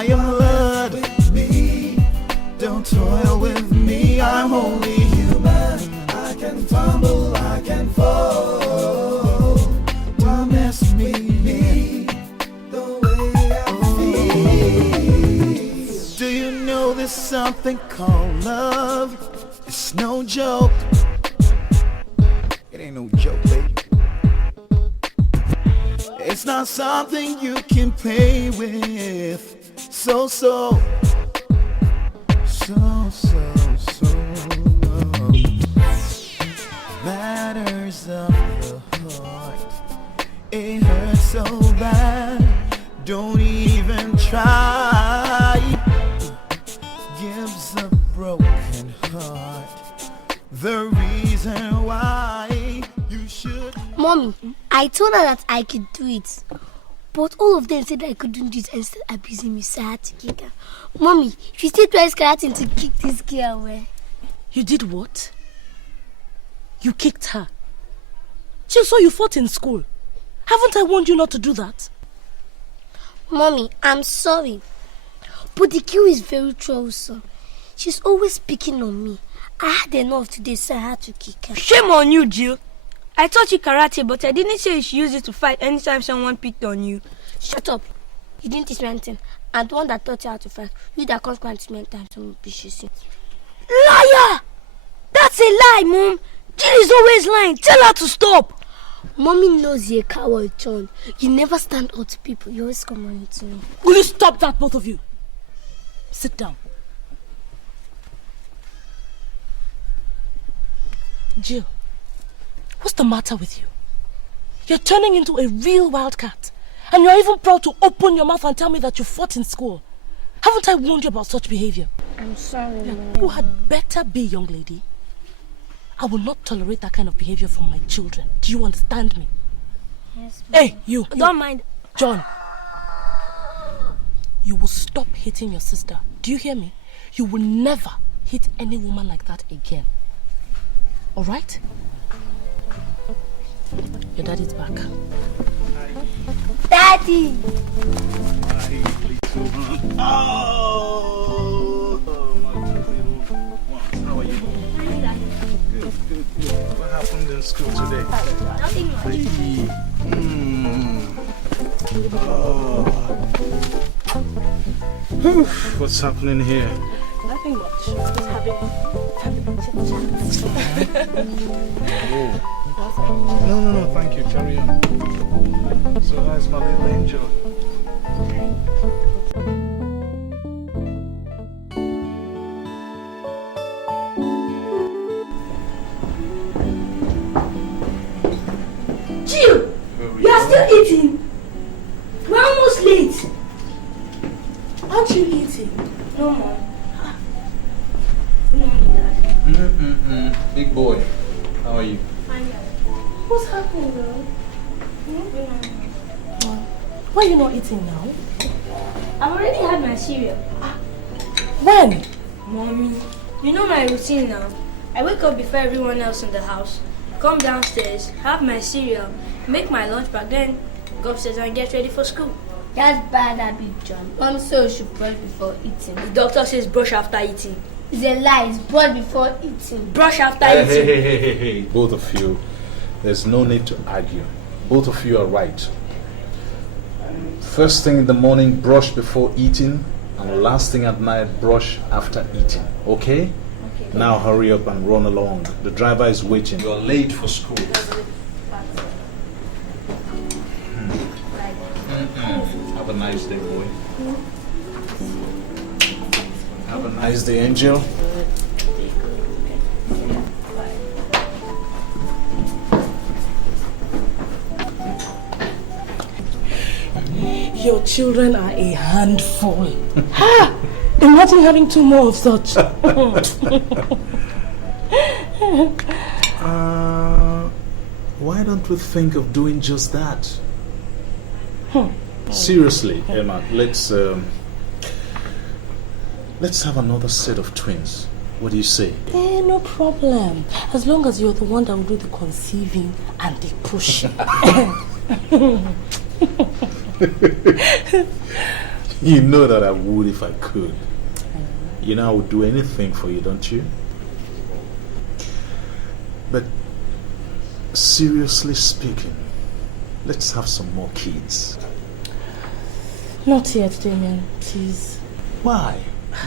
I am blood. With me. Don't toil with me, I'm only human. I can fumble, I can fall. Don't mess with me the way I feel. Do you know there's something called love? It's no joke. It ain't no joke, baby. It's not something you can play with. So matters of the heart. It hurts so bad. Don't even try. Gives a broken heart the reason why you should. Mommy, I told her that I could do it, but all of them said I couldn't do it and started abusing me, so I had to kick her. Mommy, she still tries karate to kick this girl away. You did what? You kicked her? She saw you fought in school. Haven't I warned you not to do that? Mommy, I'm sorry, but the girl is very troublesome. She's always picking on me. I had enough today, so I had to kick her. Shame on you, Jill. I taught you karate, but I didn't say you should use it to fight anytime someone picked on you. Shut up. You didn't teach me anything. And the one that taught you how to fight, you that comes to me anytime someone pushes you. Liar! That's a lie, Mom. Jill is always lying. Tell her to stop. Mommy knows you're a coward, John. You never stand up to people. You always come on to me. Will you stop that, both of you? Sit down. Jill, what's the matter with you? You're turning into a real wildcat. And you're even proud to open your mouth and tell me that you fought in school. Haven't I warned you about such behavior? I'm sorry, Mom. You had better be, young lady. I will not tolerate that kind of behavior from my children. Do you understand me? Yes, Mom. Hey, you. Don't mind. John. You will stop hitting your sister. Do you hear me? You will never hit any woman like that again. Alright? Your daddy's back. Daddy! Oh, my little ones. How are you? Good. What happened in school today? Nothing much. Baby. What's happening here? Nothing much. Just having chit-chats. No, thank you. Carry on. So how's my little angel? Jill, you are still eating. We're almost late. Aren't you eating? No, Mom. Big boy, how are you? What's happening, girl? Why are you not eating now? I've already had my cereal. When? Mommy, you know my routine now. I wake up before everyone else in the house, come downstairs, have my cereal, make my lunch bag, then go upstairs and get ready for school. That's bad habit, John. Mom says you should brush before eating. The doctor says brush after eating. It's a lie. It's brush before eating. Brush after eating. Hey. Both of you, there's no need to argue. Both of you are right. First thing in the morning, brush before eating. And last thing at night, brush after eating. Okay? Now hurry up and run along. The driver is waiting. You're late for school. Have a nice day, boy. Have a nice day, Angel. Your children are a handful. Ha! Imagine having two more of such. Why don't we think of doing just that? Seriously, Emma, let's have another set of twins. What do you say? No problem. As long as you're the one that will do the conceiving and the pushing. You know that I would if I could. You know I would do anything for you, don't you? But seriously speaking, let's have some more kids. Not yet, Damien, please. Why?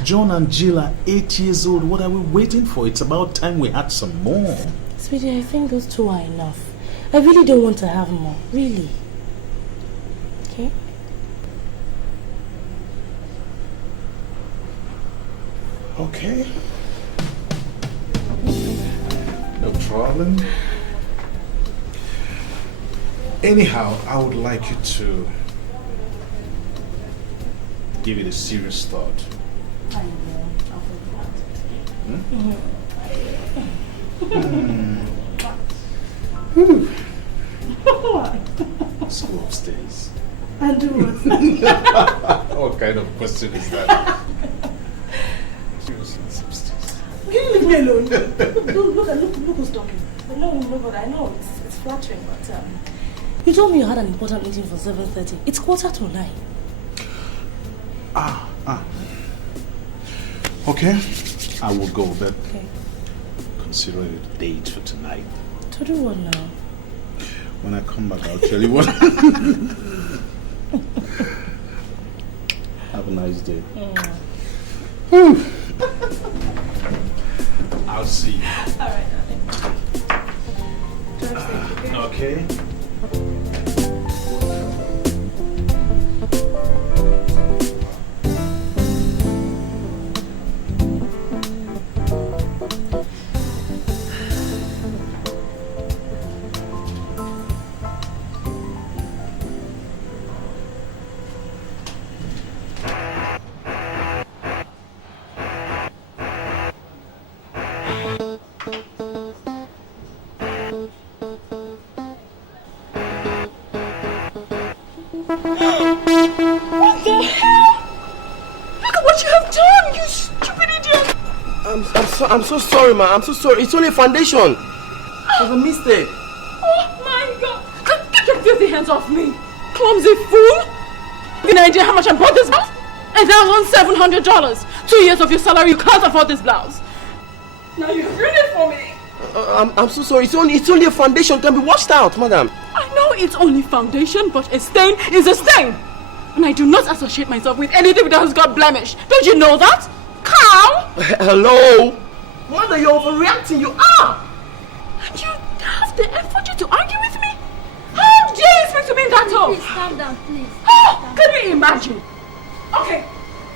John and Jill are 8 years old. What are we waiting for? It's about time we had some more. Sweetie, I think those 2 are enough. I really don't want to have more. Really. Okay? Okay. No problem. Anyhow, I would like you to give it a serious thought. I know. Let's go upstairs. And do what? What kind of question is that? Can you leave me alone? Look who's talking. No, but I know it's flattering, but you told me you had an important meeting for 7:30. It's 9:15. Okay, I will go, but Okay. consider it a date for tonight. To do what now? When I come back, I'll tell you what. Have a nice day. I'll see you. All right, darling. Okay. I'm so sorry, man. I'm so sorry. It's only a foundation. It was a mistake. Oh my God! Get your filthy hands off me! Clumsy fool! You no idea how much I bought this blouse? And that was $700. 2 years of your salary, you can't afford this blouse. Now you ruined it for me. I'm so sorry. It's only a foundation. It can be washed out, madam. I know it's only foundation, but a stain is a stain. And I do not associate myself with anything that has got blemish. Don't you know that? Cow! Hello? Mother, you're overreacting. You are. And you have the effort to argue with me? How dare you speak to me in that tone? Please calm down, please. Oh, can you imagine? Okay,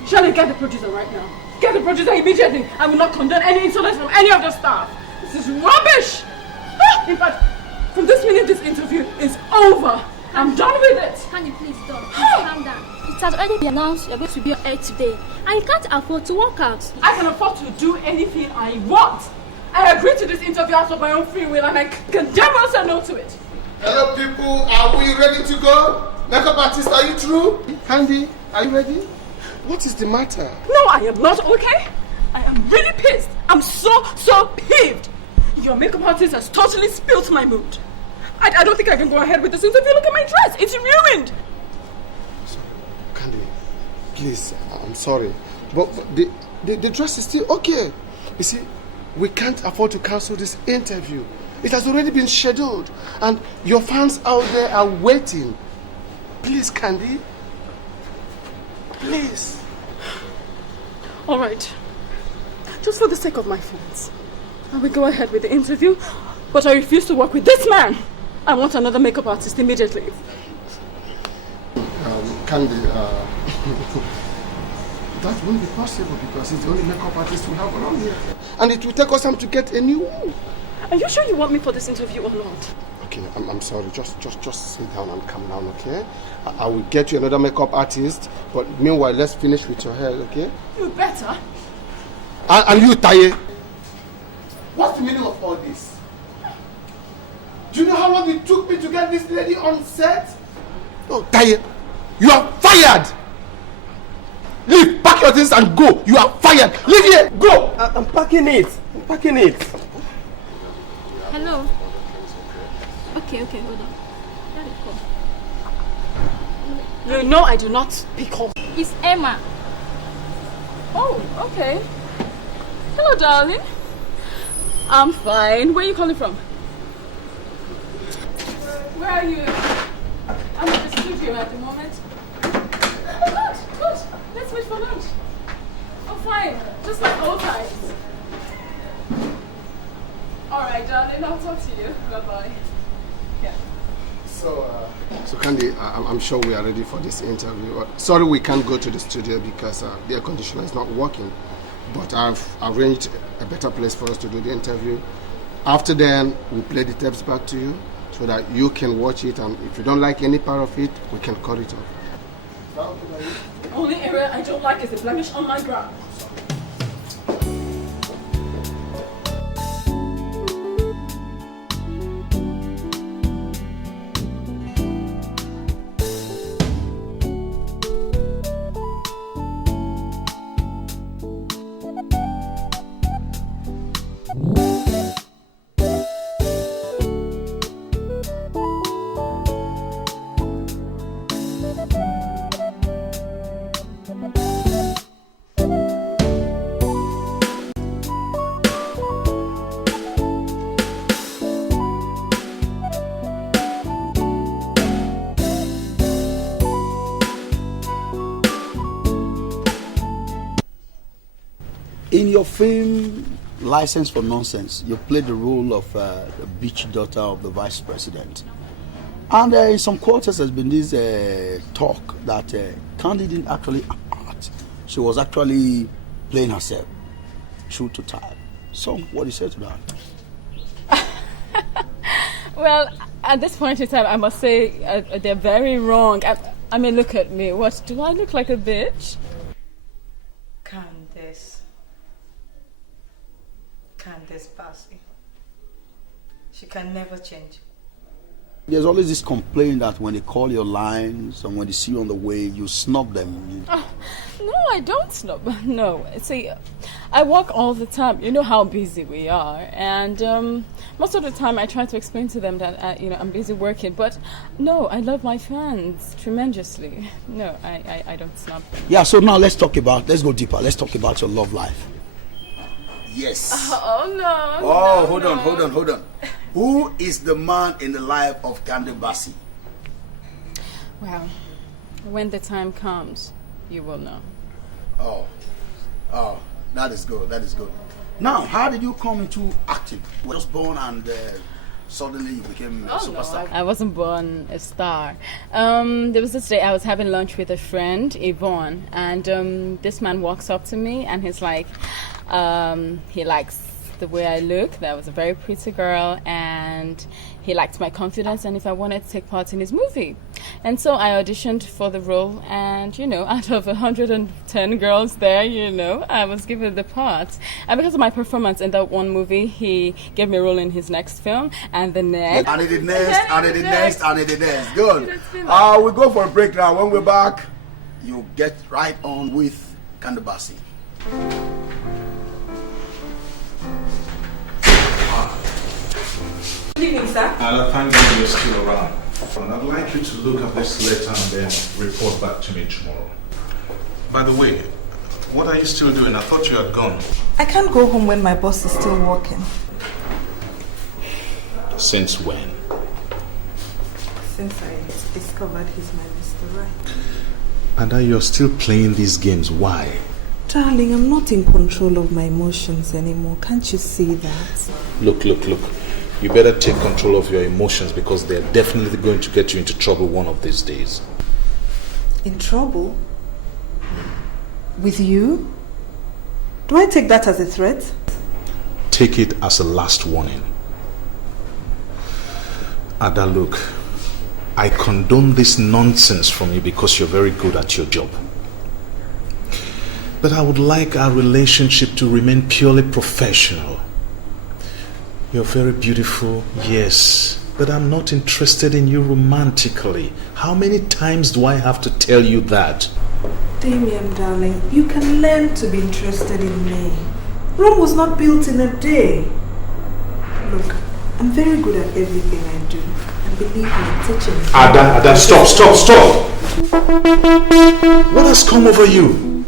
shall I get the producer right now? Get the producer immediately. I will not condone any insolence from any of the staff. This is rubbish. In fact, from this minute this interview is over. I'm done with it. Can you please stop? Please calm down. It has already been announced you're going to be on air today, and you can't afford to walk out. I can afford to do anything I want. I agreed to this interview out of my own free will, and I can damn well say no to it. Hello people, are we ready to go? Makeup artist, are you through? Candy, are you ready? What is the matter? No, I am not okay. I am really pissed. I'm so peeved. Your makeup artist has totally spilt my mood. I don't think I can go ahead with this interview. Look at my dress. It's ruined. Candy, please, I'm sorry. But the dress is still okay. You see, we can't afford to cancel this interview. It has already been scheduled. And your fans out there are waiting. Please, Candy. Please. All right. Just for the sake of my fans, I will go ahead with the interview, but I refuse to work with this man. I want another makeup artist immediately. Candy, that won't be possible because it's the only makeup artist we have around here. And it will take us time to get a new one. Are you sure you want me for this interview or not? Okay, I'm sorry. Just sit down and calm down, okay? I will get you another makeup artist, but meanwhile, let's finish with your hair, okay? You better. And you, Taye. What's the meaning of all this? Do you know how long it took me to get this lady on set? Oh, Taye, you are fired! Leave, pack your things and go. You are fired. Leave here, go! I'm packing it. Hello. Okay, hold on. Let it go. No, I do not pick up. It's Emma. Oh, okay. Hello, darling. I'm fine. Where are you calling from? Where are you? I'm at the studio at the moment. Oh, good. Let's meet for lunch. Oh, fine. Just like old times. Alright, darling. I'll talk to you. Bye-bye. Yeah. So Candy, I'm sure we are ready for this interview. Sorry we can't go to the studio because the air conditioner is not working. But I've arranged a better place for us to do the interview. After then, we'll play the tapes back to you so that you can watch it, and if you don't like any part of it, we can cut it off. The only area I don't like is the blemish on my brow. In your film License for Nonsense, you played the role of the beach daughter of the vice president. And in some quarters there's been this talk that Candy didn't actually act. She was actually playing herself, true to type. So, what do you say to that? Well, at this point in time, I must say they're very wrong. I mean, look at me. What, do I look like a bitch? Candace Bassey. She can never change. There's always this complaint that when they call your lines and when they see you on the way, you snub them. Oh, no, I don't snub. No, see, I work all the time. You know how busy we are, and most of the time I try to explain to them that I'm busy working. But no, I love my fans tremendously. No, I don't snub them. Yeah. So now let's go deeper. Let's talk about your love life. Yes. Oh no. Oh, no, hold on. Who is the man in the life of Candy Bassey? Well, when the time comes, you will know. Oh, that is good. Now, how did you come into acting? You were just born and suddenly you became a superstar. No, I wasn't born a star. There was this day I was having lunch with a friend, Yvonne, and this man walks up to me and he's like, he likes the way I look. That was a very pretty girl, and he liked my confidence and if I wanted to take part in his movie. And so I auditioned for the role, and out of 110 girls there, I was given the part. And because of my performance in that one movie, he gave me a role in his next film, and the next. And the next. Good. We'll go for a break now. When we're back, you get right on with Candy Bassey. Good evening, sir. Thank God you're still around. And I'd like you to look at this letter and then report back to me tomorrow. By the way, what are you still doing? I thought you had gone. I can't go home when my boss is still working. Since when? Since I discovered he's my Mr. Right. Ada, you're still playing these games. Why? Darling, I'm not in control of my emotions anymore. Can't you see that? Look. You better take control of your emotions because they're definitely going to get you into trouble one of these days. In trouble? With you? Do I take that as a threat? Take it as a last warning. Ada, look, I condone this nonsense from you because you're very good at your job. But I would like our relationship to remain purely professional. You're very beautiful, yes, but I'm not interested in you romantically. How many times do I have to tell you that? Damien, darling, you can learn to be interested in me. Rome was not built in a day. Look, I'm very good at everything I do. And believe me, teaching. Ada, stop. What has come over you?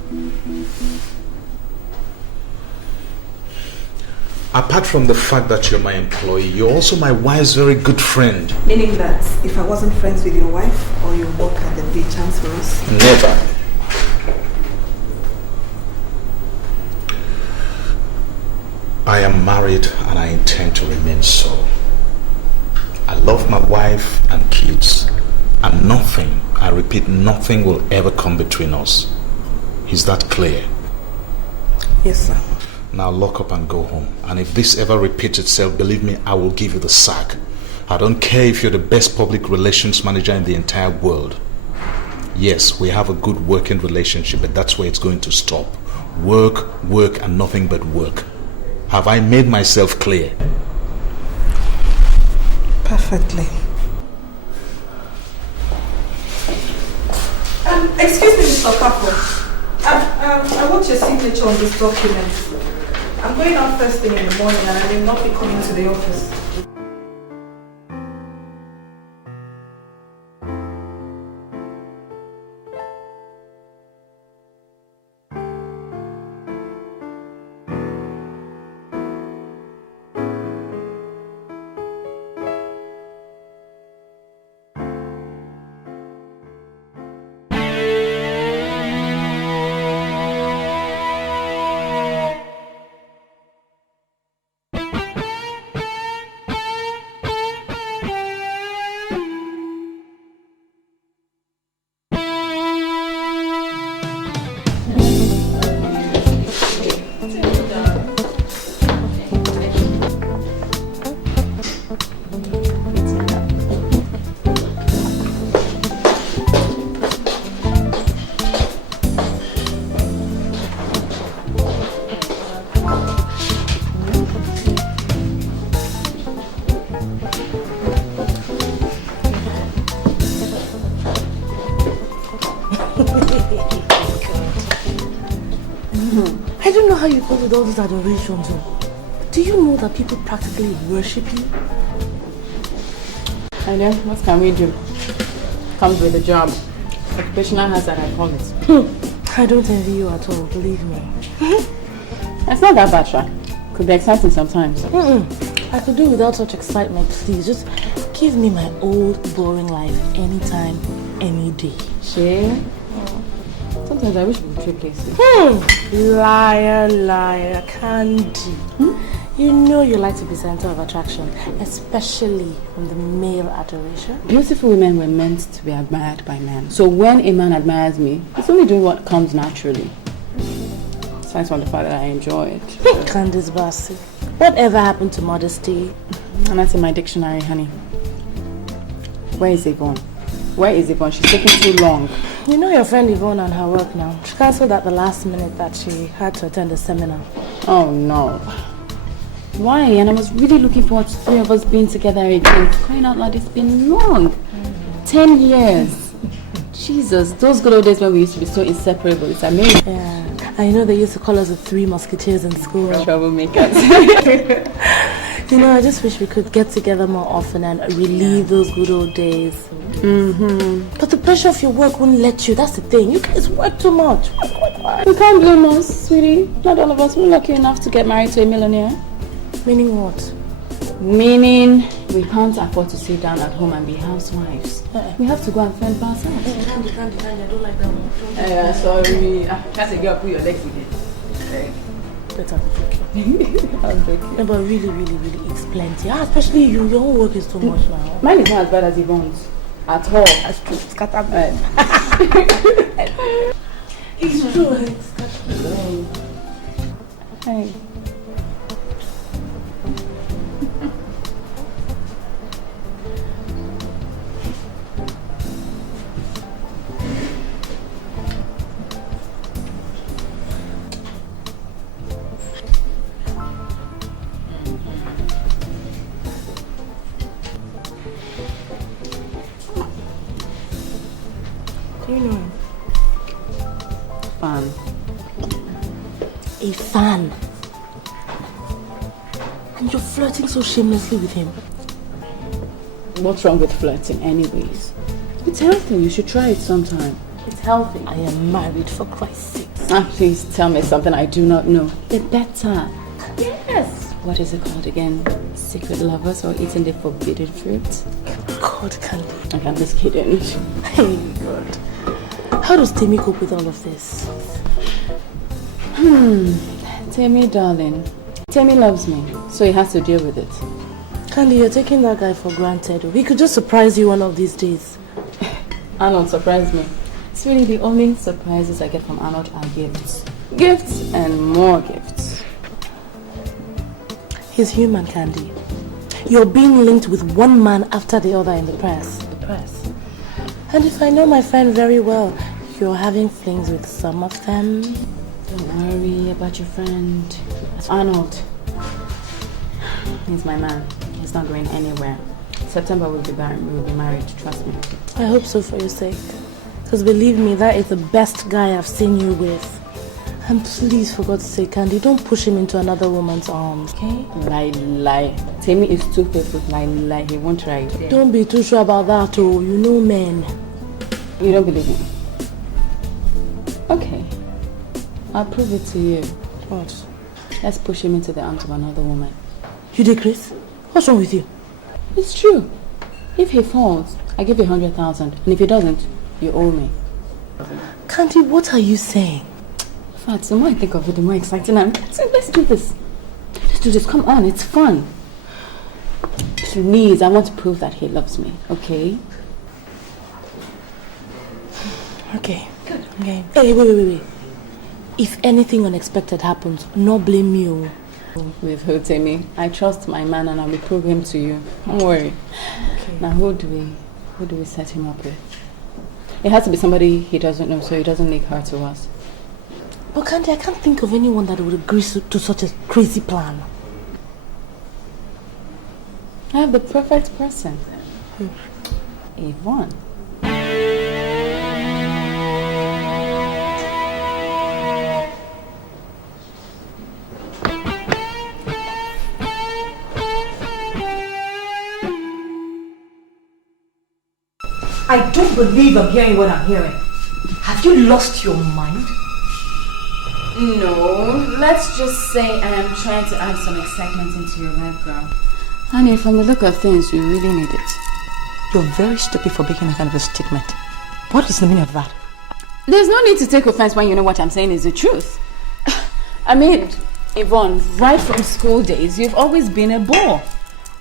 Apart from the fact that you're my employee, you're also my wife's very good friend. Meaning that if I wasn't friends with your wife or your worker, there'd be a chance for us? Never. I am married and I intend to remain so. I love my wife and kids, and nothing, I repeat, nothing will ever come between us. Is that clear? Yes, sir. Now lock up and go home. And if this ever repeats itself, believe me, I will give you the sack. I don't care if you're the best public relations manager in the entire world. Yes, we have a good working relationship, but that's where it's going to stop. Work, work, and nothing but work. Have I made myself clear? Perfectly. Excuse me, Mr. Capo. I want your signature on this document. I'm going out first thing in the morning and I will not be coming to the office. I don't know how you cope with all these adorations. Do you know that people practically worship you? I know. What can we do? Comes with the job. Occupational hazard, I call it. I don't envy you at all, believe me. It's not that bad, Sha. Could be exciting sometimes. I could do without such excitement, please. Just give me my old, boring life anytime, any day. Sure. Sometimes I wish we could trade places. Liar, liar, Candy. You know you like to be center of attraction, especially from the male adoration. Beautiful women were meant to be admired by men. So when a man admires me, it's only doing what comes naturally. Aside from the fact that I enjoy it. Candice Bassey. Whatever happened to modesty? And that's in my dictionary, honey. Where is Yvonne? Where is Yvonne? She's taking too long. You know your friend Yvonne and her work now. She cancelled at the last minute that she had to attend a seminar. Oh no. Why? And I was really looking forward to three of us being together again. Crying out loud, it's been long. 10 years. Jesus, those good old days when we used to be so inseparable. It's amazing. Yeah. I know they used to call us the Three Musketeers in school. Troublemakers. You know, I just wish we could get together more often and relive those good old days. But the pressure of your work wouldn't let you. That's the thing. You guys work too much. Work. You can't blame us, sweetie. Not all of us were lucky enough to get married to a millionaire. Meaning what? Meaning we can't afford to sit down at home and be housewives. We have to go and fend for ourselves. Candy, I don't like that one. Sorry. That's a girl, put your legs again. Better be joking. I'm joking. No, but really, it's plenty. Especially you. Your own work is too much now. Mine is not as bad as Yvonne's. At all. That's true. It's got that. It's true. Hey. Do you know him? Fan. A fan. And you're flirting so shamelessly with him. What's wrong with flirting anyways? It's healthy. You should try it sometime. It's healthy. I am married, for Christ's sake. Please tell me something I do not know. The better. Yes. What is it called again? Secret lovers or eating the forbidden fruit? God, Candy. Okay, I'm just kidding. Hey, God. How does Timmy cope with all of this? Timmy, darling. Timmy loves me, so he has to deal with it. Candy, you're taking that guy for granted. He could just surprise you one of these days. Arnold surprised me. It's really the only surprises I get from Arnold are gifts. Gifts and more gifts. He's human, Candy. You're being linked with one man after the other in the press. And if I know my friend very well, you're having flings with some of them. Don't worry about your friend. Arnold. He's my man. He's not going anywhere. September we'll be married, trust me. I hope so for your sake. Because believe me, that is the best guy I've seen you with. And please, for God's sake, Candy, don't push him into another woman's arms, okay? Lie. Timmy is too faithful. Lie. He won't try it. Don't be too sure about that, oh. You know men. You don't believe me? Okay. I'll prove it to you. What? Let's push him into the arms of another woman. You did, Chris? What's wrong with you? It's true. If he falls, I give you 100,000. And if he doesn't, you owe me. Candy, what are you saying? In fact, the more I think of it, the more exciting I'm. So let's do this. Let's do this. Come on, it's fun. Please, I want to prove that he loves me, okay? Okay. Good. Okay. Hey, wait. If anything unexpected happens, no blame you. With who, Timmy? I trust my man and I will prove him to you. Don't worry. Okay. Now, who do we set him up with? It has to be somebody he doesn't know, so he doesn't leak her to us. But Candy, I can't think of anyone that would agree to such a crazy plan. I have the perfect person. Yvonne. I don't believe I'm hearing what I'm hearing. Have you lost your mind? No, let's just say I am trying to add some excitement into your life, girl. Honey, from the look of things, you really need it. You're very stupid for making that kind of a statement. What is the meaning of that? There's no need to take offense when you know what I'm saying is the truth. I mean, Yvonne, right from school days, you've always been a bore.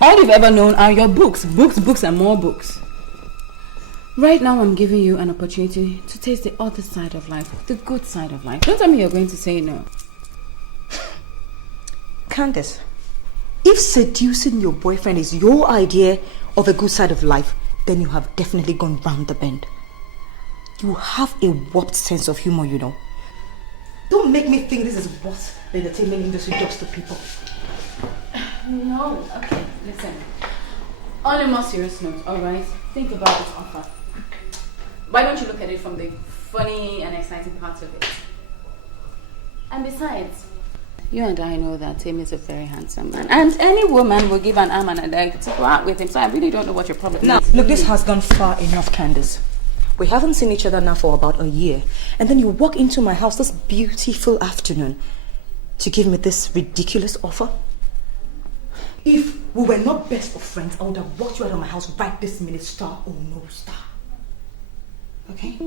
All you've ever known are your books, and more books. Right now, I'm giving you an opportunity to taste the other side of life, the good side of life. Don't tell me you're going to say no. Candace, if seducing your boyfriend is your idea of a good side of life, then you have definitely gone round the bend. You have a warped sense of humor, you know. Don't make me think this is what the entertainment industry does to people. No, okay, listen. On a more serious note, alright? Think about this offer. Why don't you look at it from the funny and exciting parts of it? And besides, you and I know that Tim is a very handsome man. And any woman will give an arm and a leg to go out with him. So I really don't know what your problem is. Look, this has gone far enough, Candace. We haven't seen each other now for about a year. And then you walk into my house this beautiful afternoon to give me this ridiculous offer. If we were not best of friends, I would have walked you out of my house right this minute, star or no star. Okay?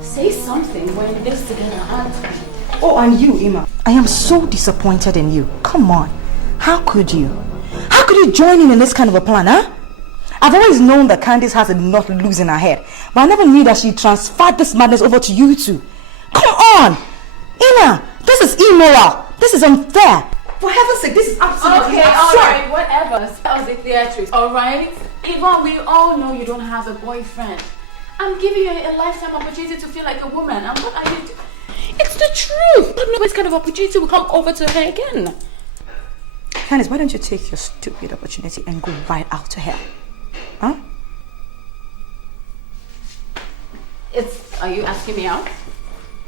Say something when this together, aren't we? Oh, and you, Emma. I am so disappointed in you. Come on. How could you? How could you join in this kind of a plan, huh? I've always known that Candace has a knot loose in her head, but I never knew that she transferred this madness over to you two. Come on! Emma, this is immoral. This is unfair. For heaven's sake, this is absolutely absurd. Alright, whatever. That was the clear truth, alright? Yvonne, we all know you don't have a boyfriend. I'm giving you a lifetime opportunity to feel like a woman. And what are you doing? It's the truth. But no, this kind of opportunity will come over to her again. Candace, why don't you take your stupid opportunity and go right out to her? Huh? Are you asking me out?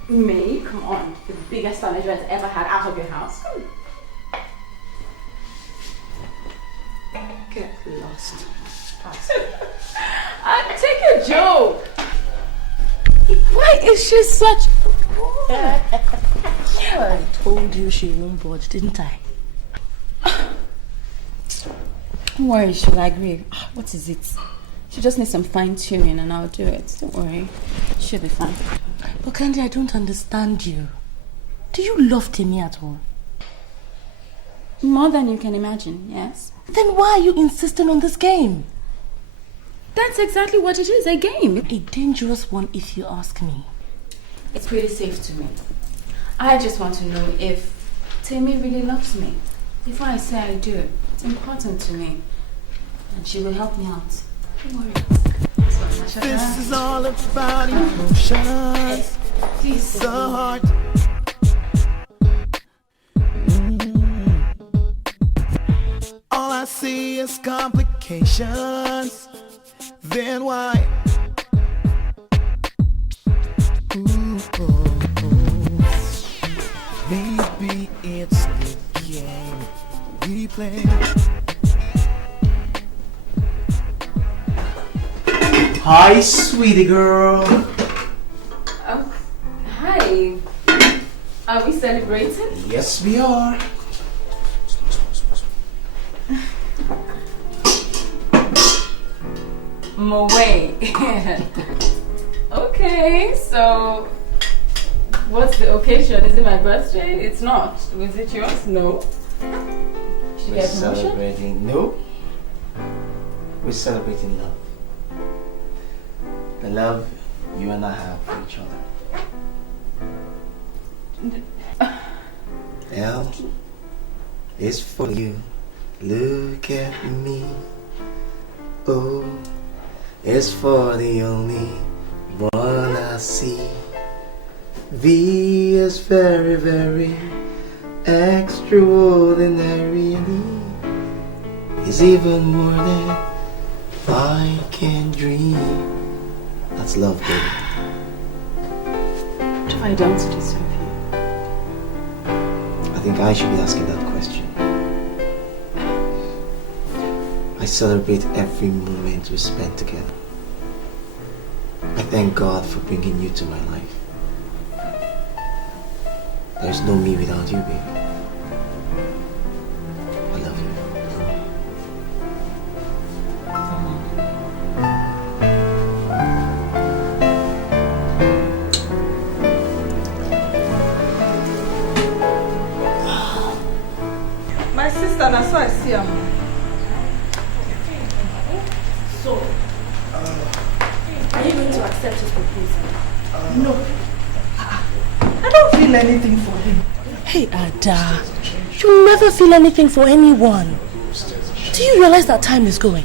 Me? Come on. The biggest manager has ever had out of your house. fast. I take a joke. Why is she such... I told you she won't budge, didn't I? Don't worry, she'll agree. What is it? She just needs some fine-tuning and I'll do it. Don't worry. She'll be fine. But Candy, I don't understand you. Do you love Timmy at all? More than you can imagine, yes. Then why are you insisting on this game? That's exactly what it is, a game. A dangerous one if you ask me. It's pretty safe to me. I just want to know if Timmy really loves me. Before I say I do, it's important to me. And she will help me out. Don't worry. This is all about emotions. The heart. All I see is complications. Then why? Maybe it's the game we play. Hi, sweetie girl. Hi. Are we celebrating? Yes, we are. Moe. Okay, so what's the occasion? Is it my birthday? It's not. Was it yours? No. Did you We're get promotion? celebrating. No. We're celebrating love. The love you and I have for each other. L is for you. Look at me. O is for the only one I see. V is very, very extraordinary. And E is even more than I can dream. That's love, baby. What have I done to deserve you? I think I should be asking that question. I celebrate every moment we spend together. I thank God for bringing you to my life. There's no me without you, baby. I love you. My sister, that's why I see her. So, are you going to accept his proposal? No. I don't feel anything for him. Hey, Ada, you never feel anything for anyone. Do you realize that time is going?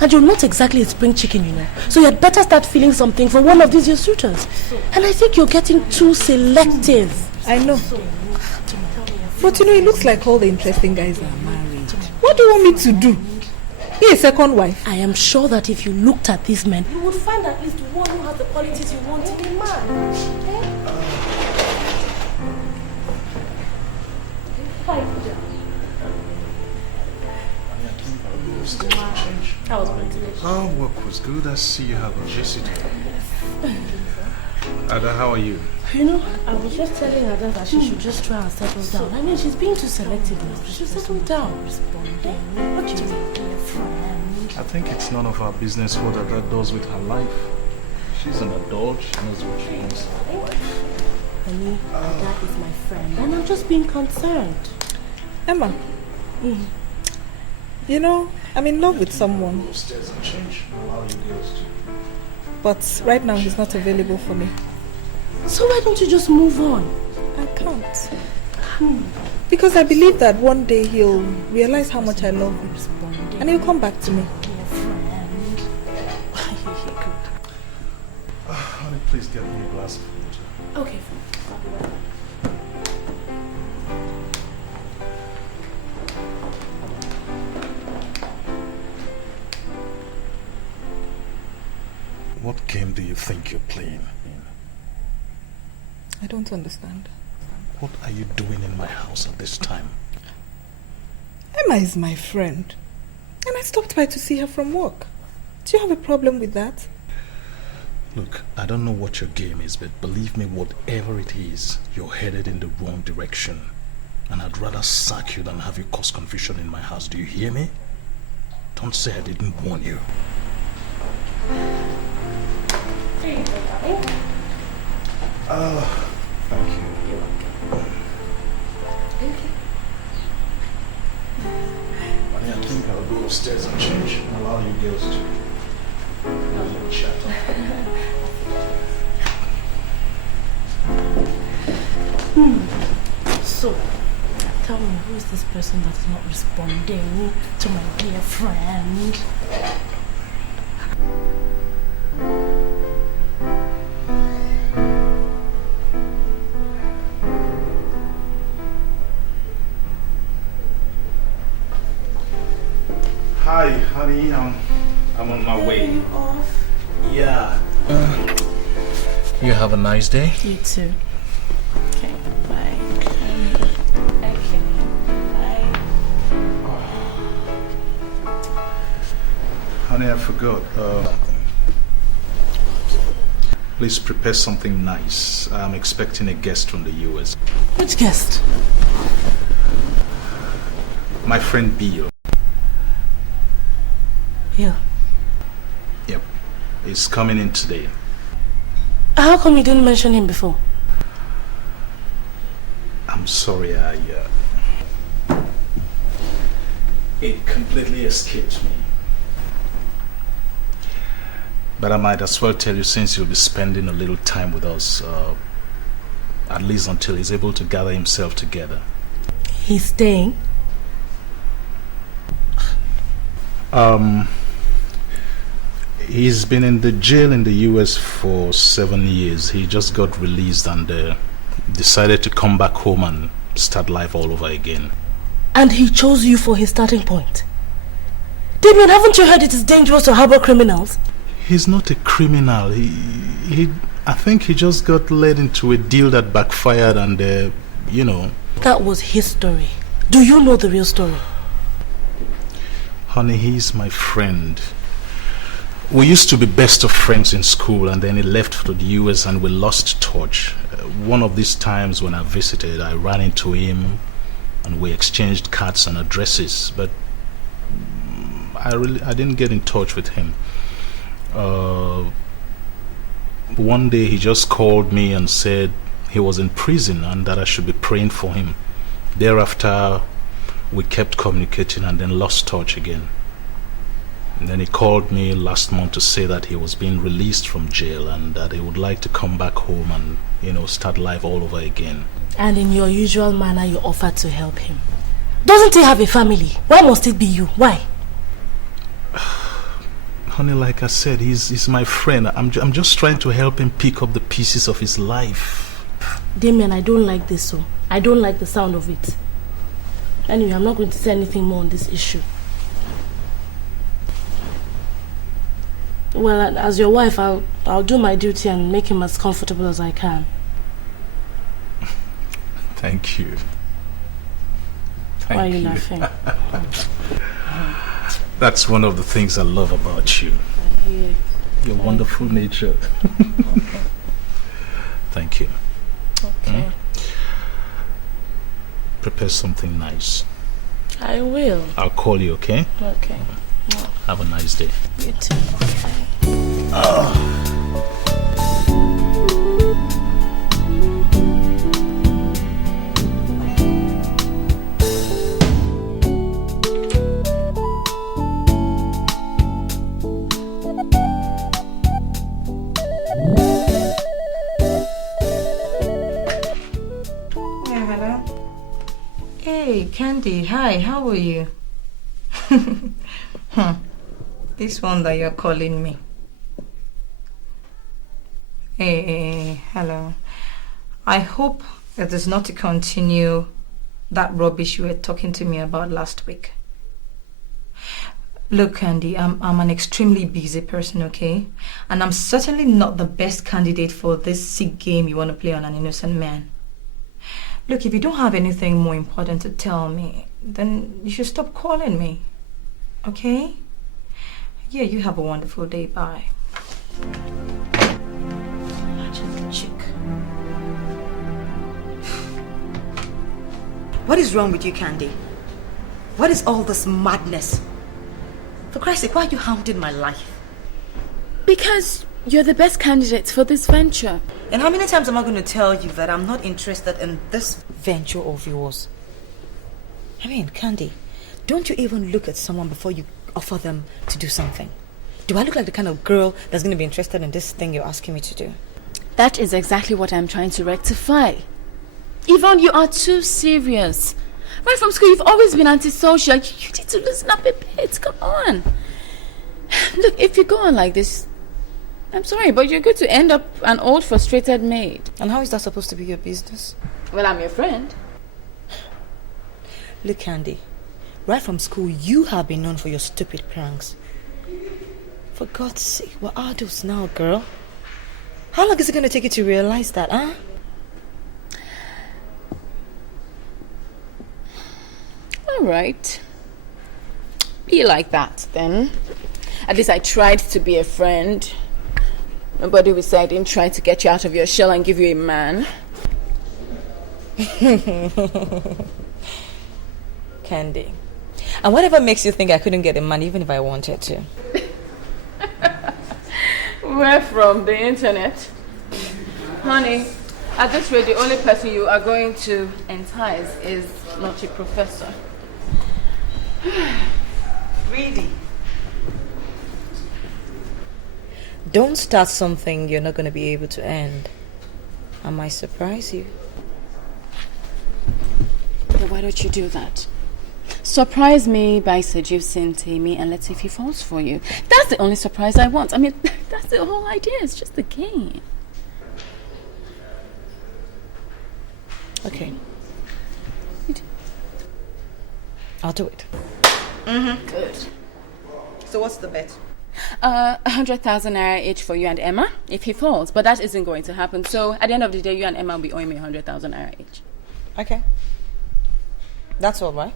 And you're not exactly a spring chicken, you know. So you had better start feeling something for one of these your suitors. And I think you're getting too selective. I know. But you know, it looks like all the interesting guys are married. What do you want me to do? Be a second wife? I am sure that if you looked at these men, you would find at least one who has the qualities you want in a man. That was great. Oh, work was good. I see you have a visitor. Ada, how are you? You know, I was just telling Ada that she should just try and settle down. I mean, she's being too selective now. She should settle down. What do you think? I think it's none of our business what Ada does with her life. She's an adult. She knows what she wants in her life. Honey, Ada is my friend, and I'm just being concerned. Emma, you know, I'm in love with someone. But right now he's not available for me. So why don't you just move on? I can't. Because I believe that one day he'll realize how much I love him. And he'll come back to me. Honey, please get me a glass of water. Okay, fine. What game do you think you're playing? I don't understand. What are you doing in my house at this time? Emma is my friend. And I stopped by to see her from work. Do you have a problem with that? Look, I don't know what your game is, but believe me, whatever it is, you're headed in the wrong direction. And I'd rather sack you than have you cause confusion in my house. Do you hear me? Don't say I didn't warn you. There you go, darling. Thank you. You're welcome. Okay. I think I'll go upstairs and change. Allow you girls to chat. So, tell me, who is this person that's not responding to my dear friend? Hi, honey. I'm on my way. Are you off? Yeah. You have a nice day. You too. Okay, bye. Okay, bye. Honey, I forgot. Please prepare something nice. I'm expecting a guest from the US. Which guest? My friend Bill. Yeah. Yep. He's coming in today. How come you didn't mention him before? I'm sorry, it completely escaped me. But I might as well tell you, since you'll be spending a little time with us, at least until he's able to gather himself together. He's staying? He's been in the jail in the US for 7 years. He just got released and decided to come back home and start life all over again. And he chose you for his starting point? Damien, haven't you heard it is dangerous to harbor criminals? He's not a criminal. I think he just got led into a deal that backfired and, you know. That was his story. Do you know the real story? Honey, he's my friend. We used to be best of friends in school, and then he left for the US and we lost touch. One of these times when I visited, I ran into him and we exchanged cards and addresses, but I didn't get in touch with him. One day he just called me and said he was in prison and that I should be praying for him. Thereafter, we kept communicating and then lost touch again. And then he called me last month to say that he was being released from jail and that he would like to come back home and, you know, start life all over again. And in your usual manner, you offered to help him. Doesn't he have a family? Why must it be you? Why? Honey, like I said, he's my friend. I'm just trying to help him pick up the pieces of his life. Damien, I don't like this, so I don't like the sound of it. Anyway, I'm not going to say anything more on this issue. Well, as your wife, I'll do my duty and make him as comfortable as I can. Thank you. Why are you laughing? That's one of the things I love about you. Your wonderful nature. Thank you. Okay. Prepare something nice. I will. I'll call you, okay? Okay. Have a nice day. You too. Hey, Candy. Hi, how are you? This one that you're calling me. Hey, hello. I hope it is not to continue that rubbish you were talking to me about last week. Look, Candy, I'm an extremely busy person, okay? And I'm certainly not the best candidate for this sick game you want to play on an innocent man. Look, if you don't have anything more important to tell me, then you should stop calling me. Okay? Yeah, you have a wonderful day. Bye. Imagine the chick. What is wrong with you, Candy? What is all this madness? For Christ's sake, why are you hounding my life? Because you're the best candidate for this venture. And how many times am I going to tell you that I'm not interested in this venture of yours? I mean, Candy, don't you even look at someone before you offer them to do something? Do I look like the kind of girl that's going to be interested in this thing you're asking me to do? That is exactly what I'm trying to rectify. Yvonne, you are too serious. Right from school, you've always been antisocial. You need to loosen up a bit. Come on. Look, if you go on like this, I'm sorry, but you're going to end up an old, frustrated maid. And how is that supposed to be your business? Well, I'm your friend. Look, Candy, right from school, you have been known for your stupid pranks. For God's sake, we're adults now, girl. How long is it going to take you to realize that, huh? All right. Be like that, then. At least I tried to be a friend. Nobody will say I didn't try to get you out of your shell and give you a man. Candy. And whatever makes you think I couldn't get a man even if I wanted to? Where from? The internet? Honey, at this rate, the only person you are going to entice is not a professor. Really? Don't start something you're not going to be able to end. I might surprise you. But why don't you do that? Surprise me by seducing Tammy and let's see if he falls for you. That's the only surprise I want. I mean, that's the whole idea. It's just a game. Okay. I'll do it. Good. So what's the bet? 100,000 naira each for you and Emma if he falls. But that isn't going to happen. So at the end of the day, you and Emma will be owing me 100,000 naira each. Okay. That's all right.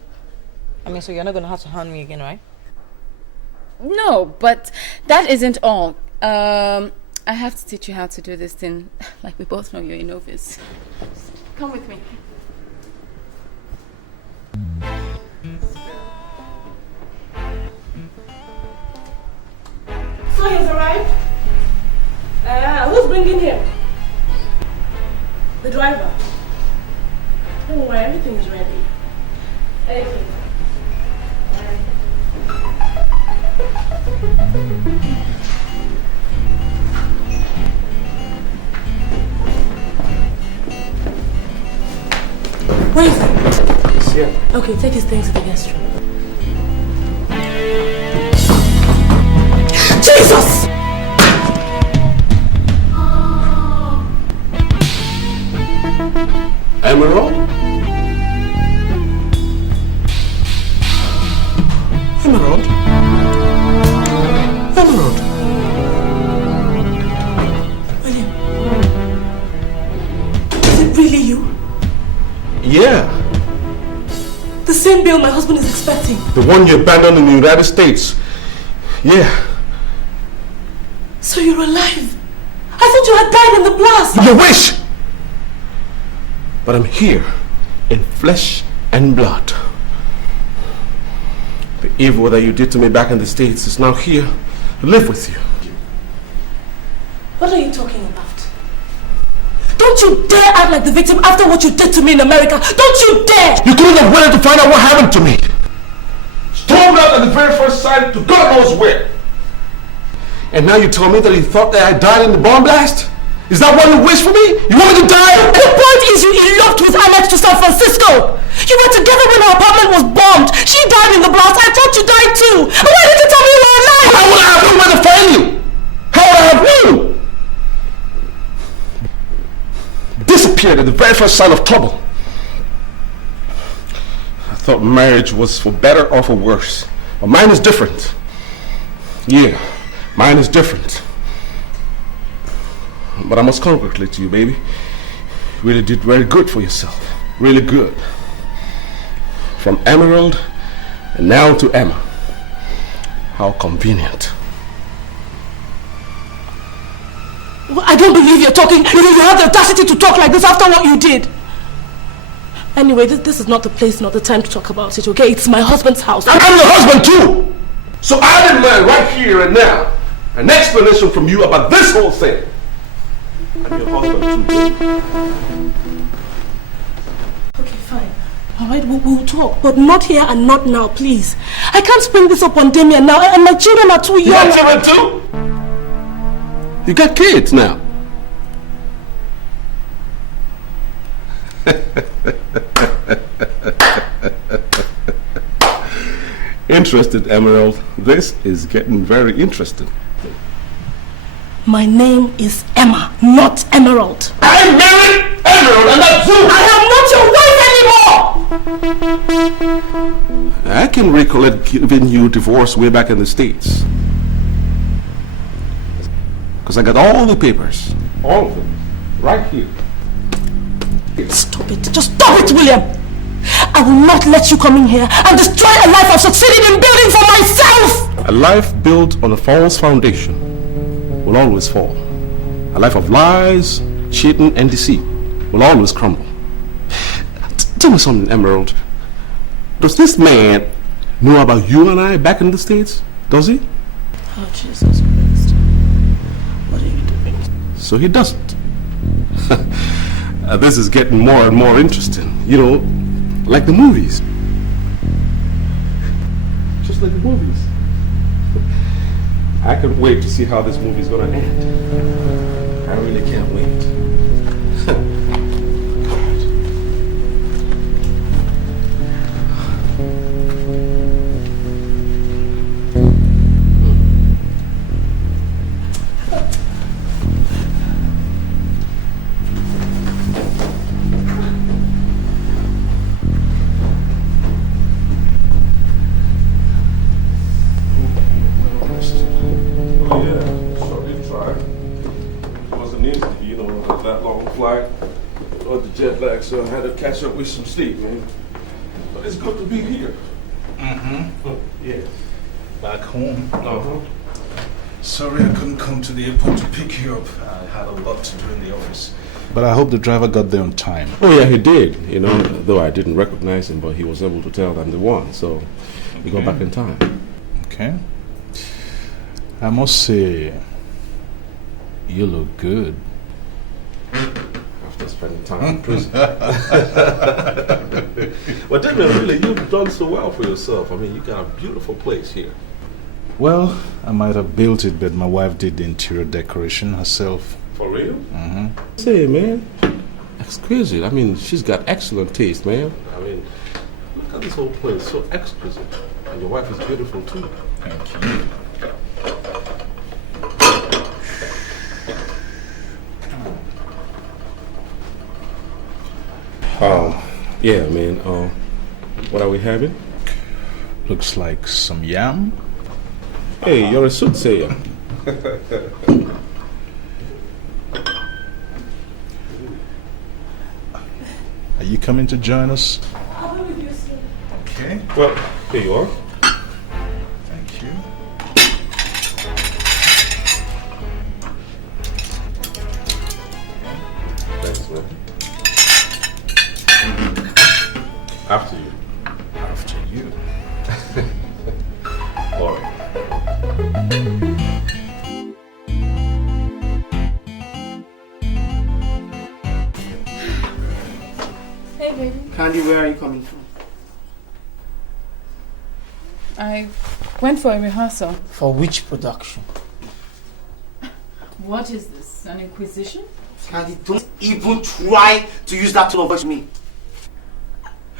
I mean, so you're not going to have to hound me again, right? No, but that isn't all. I have to teach you how to do this thing. Like we both know you're a novice. Come with me. So he's arrived? Who's bringing him? The driver. Don't worry, everything is ready. Everything. Where is he? He's here. Okay, take his things to the guest room. Jesus! Emerald? Emerald? Emerald? William, is it really you? Yeah. The same bill my husband is expecting. The one you abandoned in the United States. Yeah. So you're alive? I thought you had died in the blast. You wish! But I'm here in flesh and blood. The evil that you did to me back in the States is now here to live with you. What are you talking about? Don't you dare act like the victim after what you did to me in America. Don't you dare! You couldn't have waited to find out what happened to me. Stormed out at the very first sign to God knows where. And now you tell me that you thought that I died in the bomb blast? Is that what you wish for me? You want me to die? The point is you eloped with Annette to San Francisco. You were together when her apartment was bombed. She died in the blast. I thought you died too. Why did you tell me you were alive? How would I have known where to find you? How would I have known? Disappeared at the very first sign of trouble. I thought marriage was for better or for worse. But mine is different. Yeah, mine is different. But I must congratulate you, baby. You really did very good for yourself. Really good. From Emerald and now to Emma. How convenient. Well, I don't believe you're talking. You have the audacity to talk like this after what you did. Anyway, this is not the place, not the time to talk about it, okay? It's my husband's house. I'm your husband too! So I demand right here and now an explanation from you about this whole thing. I'm your husband too, baby. Okay, fine. Alright, we'll talk, but not here and not now, please. I can't spring this up on Damien now, and my children are too young. You got children too? You got kids now. Interested, Emerald. This is getting very interesting. My name is Emma, not Emerald. I married Emerald and that's you! I am not your wife anymore! I can recollect giving you a divorce way back in the States. Because I got all the papers. All of them. Right here. Stop it. Just stop it, William! I will not let you come in here and destroy a life I've succeeded in building for myself! A life built on a false foundation will always fall. A life of lies, cheating, and deceit will always crumble. Tell me something, Emerald. Does this man know about you and I back in the States? Does he? Oh, Jesus Christ. What are you doing? So he doesn't. This is getting more and more interesting. You know, like the movies. Just like the movies. I can't wait to see how this movie is going to end. I really can't wait. So I had to catch up with some sleep, man. But it's good to be here. Yeah. Back home. Sorry I couldn't come to the airport to pick you up. I had a lot to do in the office. But I hope the driver got there on time. Oh yeah, he did. You know, though I didn't recognize him, but he was able to tell I'm the one. So we got back in time. Okay. I must say, you look good. Spending time in prison. But Desmond, really, you've done so well for yourself. I mean, you got a beautiful place here. Well, I might have built it, but my wife did the interior decoration herself. For real? Say, man, exquisite. I mean, she's got excellent taste, man. I mean, look at this whole place, so exquisite. And your wife is beautiful too. Thank you. Yeah, man. What are we having? Looks like some yam. Hey, you're a soothsayer. Are you coming to join us? I'll be with you soon. Okay. Well, here you are. Thank you. Thanks, man. After you. After you. All right. Hey, baby. Candy, where are you coming from? I went for a rehearsal. For which production? What is this? An inquisition? Candy, don't even try to use that tone of voice with me.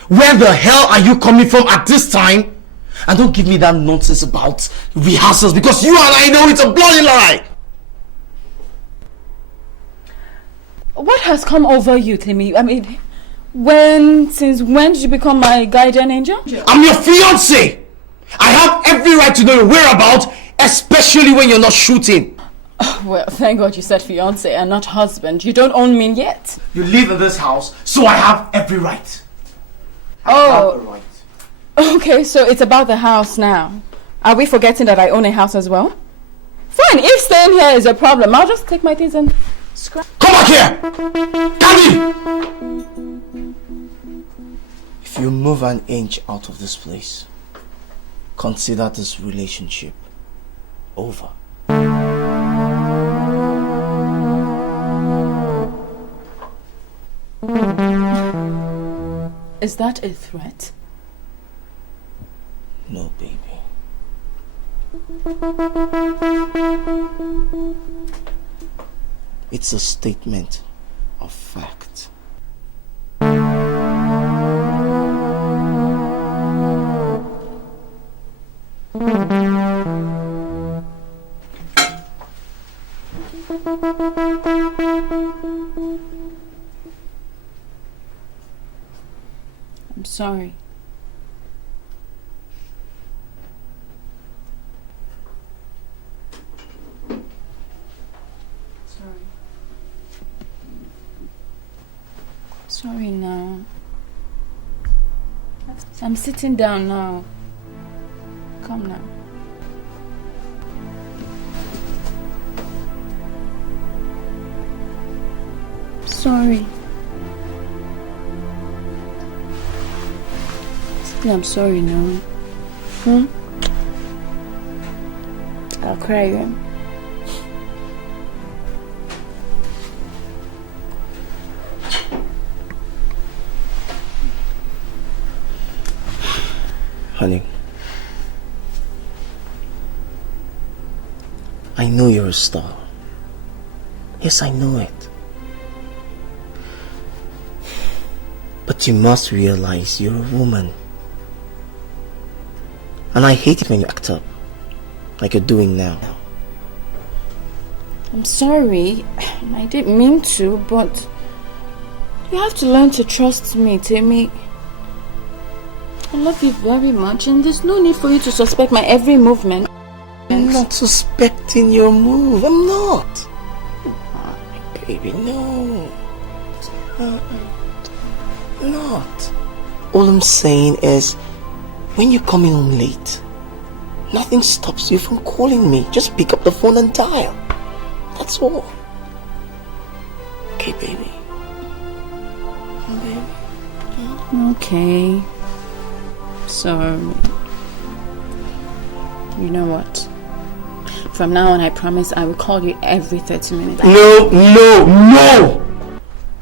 Where the hell are you coming from at this time? And don't give me that nonsense about rehearsals, because you and I know it's a bloody lie. What has come over you, Timmy? I mean, since when did you become my guardian angel? I'm your fiancé. I have every right to know your whereabouts, especially when you're not shooting. Oh, well, thank God you said fiancé and not husband. You don't own me yet. You live in this house, so I have every right. Oh, okay, so it's about the house now. Are we forgetting that I own a house as well? Fine, if staying here is a problem, I'll just take my things and scrap. Come back here! Candy! If you move an inch out of this place, consider this relationship over. Is that a threat? No, baby. It's a statement of fact. I'm sorry. Sorry now. I'm sitting down now. Come now. Sorry. I'm sorry now. I'll cry you. Honey, I know you're a star. Yes, I know it. But you must realize you're a woman. And I hate it when you act up, like you're doing now. I'm sorry. I didn't mean to, but you have to learn to trust me, Timmy. I love you very much, and there's no need for you to suspect my every movement. I'm not suspecting your move. I'm not. Oh, baby, no. Not. All I'm saying is, when you're coming home late, nothing stops you from calling me. Just pick up the phone and dial. That's all. Okay, baby. Okay. So, you know what? From now on, I promise I will call you every 30 minutes. No!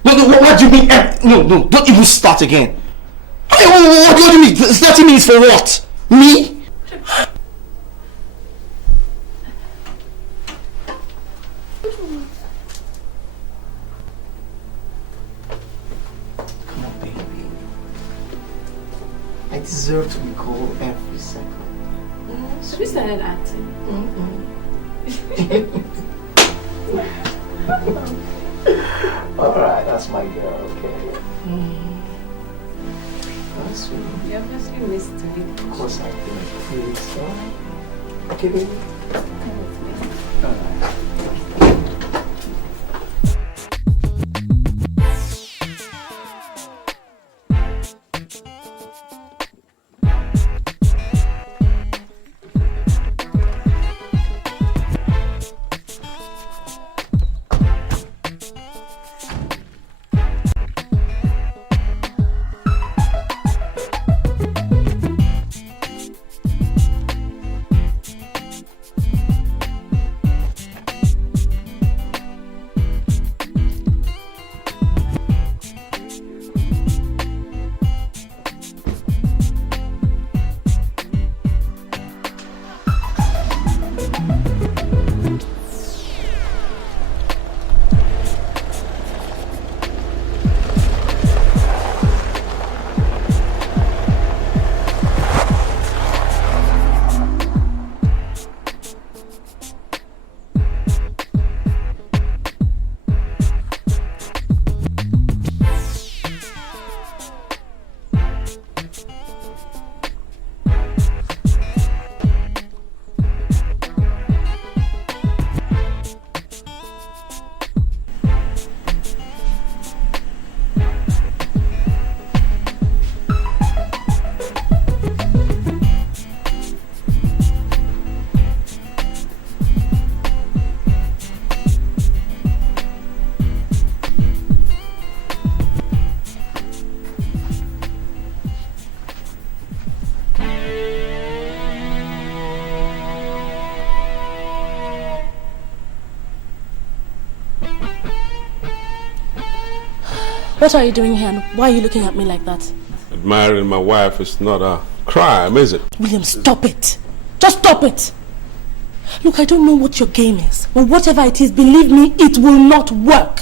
What do you mean? No, don't even start again. What do you mean? 30 minutes for what? Me? Come on, baby. I deserve to be called every second. Have you started acting? Alright, that's my girl, okay? That's sweet. You obviously missed me. Of course I did. Please, alright? Okay, baby? Come with me. Alright. What are you doing here and why are you looking at me like that? Admiring my wife is not a crime, is it? William, stop it. Just stop it. Look, I don't know what your game is, but whatever it is, believe me, it will not work.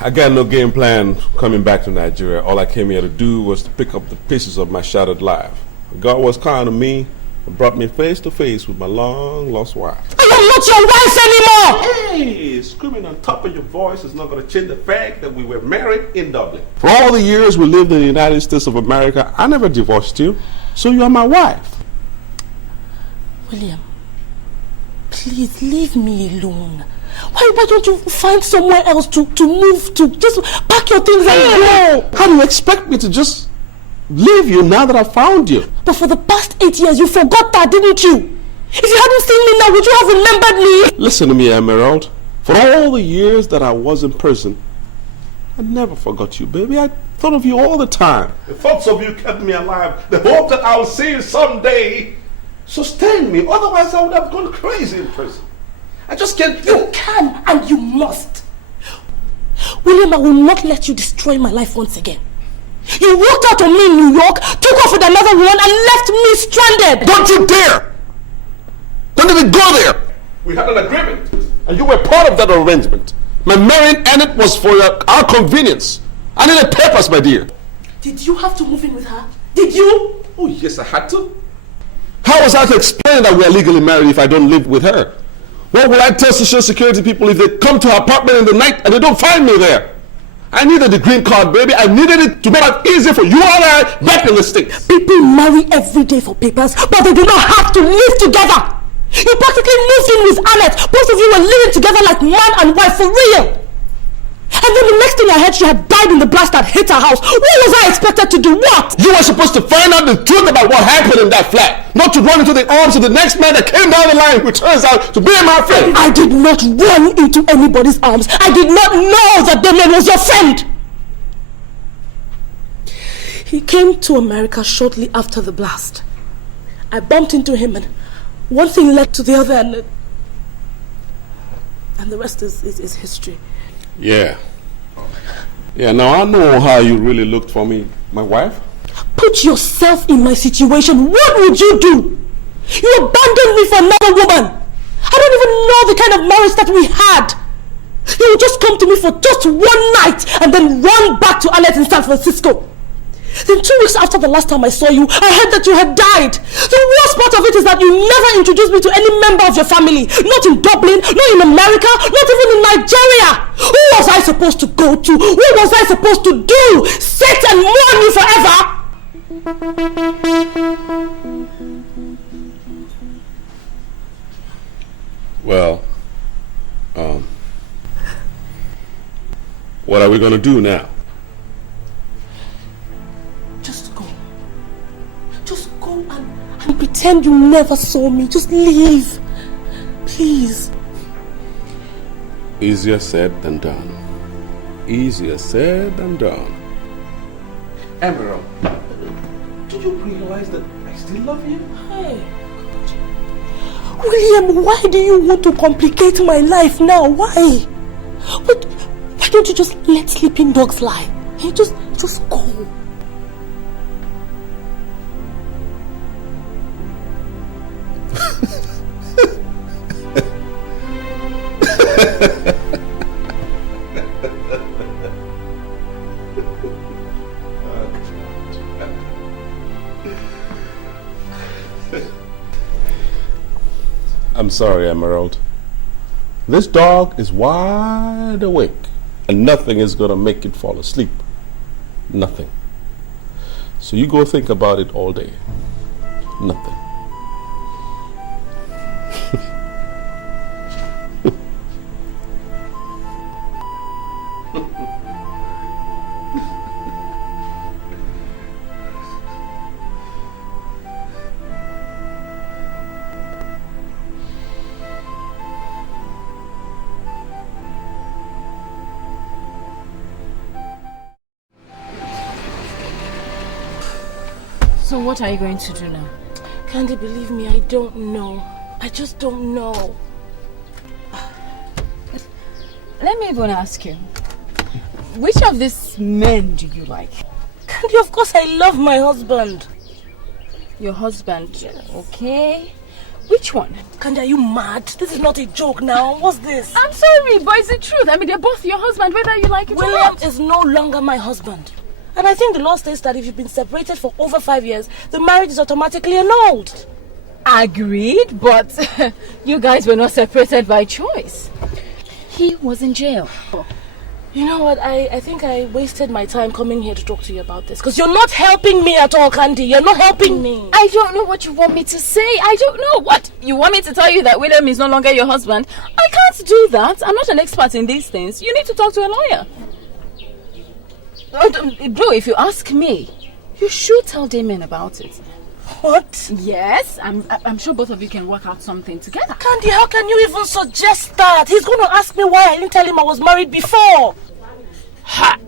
I got no game plan coming back to Nigeria. All I came here to do was to pick up the pieces of my shattered life. God was kind to me and brought me face to face with my long-lost wife. I am not your wife anymore! Hey, screaming on top of your voice is not going to change the fact that we were married in Dublin. For all the years we lived in the United States of America, I never divorced you, so you are my wife. William, please leave me alone. Why don't you find somewhere else to move to? Just pack your things and go. How do you expect me to just leave you now that I found you? But for the past 8 years, you forgot that, didn't you? If you hadn't seen me now, would you have remembered me? Listen to me, Emerald. For all the years that I was in prison, I never forgot you, baby. I thought of you all the time. The thoughts of you kept me alive. The hope that I'll see you someday sustained me. Otherwise, I would have gone crazy in prison. I just can't. You can and you must. William, I will not let you destroy my life once again. You walked out on me in New York, took off with another woman, and left me stranded. Don't you dare! Don't even go there! We had an agreement, and you were part of that arrangement. My marrying Annette was for our convenience. I needed papers, my dear. Did you have to move in with her? Did you? Oh, yes, I had to. How was I to explain that we are legally married if I don't live with her? What will I tell Social Security people if they come to our apartment in the night and they don't find me there? I needed the green card, baby. I needed it to make it easy for you and I back in the States. People marry every day for papers, but they do not have to live together. You practically moved in with Annette. Both of you were living together like man and wife for real. And then the next thing I heard, she had died in the blast that hit her house. What was I expected to do? What? You were supposed to find out the truth about what happened in that flat, not to run into the arms of the next man that came down the line who turns out to be my friend. I did not run into anybody's arms. I did not know that the man was your friend. He came to America shortly after the blast. I bumped into him and one thing led to the other and the rest is history. Yeah. Yeah, now I know how you really looked for me, my wife. Put yourself in my situation. What would you do? You abandoned me for another woman. I don't even know the kind of marriage that we had. You would just come to me for just one night and then run back to Annette in San Francisco. Then 2 weeks after the last time I saw you, I heard that you had died. The worst part of it is that you never introduced me to any member of your family. Not in Dublin, not in America, not even in Nigeria. Who was I supposed to go to? What was I supposed to do? Sit and mourn you forever? Well, what are we going to do now? Just go and pretend you never saw me. Just leave. Please. Easier said than done. Easier said than done. Emerald, do you realize that I still love you? Hey. William, why do you want to complicate my life now? Why? But why don't you just let sleeping dogs lie? Hey, just go. I'm sorry, Emerald. This dog is wide awake, and nothing is going to make it fall asleep. Nothing. So you go think about it all day. Nothing. So what are you going to do now? Candy, believe me, I don't know. I just don't know. Let me even ask you. Which of these men do you like? Candy, of course I love my husband. Your husband? Yes. Okay. Which one? Candy, are you mad? This is not a joke now. What's this? I'm sorry, but it's the truth. I mean, they're both your husband, whether you like it or not. William is no longer my husband. And I think the law states that if you've been separated for over 5 years, the marriage is automatically annulled. Agreed, but you guys were not separated by choice. He was in jail. You know what, I think I wasted my time coming here to talk to you about this. Because you're not helping me at all, Candy. You're not helping me. I don't know what you want me to say. I don't know. What? You want me to tell you that William is no longer your husband? I can't do that. I'm not an expert in these things. You need to talk to a lawyer. Bro, if you ask me, you should tell Damien about it. What? Yes, I'm sure both of you can work out something together. Candy, how can you even suggest that? He's going to ask me why I didn't tell him I was married before. Ha!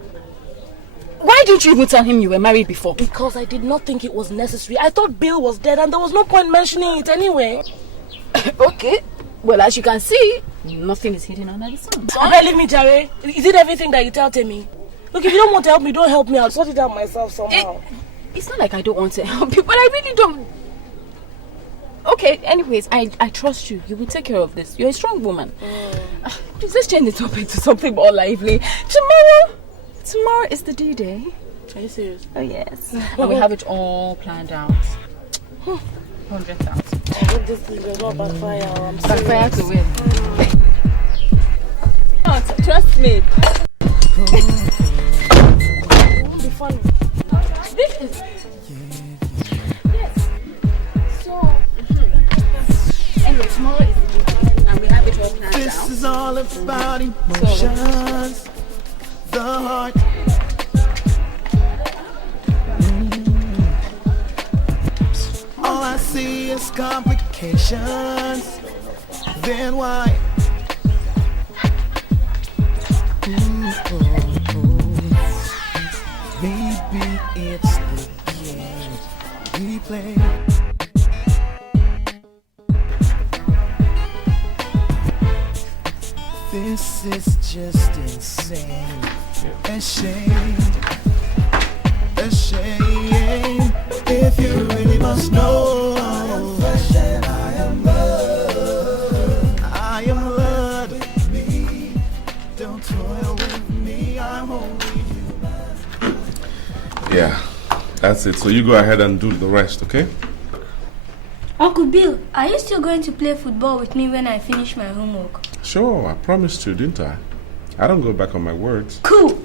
Why didn't you even tell him you were married before? Because I did not think it was necessary. I thought Bill was dead and there was no point mentioning it anyway. Okay. Well, as you can see, nothing is hidden under the sun. Leave me, Jare. Is it everything that you tell me? Look, if you don't want to help me, don't help me. I'll sort it out myself somehow. It's not like I don't want to help you, but I really don't. Okay, anyways, I trust you. You will take care of this. You're a strong woman. Please, let's change the topic to something more lively. Tomorrow is the due day. Are you serious? Oh, yes. And we have it all planned out. 100,000. I hope this thing does not backfire. I'm serious. Backfire to win. Trust me. It won't be funny. This is... Yes. So... Anyway, tomorrow is the day, and we have it all planned out. This is all about emotions, the heart. All I see is complications. Then why? Maybe it's the game we play. This is just insane. A shame. A shame. If you really must know, I am flesh and I am blood. I am blood. With me, don't toil with me. I'm only human. Yeah, that's it. So you go ahead and do the rest, okay? Uncle Bill, are you still going to play football with me when I finish my homework? Sure, I promised you, didn't I? I don't go back on my words. Cool.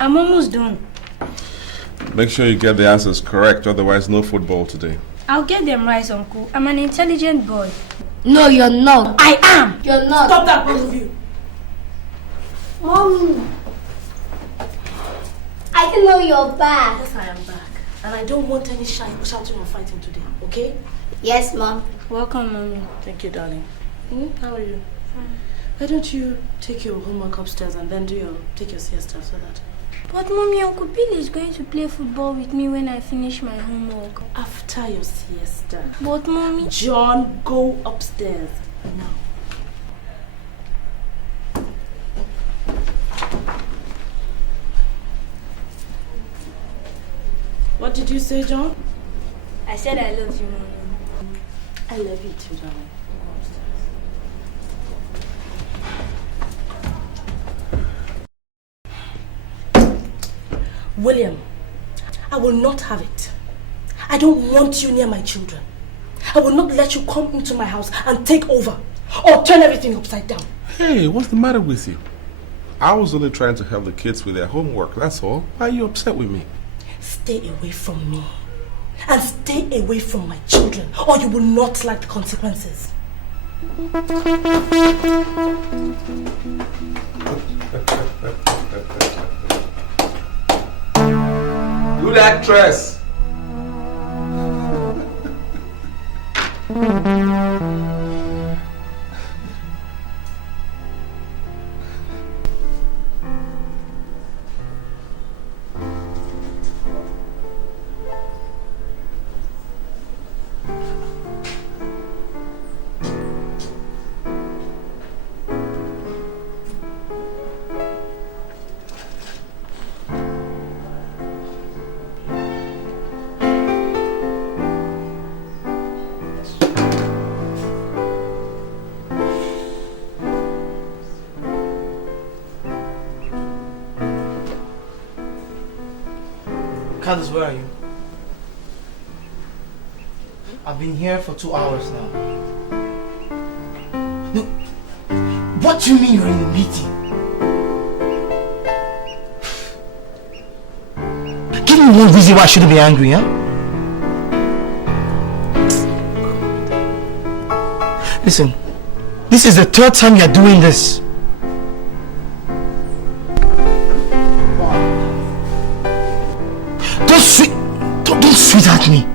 I'm almost done. Make sure you get the answers correct, otherwise no football today. I'll get them right, Uncle. I'm an intelligent boy. No, you're not. I am. You're not. Stop that, both of you. Mommy. I didn't know you're back. Yes, I am back. And I don't want any shouting or fighting today, okay? Yes, Mom. Welcome, Mommy. Thank you, darling. How are you? Fine. Why don't you take your homework upstairs and then take your siesta so that... But Mommy, Uncle Bill is going to play football with me when I finish my homework. After your siesta. But Mommy... John, go upstairs now. What did you say, John? I said I love you, Mommy. I love you too, darling. William, I will not have it. I don't want you near my children. I will not let you come into my house and take over or turn everything upside down. Hey, what's the matter with you? I was only trying to help the kids with their homework, that's all. Why are you upset with me? Stay away from me. And stay away from my children, or you will not like the consequences. Good actress! Candace, where are you? I've been here for 2 hours now. No, what do you mean you're in a meeting? Give me one reason why I shouldn't be angry, huh? Listen, this is the 3rd time you're doing this. Don't sweetheart me.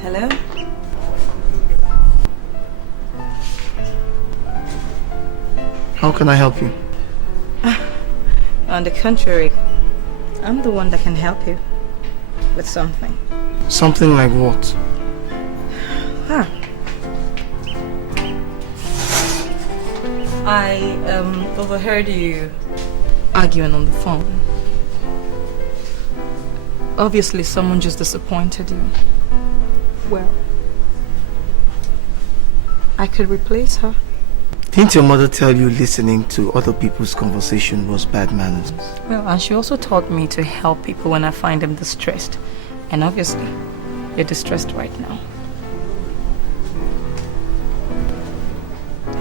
Hello? How can I help you? On the contrary, I'm the one that can help you with something. Something like what? Huh. I overheard you arguing on the phone. Obviously, someone just disappointed you. Well, I could replace her. Didn't your mother tell you listening to other people's conversation was bad manners? Well, and she also taught me to help people when I find them distressed. And obviously, you're distressed right now.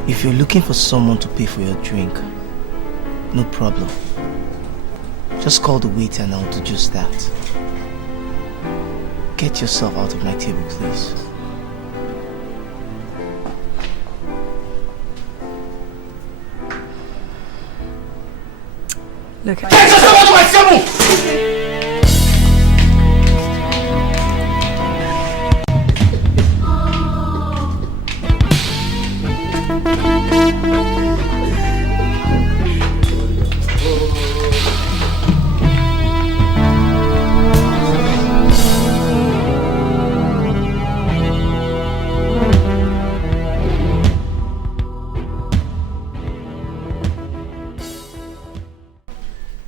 If you're looking for someone to pay for your drink, no problem. Just call the waiter and I'll do just that. Get yourself out of my table, please. Look, get yourself out of my table!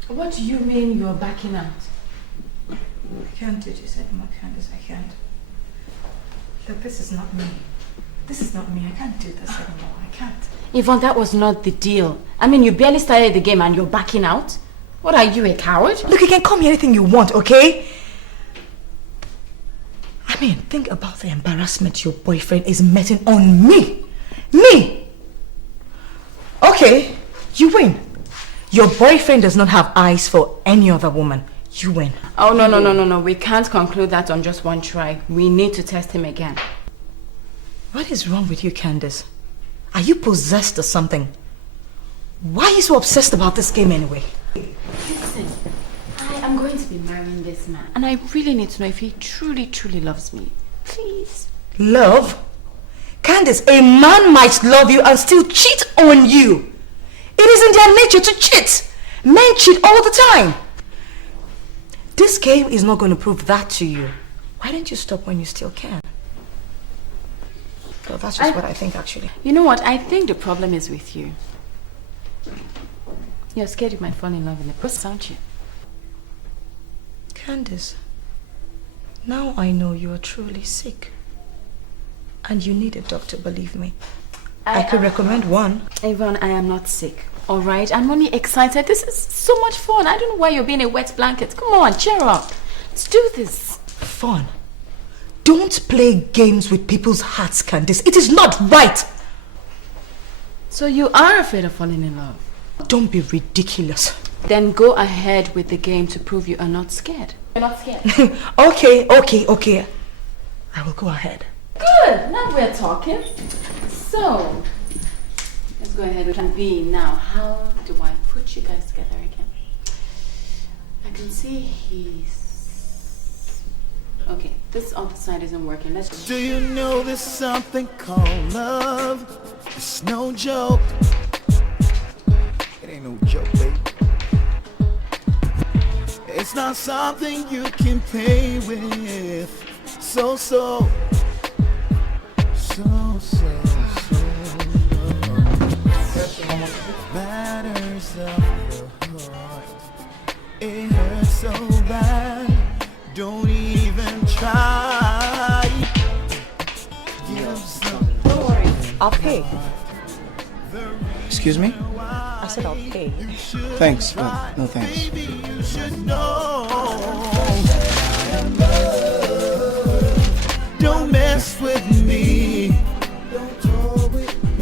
What do you mean you're backing out? I can't do this anymore, Candace. I can't. Look, this is not me. This is not me. I can't do this anymore. I can't. Yvonne, that was not the deal. I mean, you barely started the game and you're backing out? What are you, a coward? Look, you can call me anything you want, okay? I mean, think about the embarrassment your boyfriend is meting on me. Me! Okay, you win. Your boyfriend does not have eyes for any other woman. You win. Oh, no. We can't conclude that on just one try. We need to test him again. What is wrong with you, Candace? Are you possessed or something? Why are you so obsessed about this game anyway? Listen, I am going to be marrying this man. And I really need to know if he truly, truly loves me. Please. Love? Candace, a man might love you and still cheat on you. It is in their nature to cheat. Men cheat all the time. This game is not going to prove that to you. Why don't you stop when you still can? Well, that's just what I think, actually. You know what? I think the problem is with you. You're scared you might fall in love in the process, aren't you? Candace, now I know you are truly sick. And you need a doctor, believe me. I could recommend one. Yvonne, I am not sick. Alright? I'm only excited. This is so much fun. I don't know why you're being a wet blanket. Come on, cheer up. Let's do this. Fun? Don't play games with people's hearts, Candace. It is not right. So you are afraid of falling in love? Don't be ridiculous. Then go ahead with the game to prove you are not scared. You're not scared? Okay. I will go ahead. Good. Now we're talking. So, let's go ahead with plan B. Now, how do I put you guys together again? I can see he's... Okay, this other side isn't working. Let's... Do you know there's something called love? It's no joke. It ain't no joke, baby. It's not something you can play with. So matters of the heart. It hurts so bad. Don't even try. Give some. Don't worry, I'll pay. Excuse me? I said I'll pay. Thanks, but no thanks. You should know. Don't mess with me.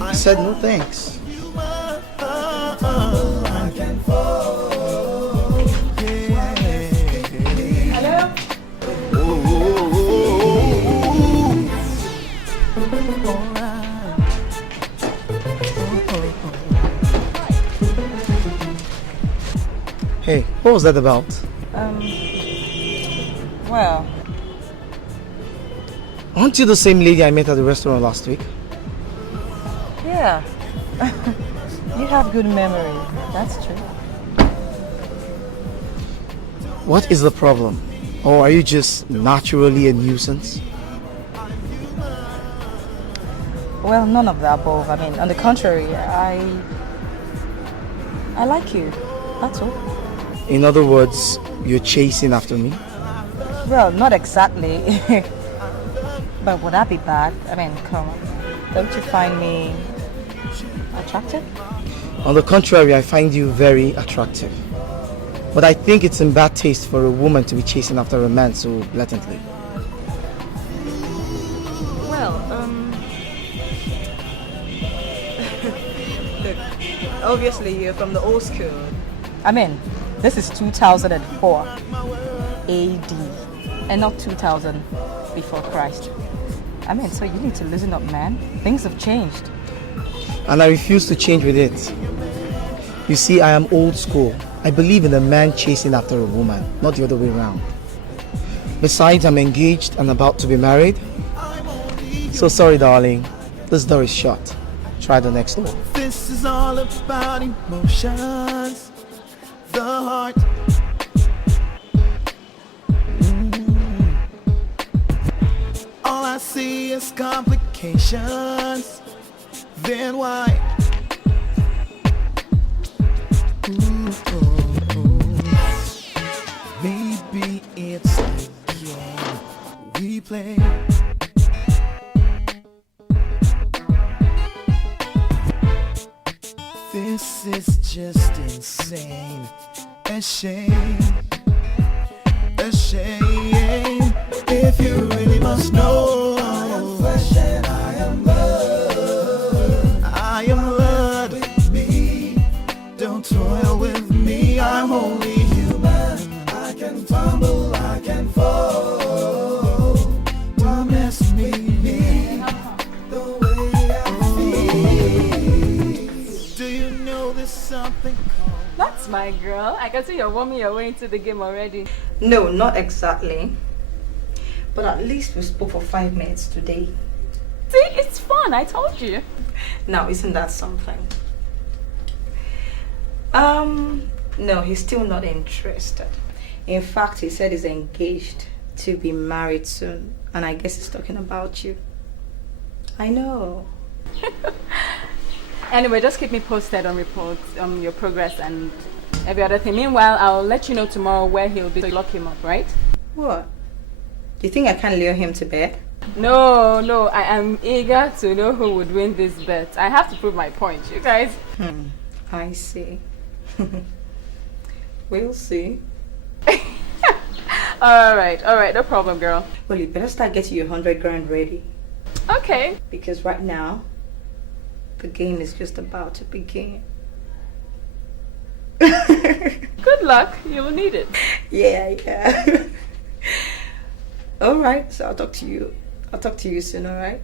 I said no thanks. Hello? Hey, what was that about? Well, Aren't you the same lady I met at the restaurant last week? yeah. You have good memory. That's true. What is the problem? Or are you just naturally a nuisance? Well, none of the above. I mean, on the contrary, I like you. That's all. In other words, you're chasing after me? Well, not exactly. But would that be bad? I mean, come on. Don't you find me attractive? On the contrary, I find you very attractive. But I think it's in bad taste for a woman to be chasing after a man so blatantly. Well, look, obviously you're from the old school. I mean, this is 2004 AD and not 2000 before Christ. I mean, so you need to listen up, man. Things have changed. And I refuse to change with it. You see, I am old school. I believe in a man chasing after a woman, not the other way around. Besides, I'm engaged and about to be married. So sorry, darling. This door is shut. Try the next door. This is all about emotions. The heart. All I see is complications. Then why? Maybe it's the game we play. This is just insane. A shame. A shame. If you really must know, I am flesh and I am blood. I am blood. With me, don't toil with me. I'm only human. I can fumble, I can fall. Don't mess me the way I feel. Do you know there's something called? That's my girl. I can see you're warming your way into the game already. No, not exactly. But at least we spoke for 5 minutes today. See, it's fun. I told you. Now, isn't that something? No, he's still not interested. In fact, he said he's engaged to be married soon. And I guess he's talking about you. I know. Anyway, just keep me posted on reports, on your progress and every other thing. Meanwhile, I'll let you know tomorrow where he'll be to lock him up, right? What? Do you think I can lure him to bed? No, I am eager to know who would win this bet. I have to prove my point, you guys. I see. We'll see. Alright, no problem, girl. Well, you better start getting your 100 grand ready. Okay. Because right now, the game is just about to begin. Good luck, you'll need it. Yeah. Alright, so I'll talk to you soon, alright?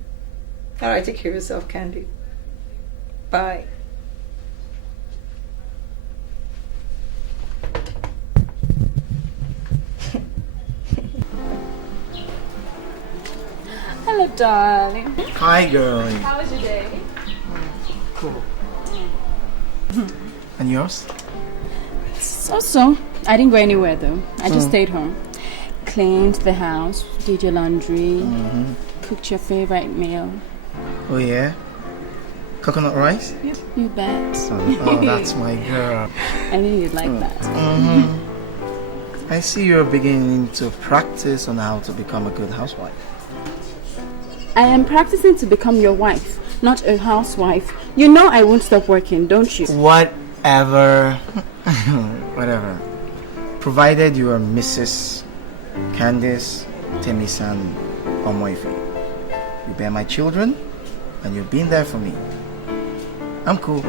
Alright, take care of yourself, Candy. Bye. Hello, darling. Hi, girl. How was your day? Cool. And yours? So. I didn't go anywhere though. I just stayed home. Cleaned the house, did your laundry, cooked your favorite meal. Oh, yeah? Coconut rice? Yep, you bet. Oh, that's my girl. I knew you'd like that. I see you're beginning to practice on how to become a good housewife. I am practicing to become your wife, not a housewife. You know I won't stop working, don't you? Whatever. Whatever. Provided you are Mrs. Candice Temisan Omoife. You bear my children, and you've been there for me. I'm cool.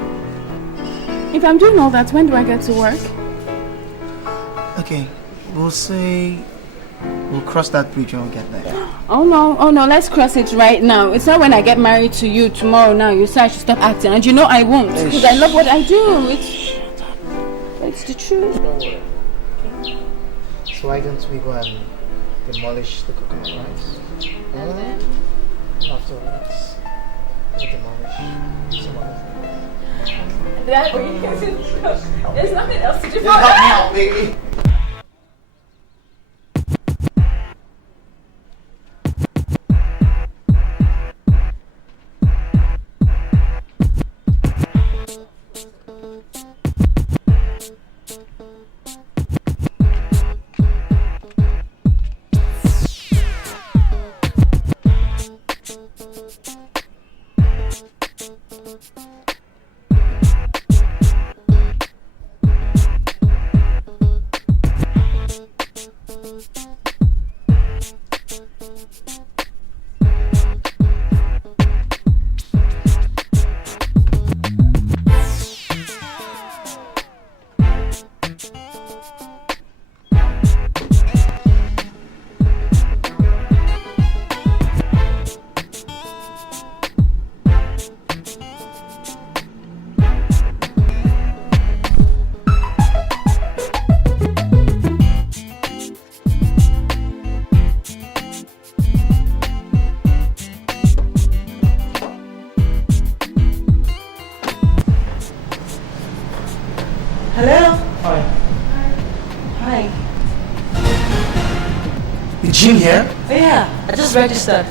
If I'm doing all that, when do I get to work? Okay, we'll say we'll cross that bridge when we get there. Oh no, let's cross it right now. It's not when I get married to you tomorrow now you say I should stop acting, and you know I won't, because I love what I do. It's the truth. Don't worry. Okay. So why don't we go and demolish the coconut rice? And then afterwards, we demolish some other things. There's nothing else to do. Just help me out, baby. Here? Oh yeah, I just registered.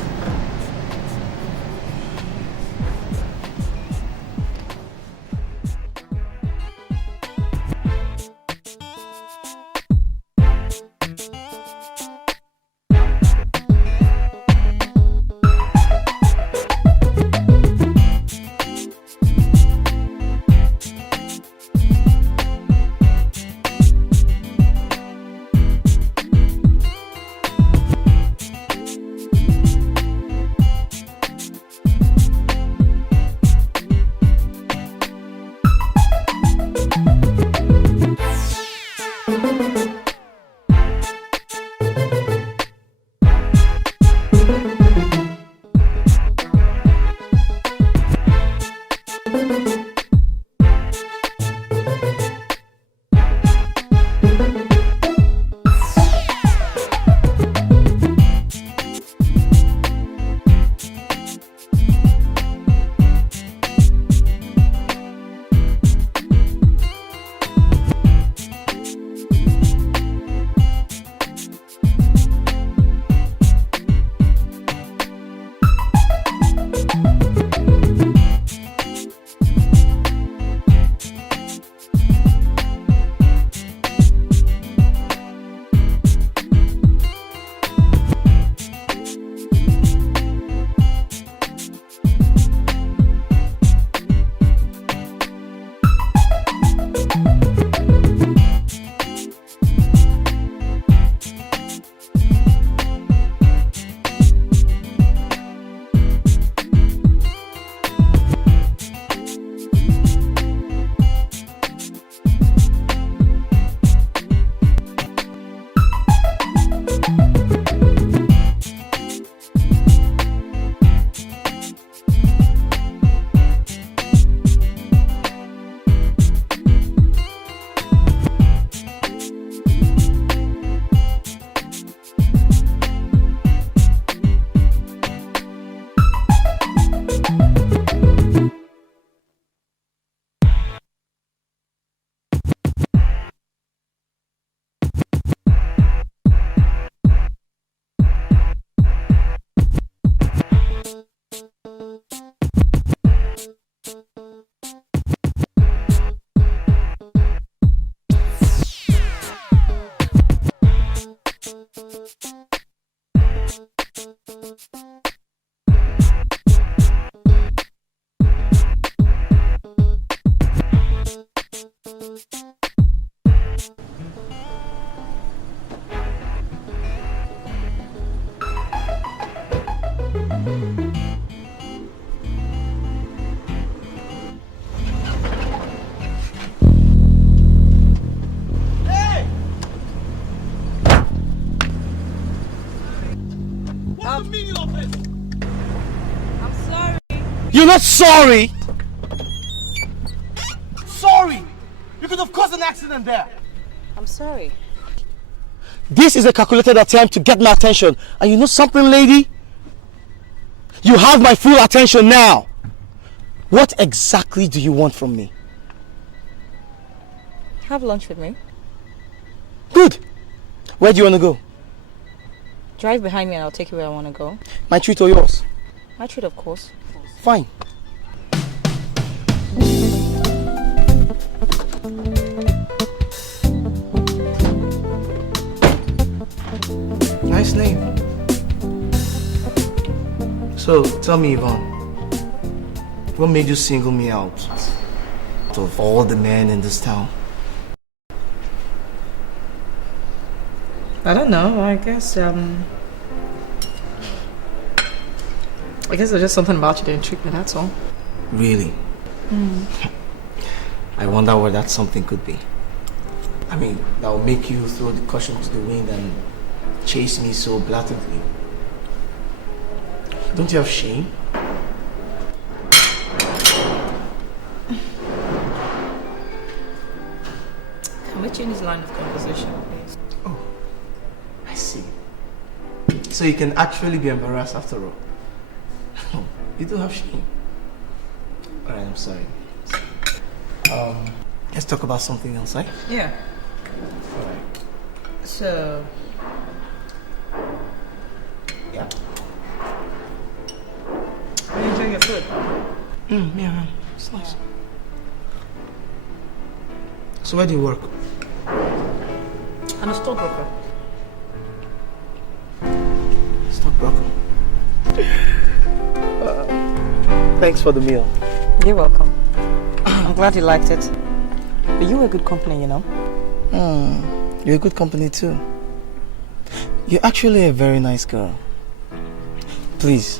You're not sorry? Sorry! You could have caused an accident there. I'm sorry. This is a calculated attempt to get my attention. And you know something, lady? You have my full attention now. What exactly do you want from me? Have lunch with me. Good. Where do you want to go? Drive behind me and I'll take you where I want to go. My treat or yours? My treat, of course. Fine. Nice name. So, tell me, Yvonne, what made you single me out of all the men in this town? I don't know. I guess there's just something about you that intrigued me, that's all. Really? I wonder what that something could be. I mean, that will make you throw the caution to the wind and chase me so blatantly. Don't you have shame? Can we change this line of conversation, please? Oh, I see. So you can actually be embarrassed after all. You don't have shame. Alright, I'm sorry. Let's talk about something else, right? Yeah. Alright. So... Yeah? Are you enjoying your food? Yeah, it's nice. So where do you work? I'm a stockbroker. Stockbroker? Thanks for the meal. You're welcome. I'm glad you liked it. But you were good company, you know? You're a good company too. You're actually a very nice girl. Please,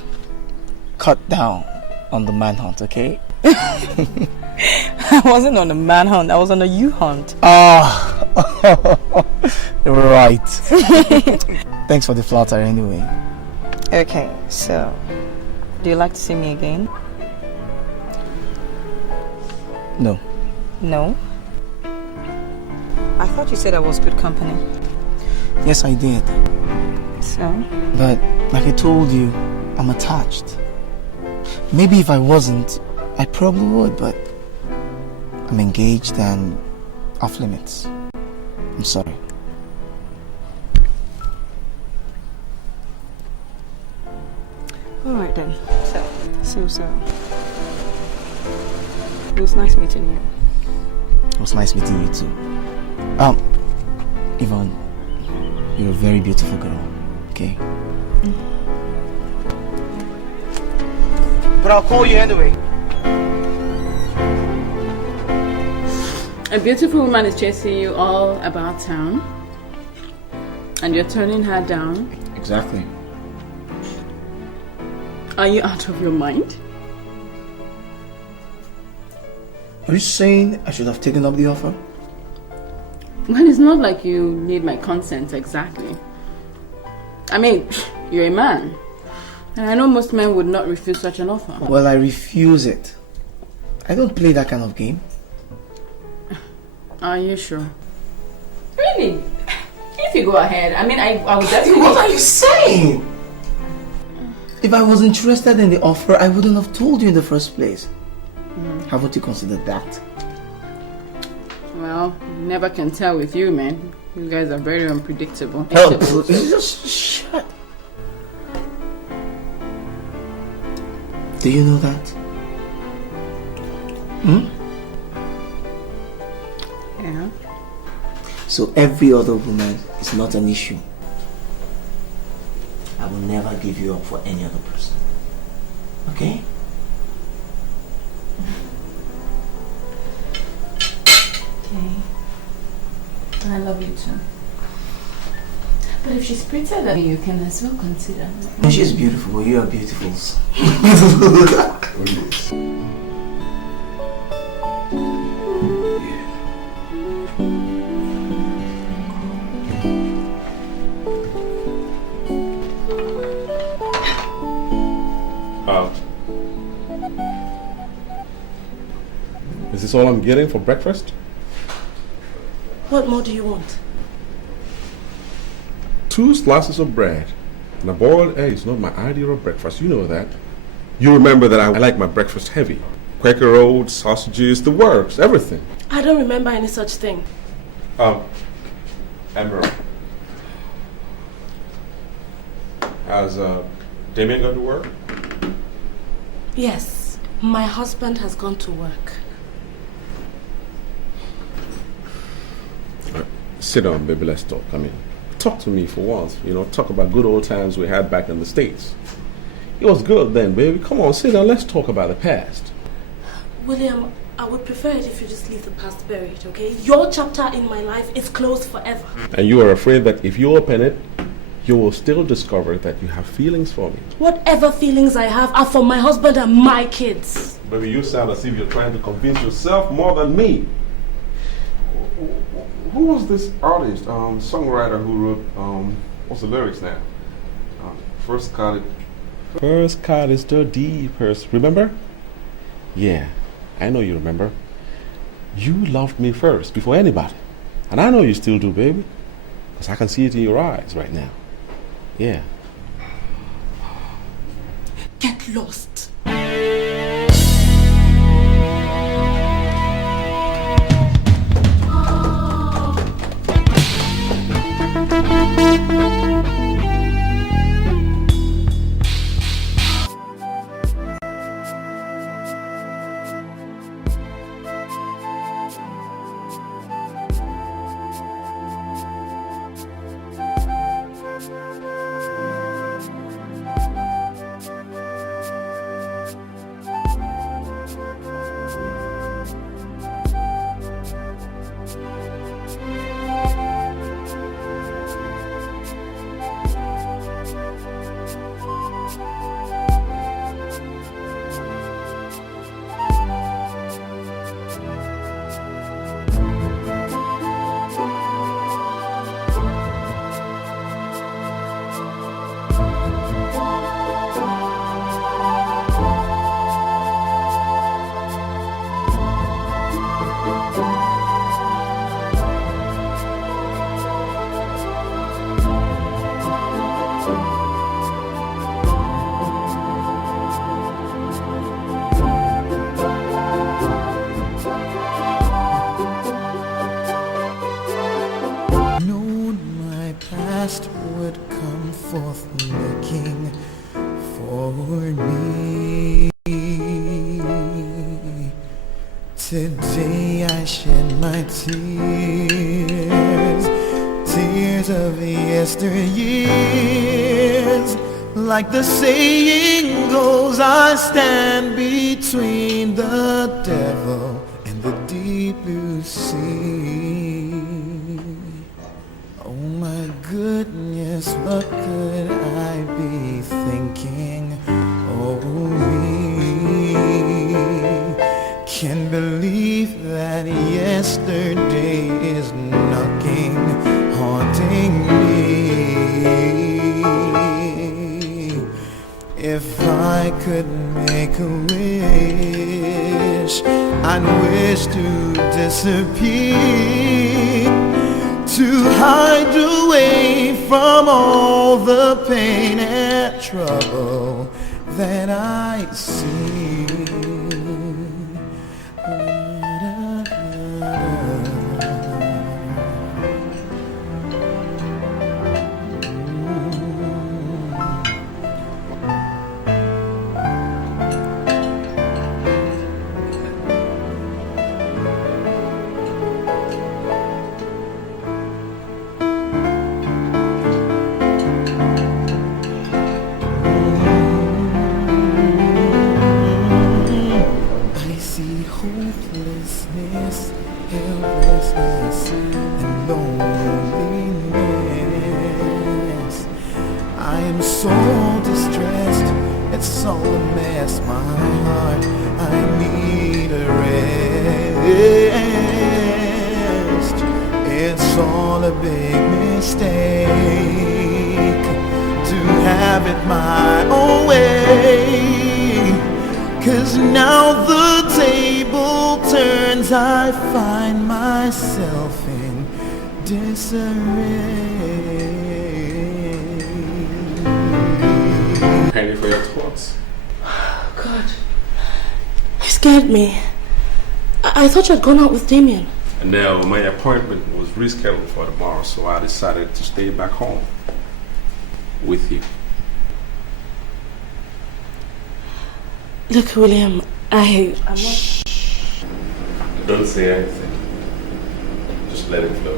cut down on the manhunt, okay? I wasn't on a manhunt, I was on a you-hunt. Right. Thanks for the flatter anyway. Okay, so, do you like to see me again? No. No? I thought you said I was good company. Yes, I did. So? But, like I told you, I'm attached. Maybe if I wasn't, I probably would, but I'm engaged and off limits. I'm sorry. Alright then. So. It was nice meeting you. It was nice meeting you too. Yvonne, you're a very beautiful girl, okay? But I'll call you anyway. A beautiful woman is chasing you all about town, and you're turning her down. Exactly. Are you out of your mind? Are you saying I should have taken up the offer? Well, it's not like you need my consent exactly. I mean, you're a man. And I know most men would not refuse such an offer. Well, I refuse it. I don't play that kind of game. Are you sure? Really? If you go ahead, I mean, I would definitely... What are you saying? If I was interested in the offer, I wouldn't have told you in the first place. Haven't you considered that? Well, never can tell with you, man. You guys are very unpredictable. Oh, just shut. Do you know that? Yeah. So every other woman is not an issue. I will never give you up for any other person. Okay? Okay. And I love you too. But if she's prettier than you can as well consider. No, she's beautiful. You are beautiful. Is this all I'm getting for breakfast? What more do you want? 2 slices of bread and a boiled egg is not my ideal of breakfast. You know that. You remember that I like my breakfast heavy. Quaker oats, sausages, the works, everything. I don't remember any such thing. Amber. Has Damien gone to work? Yes, my husband has gone to work. Sit down, baby, let's talk. I mean, talk to me for once. You know, talk about good old times we had back in the States. It was good then, baby. Come on, sit down, let's talk about the past. William, I would prefer it if you just leave the past buried, okay? Your chapter in my life is closed forever. And you are afraid that if you open it, you will still discover that you have feelings for me. Whatever feelings I have are for my husband and my kids. Baby, you sound as if you're trying to convince yourself more than me. Who was this artist, songwriter who wrote, what's the lyrics now? First cut is the deepest. Remember? Yeah, I know you remember. You loved me first, before anybody. And I know you still do, baby. Because I can see it in your eyes right now. Yeah. Get lost. Today I shed my tears, tears of yesteryears. Like the saying goes, I stand between the devil and the deep blue sea. Oh my goodness, what could I be thinking? Oh me, can't believe that yesterday is knocking, haunting me. If I could make a wish, I'd wish to disappear, to hide away from all the pain and trouble that I see. Helplessness and loneliness. I am so distressed, it's all a mess. My heart, I need a rest. It's all a big mistake to have it my own way. 'Cause now the table turns Sometimes I find myself in disarray. Ready for your thoughts? God. You scared me. I thought you had gone out with Damien. No, my appointment was rescheduled for tomorrow, so I decided to stay back home with you. Look, William, I'm not... Shh. Don't say anything. Just let it flow.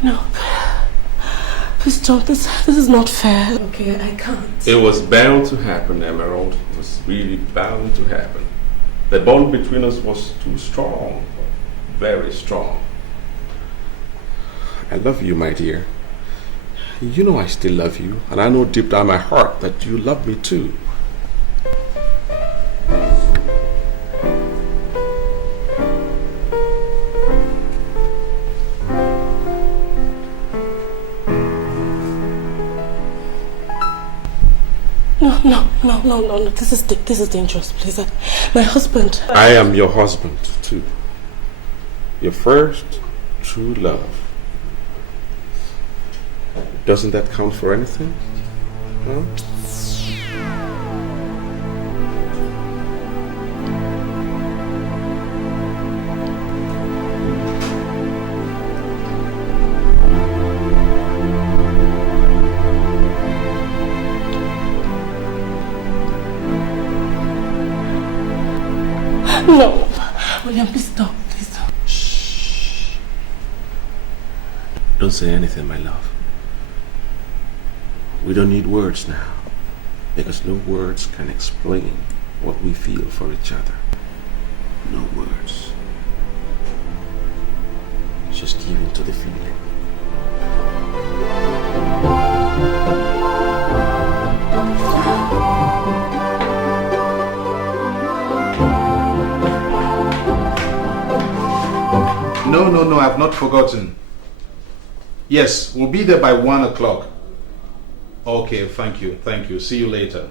No. Please don't. This is not fair. Okay, I can't. It was bound to happen, Emerald. It was really bound to happen. The bond between us was too strong. Very strong. I love you, my dear. You know I still love you, and I know deep down my heart that you love me too. No. This is dangerous, please. My husband. I am your husband too. Your first true love. Doesn't that count for anything? Huh? No. William, please stop. Please stop. Shh. Don't say anything, my love. We don't need words now, because no words can explain what we feel for each other. No words. Just give in to the feeling. No, I've not forgotten. Yes, we'll be there by 1 o'clock. Okay, thank you. See you later.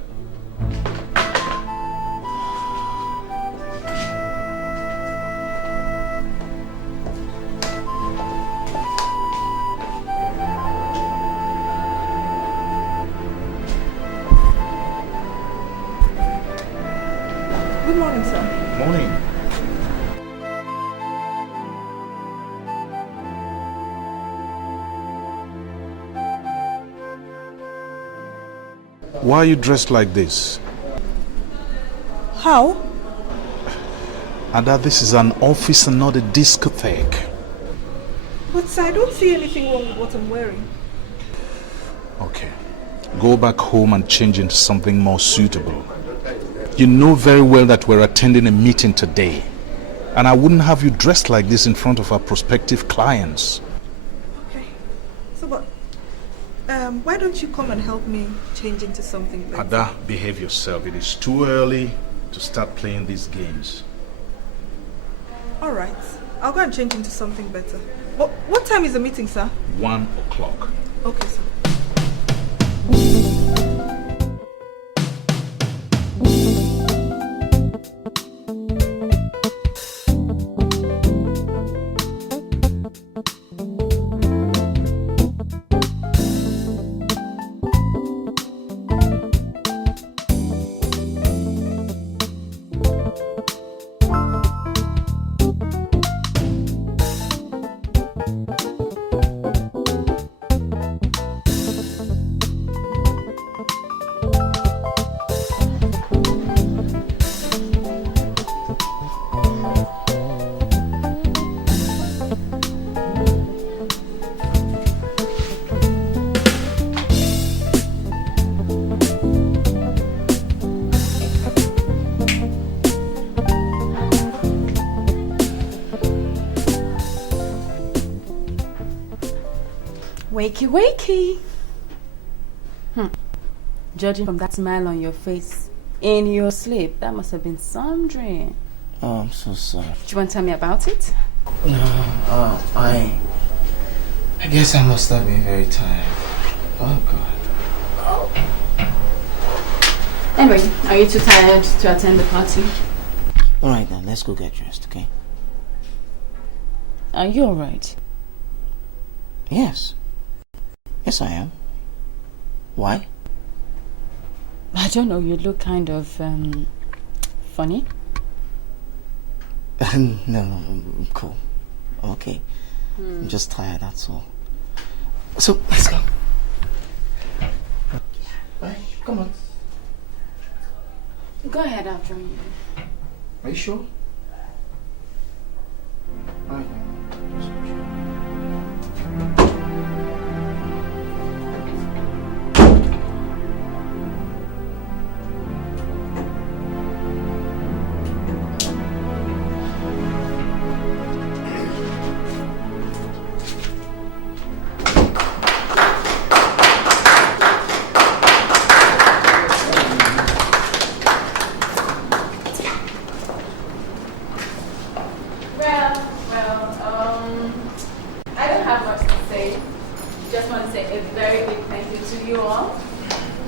Good morning, sir. Morning. Why are you dressed like this? How? Ada, this is an office and not a discotheque. But sir, I don't see anything wrong with what I'm wearing. Okay. Go back home and change into something more suitable. You know very well that we're attending a meeting today. And I wouldn't have you dressed like this in front of our prospective clients. Okay. So, but why don't you come and help me change into something better? Ada, behave yourself. It is too early to start playing these games. Alright. I'll go and change into something better. What time is the meeting, sir? 1 o'clock. Okay, sir. Wakey. Judging from that smile on your face in your sleep, that must have been some dream. Oh, I'm so sorry. Do you want to tell me about it? No, I guess I must have been very tired. Oh, God. Anyway, are you too tired to attend the party? Alright then, let's go get dressed, okay? Are you alright? Yes. Yes, I am. Why? I don't know, you look kind of, funny. No, I'm cool. Okay. I'm just tired, that's all. So, let's go. Right, come on. Go ahead, I'll join you. Are you sure? Alright.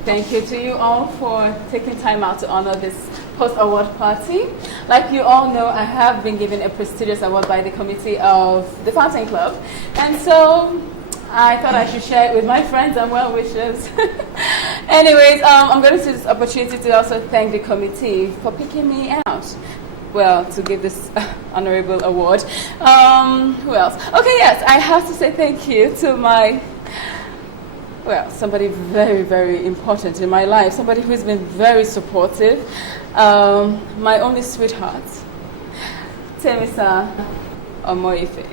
Thank you to you all for taking time out to honor this post-award party. Like you all know, I have been given a prestigious award by the committee of the Fountain Club. And so I thought I should share it with my friends and well-wishers. Anyways, I'm going to use this opportunity to also thank the committee for picking me out. Well, to give this honorable award. Who else? Okay, yes, I have to say thank you to my... Well, somebody very, very important in my life. Somebody who's been very supportive. My only sweetheart, Temisa Omoife.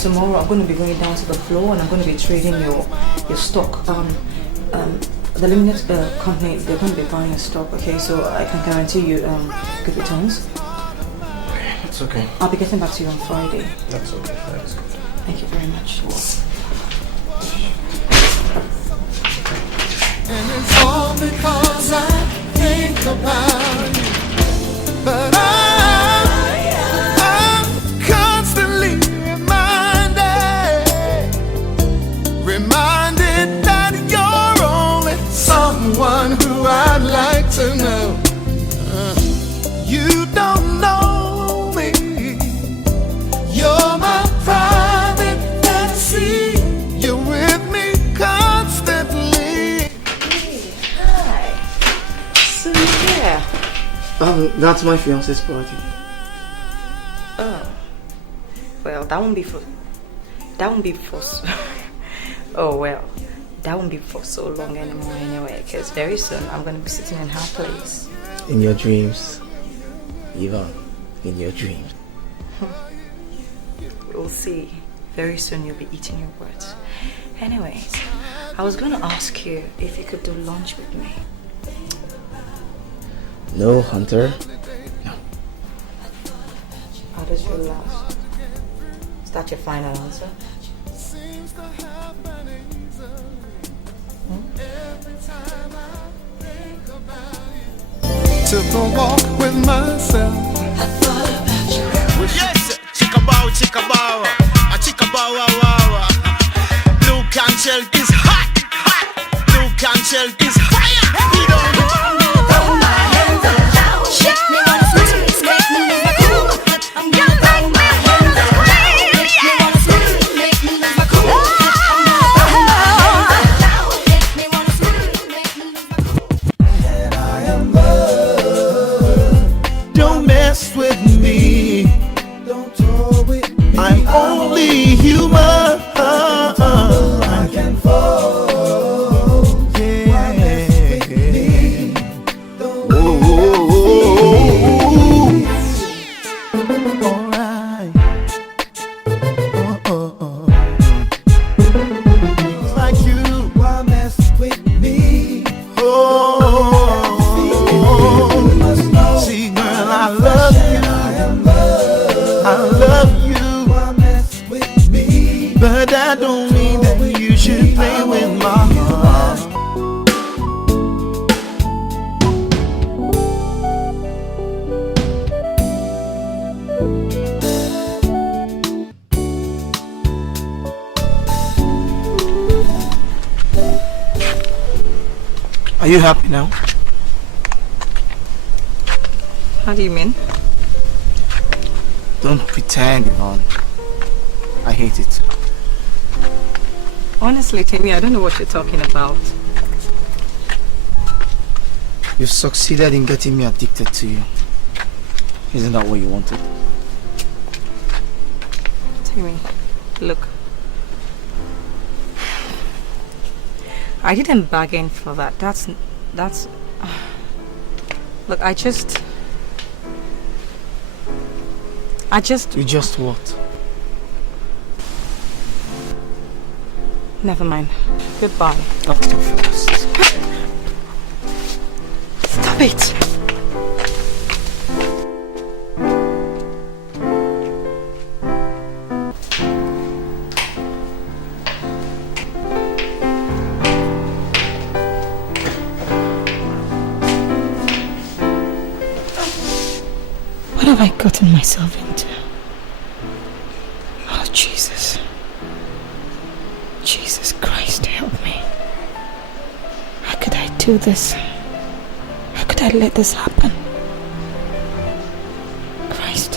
Tomorrow I'm going to be going down to the floor and I'm going to be trading your stock. The limited company, they're going to be buying your stock, okay? So I can guarantee you good returns. That's okay. I'll be getting back to you on Friday. That's okay. That's good. Thank you very much. And it's all because I think about you. But I'm constantly reminded that you're only someone who I'd like to know. You don't know me. You're my private fantasy. You're with me constantly. Hey, hi. So yeah. That's my fiance's party. Oh. Well, that won't be for oh well, that won't be for so long anymore anyway, because very soon I'm going to be sitting in her place. In your dreams. Even in your dreams. We'll see. Very soon you'll be eating your words. Anyways, I was going to ask you if you could do lunch with me. No, Hunter. No. How does your last? Is that your final answer? Took a walk with myself. I thought about you. Yes, chickabow, chickabow, a chickabow, wow. Blue can shell is hot, hot. Blue can shell is fire. We don't throw my hands around. Make me wanna scream, make me lose my cool. I'm gonna throw my hands around. Make me wanna scream, make me lose my cool. I'm gonna throw my hands around. Make me wanna scream, make me lose my cool. And I am don't mess with me. Don't toy with me. I'm only human. I can fall. Yeah. Alright. It's like you. Why mess with me? See, girl, I love you. I love you. But that don't mean that you should play with my heart. Are you happy now? How do you mean? Don't pretend, Yvonne. I hate it. Honestly, Timmy, I don't know what you're talking about. You've succeeded in getting me addicted to you. Isn't that what you wanted? Timmy, look. I didn't bargain for that. That's... Look, I just... You just what? Never mind. Goodbye. That's too fast. Stop it! What have I gotten myself into? Oh, Jesus. Jesus Christ, help me. How could I do this? How could I let this happen? Christ.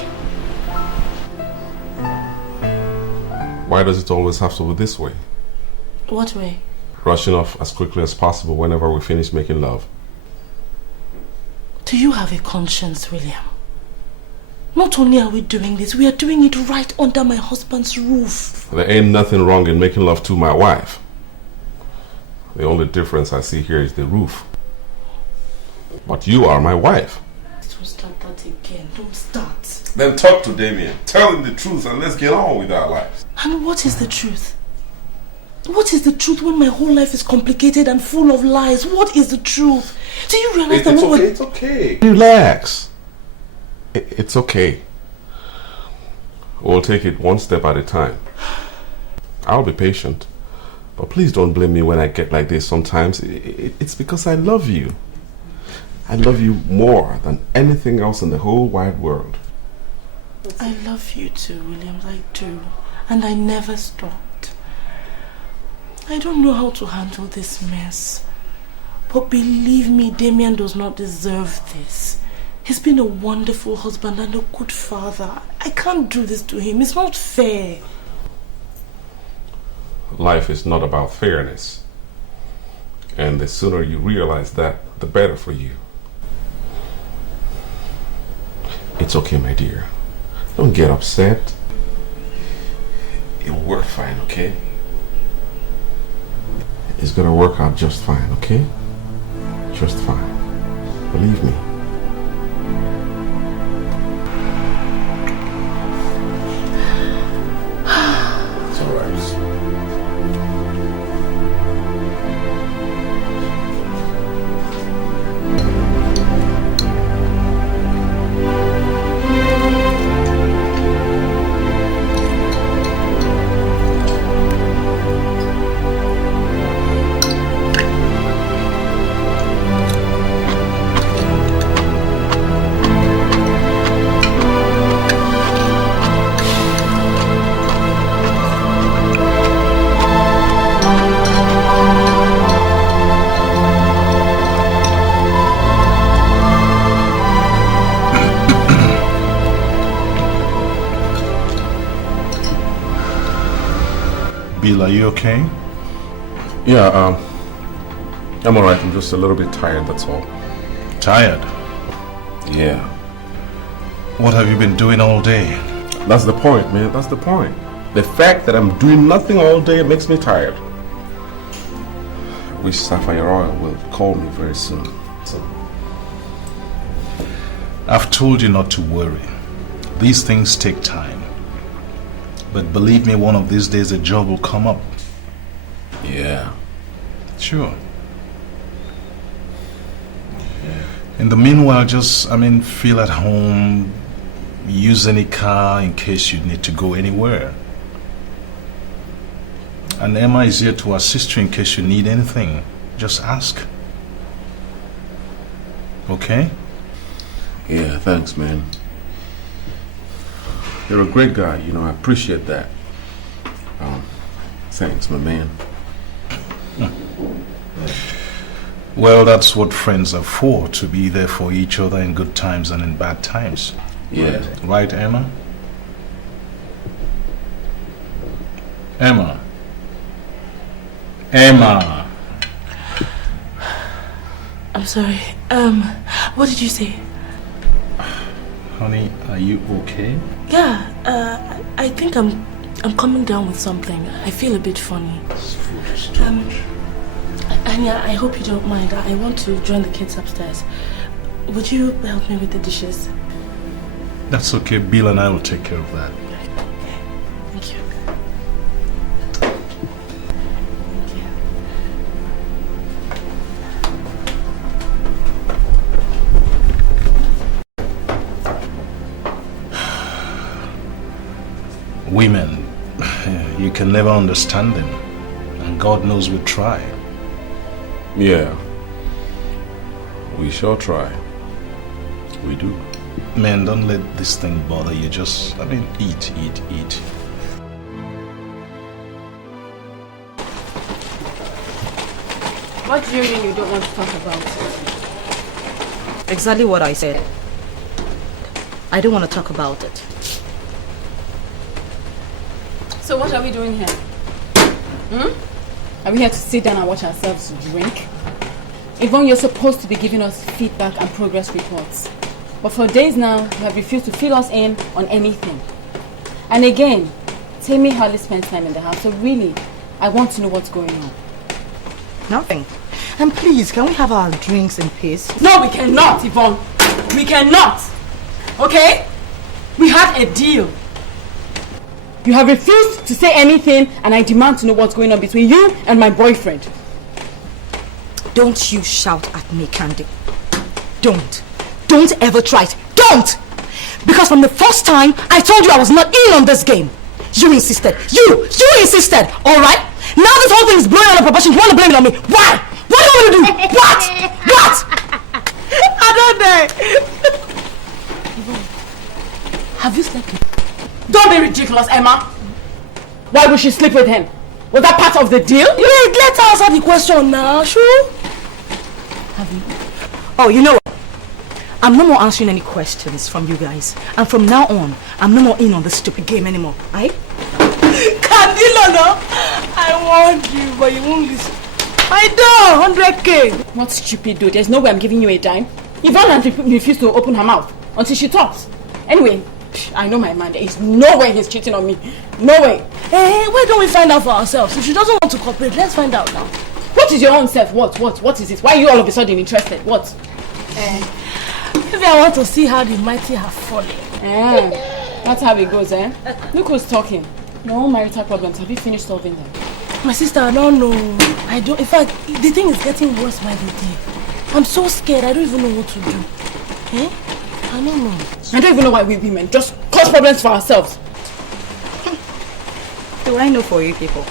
Why does it always have to be this way? What way? Rushing off as quickly as possible whenever we finish making love. Do you have a conscience, William? Not only are we doing this, we are doing it right under my husband's roof. There ain't nothing wrong in making love to my wife. The only difference I see here is the roof. But you are my wife. Don't start that again. Don't start. Then talk to Damien. Tell him the truth and let's get on with our lives. And what is the truth? What is the truth when my whole life is complicated and full of lies? What is the truth? Do you realize that it's okay, it's okay. Relax. It's okay. We'll take it one step at a time. I'll be patient. But please don't blame me when I get like this sometimes. It's because I love you. I love you more than anything else in the whole wide world. I love you too, Williams. I do. And I never stopped. I don't know how to handle this mess. But believe me, Damien does not deserve this. He's been a wonderful husband and a good father. I can't do this to him. It's not fair. Life is not about fairness. And the sooner you realize that, the better for you. It's okay, my dear. Don't get upset. It'll work fine, okay? It's gonna work out just fine, okay? Just fine. Believe me. Bill, are you okay? Yeah, I'm alright. I'm just a little bit tired, that's all. Tired? Yeah. What have you been doing all day? That's the point, man. That's the point. The fact that I'm doing nothing all day makes me tired. I wish Sapphire will call me very soon. I've told you not to worry. These things take time. But believe me, one of these days a job will come up. Yeah. Sure. In the meanwhile, just, feel at home, use any car in case you need to go anywhere. And Emma is here to assist you in case you need anything. Just ask. Okay? Yeah, thanks, man. You're a great guy, I appreciate that. Thanks, my man. Well, that's what friends are for, to be there for each other in good times and in bad times. Yeah. Right, Emma? Emma? Emma! I'm sorry. What did you say? Honey, are you okay? Yeah, I think I'm coming down with something. I feel a bit funny. And yeah, I hope you don't mind. I want to join the kids upstairs. Would you help me with the dishes? That's okay. Bill and I will take care of that. Thank you. Women, you can never understand them. And God knows we try. Yeah. We sure try. We do. Man, don't let this thing bother you. Just, eat. What do you mean you don't want to talk about it? Exactly what I said. I don't want to talk about it. So what are we doing here? Are we here to sit down and watch ourselves drink? Yvonne, you're supposed to be giving us feedback and progress reports. But for days now, you have refused to fill us in on anything. And again, Tammy hardly spends time in the house, so really, I want to know what's going on. Nothing. And please, can we have our drinks in peace? No, we cannot, Yvonne. We cannot. Okay? We had a deal. You have refused to say anything, and I demand to know what's going on between you and my boyfriend. Don't you shout at me, Candy. Don't. Don't ever try it. Don't! Because from the first time, I told you I was not in on this game. You insisted. You insisted, alright? Now this whole thing is blowing out of proportion. You want to blame it on me. Why? What do you want to do? What? I don't know. Have you slept with him? Don't be ridiculous, Emma. Why would she sleep with him? Was that part of the deal? Wait, let's answer the question now, sure? Have you? Oh, you know what? I'm no more answering any questions from you guys. And from now on, I'm no more in on this stupid game anymore. Right? Candilo, I want you, but you won't listen. I do, 100K. What stupid dude? There's no way I'm giving you a dime. Yvonne has refused to open her mouth until she talks. Anyway, I know my man. There is no way he's cheating on me. No way. Hey, why don't we find out for ourselves? If she doesn't want to cooperate, let's find out now. What is your own self? What is it? Why are you all of a sudden interested? What? Maybe I want to see how the mighty have fallen. That's how it goes, eh? Look who's talking. Your own marital problems, have you finished solving them? My sister, I don't know. In fact, the thing is getting worse by the day. I'm so scared, I don't even know what to do. Eh? I don't know. I don't even know why we women just cause problems for ourselves. Do I know for you people?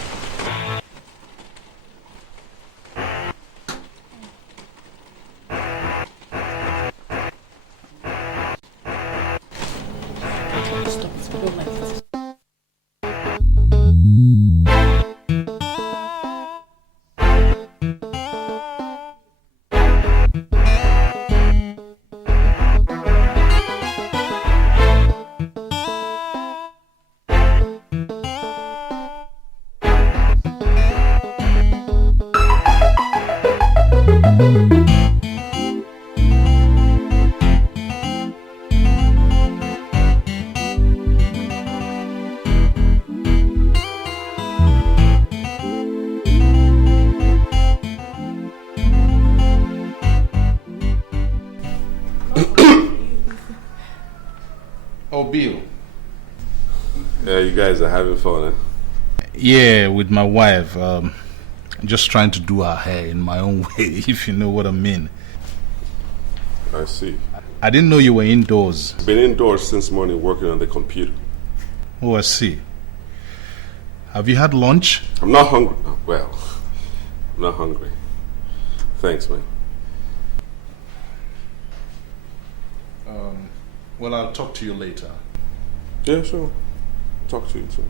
bill. Yeah, you guys are having fun, eh? Yeah, with my wife. Just trying to do her hair in my own way, if you know what I mean. I see. I didn't know you were indoors. Been indoors since morning working on the computer. Oh, I see. Have you had lunch? I'm not hungry. Well, I'm not hungry. Thanks, man. Well, I'll talk to you later. Yeah, sure. Talk to you too.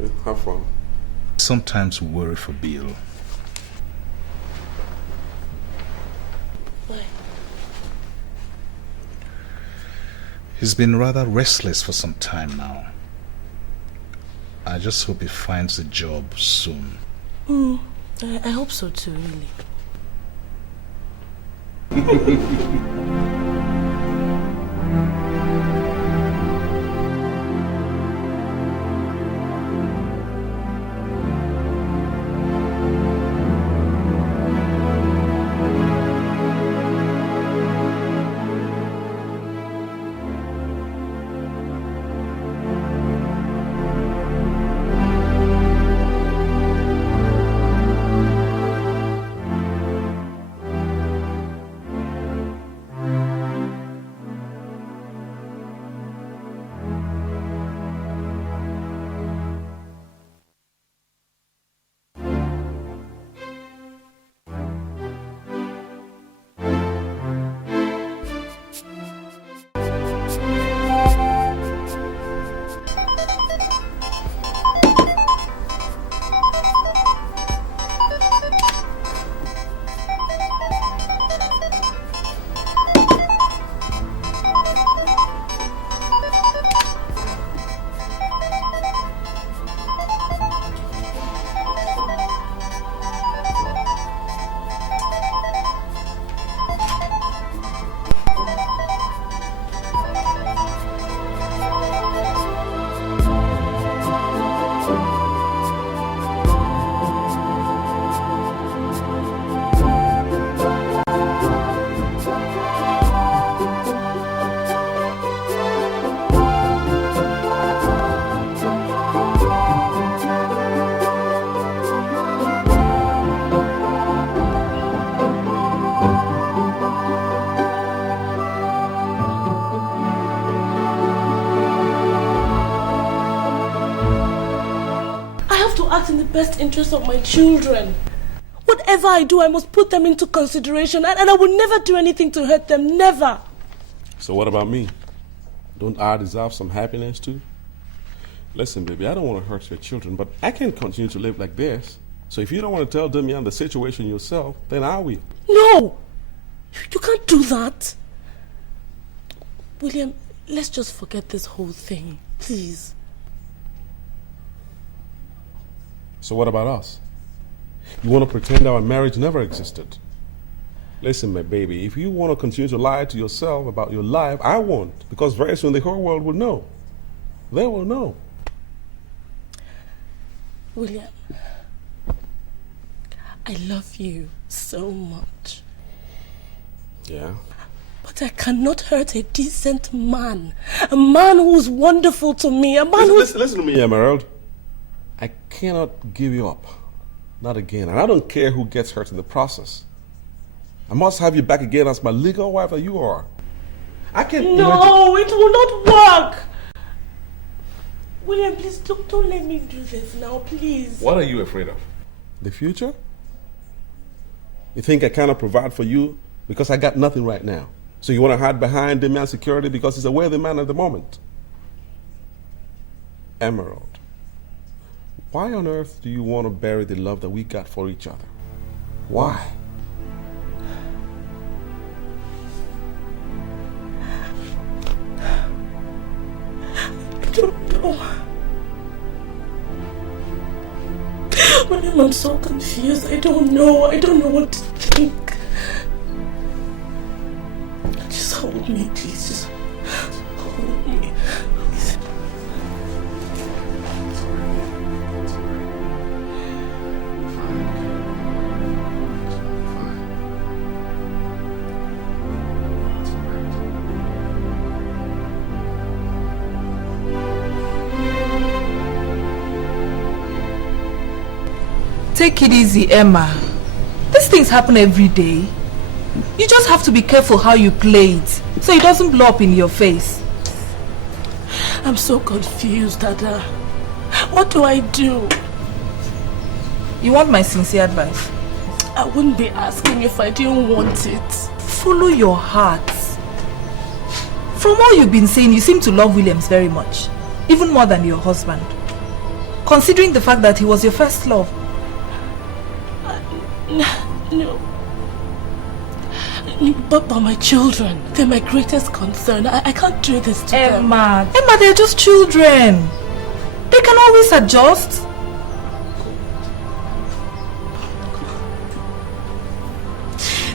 Yeah, have fun. Sometimes worry for Bill. Why? He's been rather restless for some time now. I just hope he finds a job soon. I hope so too, really. Act in the best interest of my children. Whatever I do, I must put them into consideration, and I will never do anything to hurt them, never. So what about me? Don't I deserve some happiness too? Listen, baby, I don't want to hurt your children, but I can't continue to live like this. So if you don't want to tell Damian the situation yourself, then I will. No! You can't do that. William, let's just forget this whole thing, please. So what about us? You want to pretend our marriage never existed? Listen, my baby, if you want to continue to lie to yourself about your life, I won't. Because very soon the whole world will know. They will know. William, I love you so much. Yeah? But I cannot hurt a decent man. A man who's wonderful to me. A man Listen to me, Emerald. I cannot give you up. Not again. And I don't care who gets hurt in the process. I must have you back again as my legal wife that you are. I can't... No, it will not work. William, please don't let me do this now, please. What are you afraid of? The future? You think I cannot provide for you because I got nothing right now? So you want to hide behind the man's security because he's a worthy man at the moment? Emerald, why on earth do you want to bury the love that we got for each other? Why? I don't know. William, I'm so confused. I don't know what to think. Just hold me, please. Just hold me. Please. Take it easy, Emma. These things happen every day. You just have to be careful how you play it, so it doesn't blow up in your face. I'm so confused, Dada. What do I do? You want my sincere advice? I wouldn't be asking if I didn't want it. Follow your heart. From all you've been saying, you seem to love Williams very much. Even more than your husband. Considering the fact that he was your first love. No. But my children, they're my greatest concern. I can't do this to them. Emma, they're just children. They can always adjust.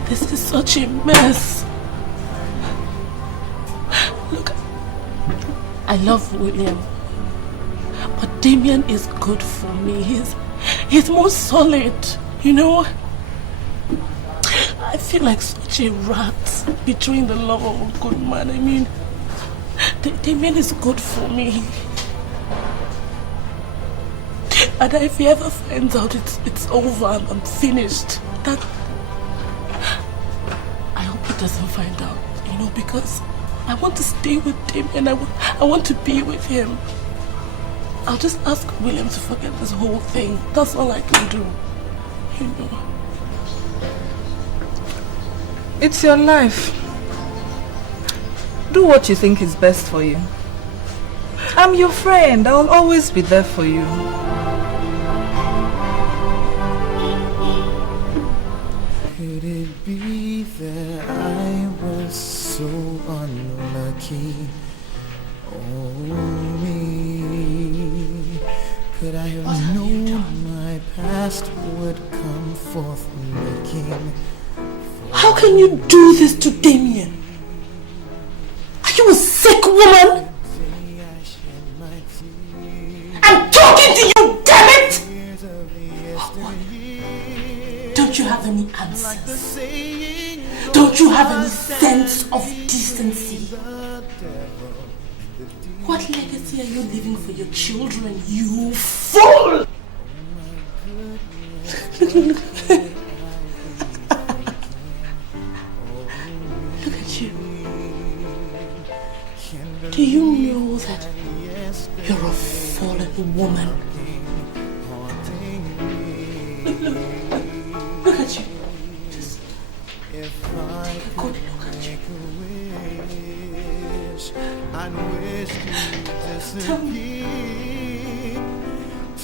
This is such a mess. Look, I love William, but Damien is good for me. He's more solid, you know. I feel like such a rat between the love of a good man. I mean, Damien is good for me. And if he ever finds out it's over, I'm finished. That I hope he doesn't find out, you know, because I want to stay with Damien. I want to be with him. I'll just ask William to forget this whole thing. That's all I can do, you know. It's your life. Do what you think is best for you. I'm your friend. I'll always be there for you. Could it be that I was so unlucky? Oh, me. Could I have known my past would come forth looking? How can you do this to Damien? Are you a sick woman? I'm talking to you, damn it! Don't you have any answers? Don't you have any sense of decency? What legacy are you leaving for your children, you fool? Look at you. Do you know that you're a fallen woman? Look at you. Just take a good look at you. Tell me.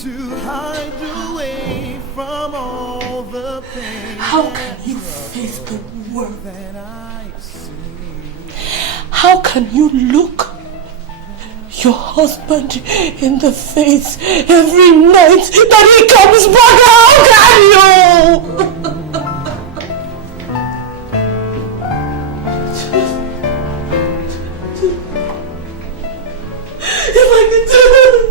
To hide away from all the pain. How can you face the world? How can you look your husband in the face every night that he comes back? How can you? If I could do it.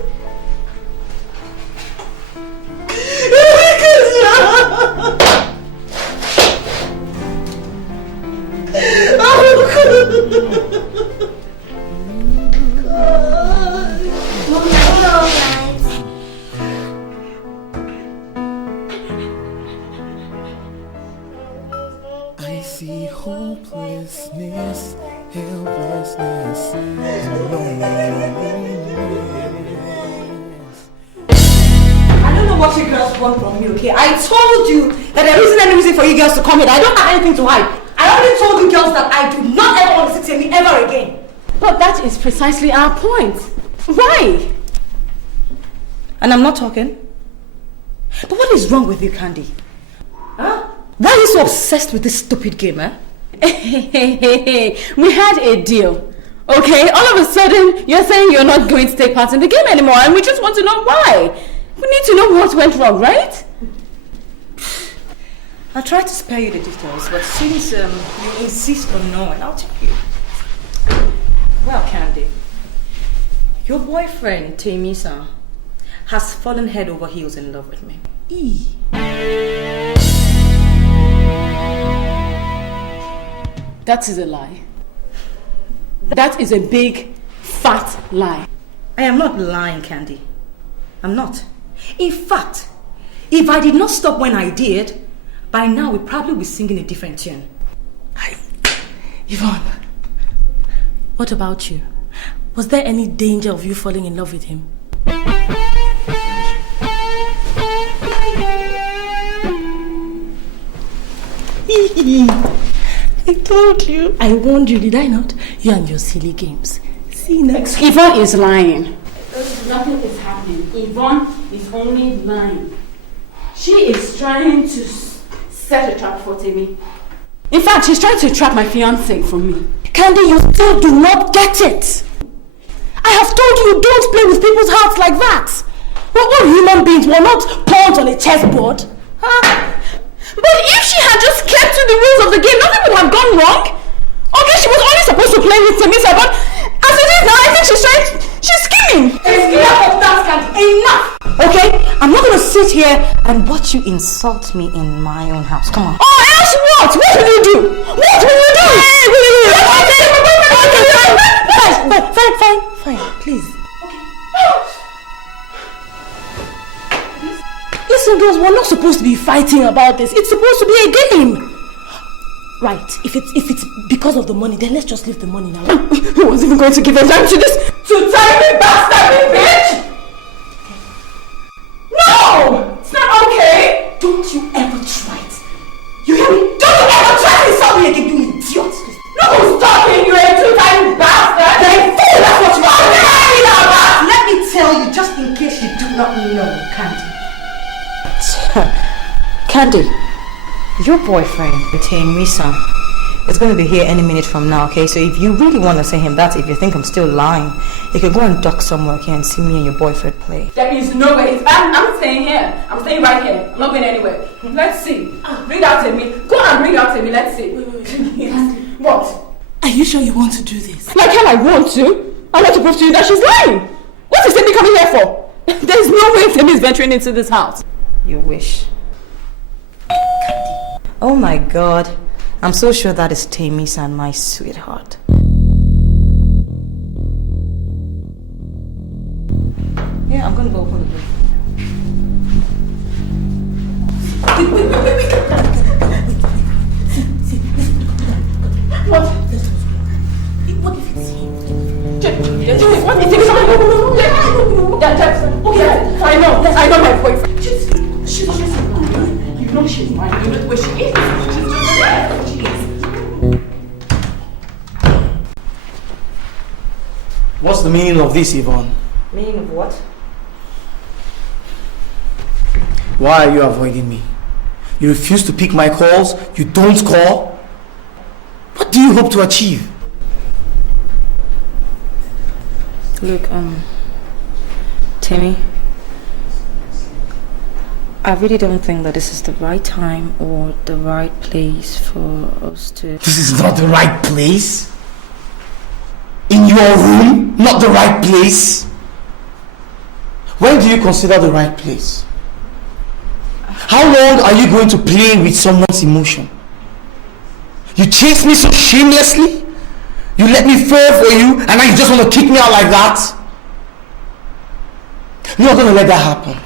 I see hopelessness, helplessness, and loneliness. I don't know what you girls want from me, okay? I told you that there isn't any reason for you girls to come here. I don't have anything to hide. I already told you girls that I do not ever want to sit here ever again. But that is precisely our point. Why? And I'm not talking. But what is wrong with you, Candy? Huh? Why are you so obsessed with this stupid game, eh? We had a deal. Okay, all of a sudden, you're saying you're not going to take part in the game anymore, and we just want to know why. We need to know what went wrong, right? I tried to spare you the details, but since you insist on knowing, I'll tell you. Well, Candy, your boyfriend, Temisa, has fallen head over heels in love with me. That is a lie. That is a big, fat lie. I am not lying, Candy. I'm not. In fact, If I did not stop when I did, by now we'd probably be singing a different tune. Yvonne, what about you? Was there any danger of you falling in love with him? I told you. I warned you, did I not? You and your silly games. See next. Yvonne is lying. Nothing is happening. Yvonne is only lying. She is trying to set a trap for Timmy. In fact, she's trying to trap my fiancé for me. Candy, you still do not get it. I have told you don't play with people's hearts like that. We're all human beings. We're not pawns on a chessboard. Huh? But if she had just kept to the rules of the game, nothing would have gone wrong. Okay, she was only supposed to play with Temisa, but as it is now, I think she's scheming. Enough! Okay? I'm not gonna sit here and watch you insult me in my own house. Come on. Oh, else what? What will you do? What will you do? Fine, please. Listen, girls, we're not supposed to be fighting about this. It's supposed to be a game. Right, if it's because of the money, then let's just leave the money now. Who was even going to give a damn to this? To tiny bastard, bitch! No! It's not okay! Don't you ever try it. You hear me? Don't you ever try to insult me again, you idiot! No one's talking, you too tiny bastard! Then fool, that's what you are! Let me tell you, just in case you do not know, Candy. Candy, your boyfriend, Temisa, is going to be here any minute from now, okay? So if you really want to say him that, if you think I'm still lying, you can go and duck somewhere, okay, and see me and your boyfriend play. There is no way. I'm staying here. I'm staying right here. I'm not going anywhere. Let's see. Bring out Temi. Go and bring out Temi. Let's see. Wait. What? Are you sure you want to do this? Like hell I want to. I want to prove to you that she's lying. What is Temi coming here for? There's no way Temi is venturing into this house. You wish. Oh my God. I'm so sure that is Temisa and my sweetheart. Yeah, I'm gonna go open the door. What? What if it's him? What if it's him? Okay, I know my boyfriend. She's mine. You know she's mine. You know where she is. She's just there. She is. What's the meaning of this, Yvonne? Meaning of what? Why are you avoiding me? You refuse to pick my calls. You don't call. What do you hope to achieve? Look, Timmy, I really don't think that this is the right time or the right place for us to... This is not the right place? In your room? Not the right place? When do you consider the right place? How long are you going to play with someone's emotion? You chase me so shamelessly? You let me fall for you and now you just want to kick me out like that? I'm not going to let that happen.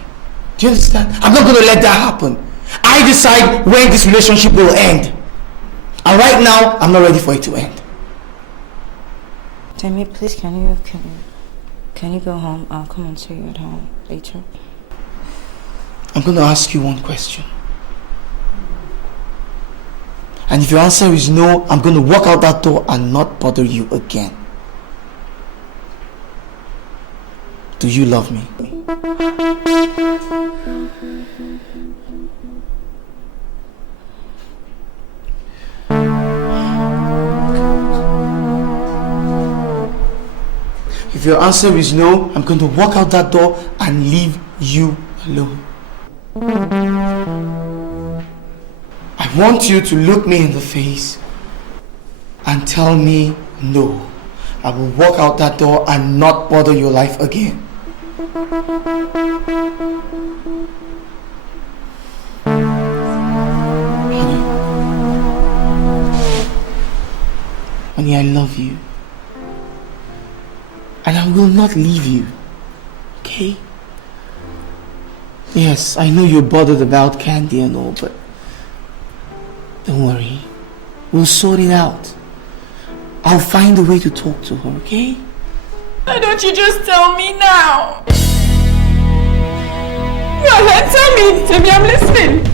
Do you understand? I'm not going to let that happen. I decide when this relationship will end. And right now, I'm not ready for it to end. Timmy, please, can you go home? I'll come and see you at home later. I'm going to ask you one question. And if your answer is no, I'm going to walk out that door and not bother you again. Do you love me? If your answer is no, I'm going to walk out that door and leave you alone. I want you to look me in the face and tell me no. I will walk out that door and not bother your life again. Honey, I love you. And I will not leave you. Okay? Yes, I know you're bothered about Candy and all, but don't worry. We'll sort it out. I'll find a way to talk to her, okay? Why don't you just tell me now? Go ahead, tell me, I'm listening.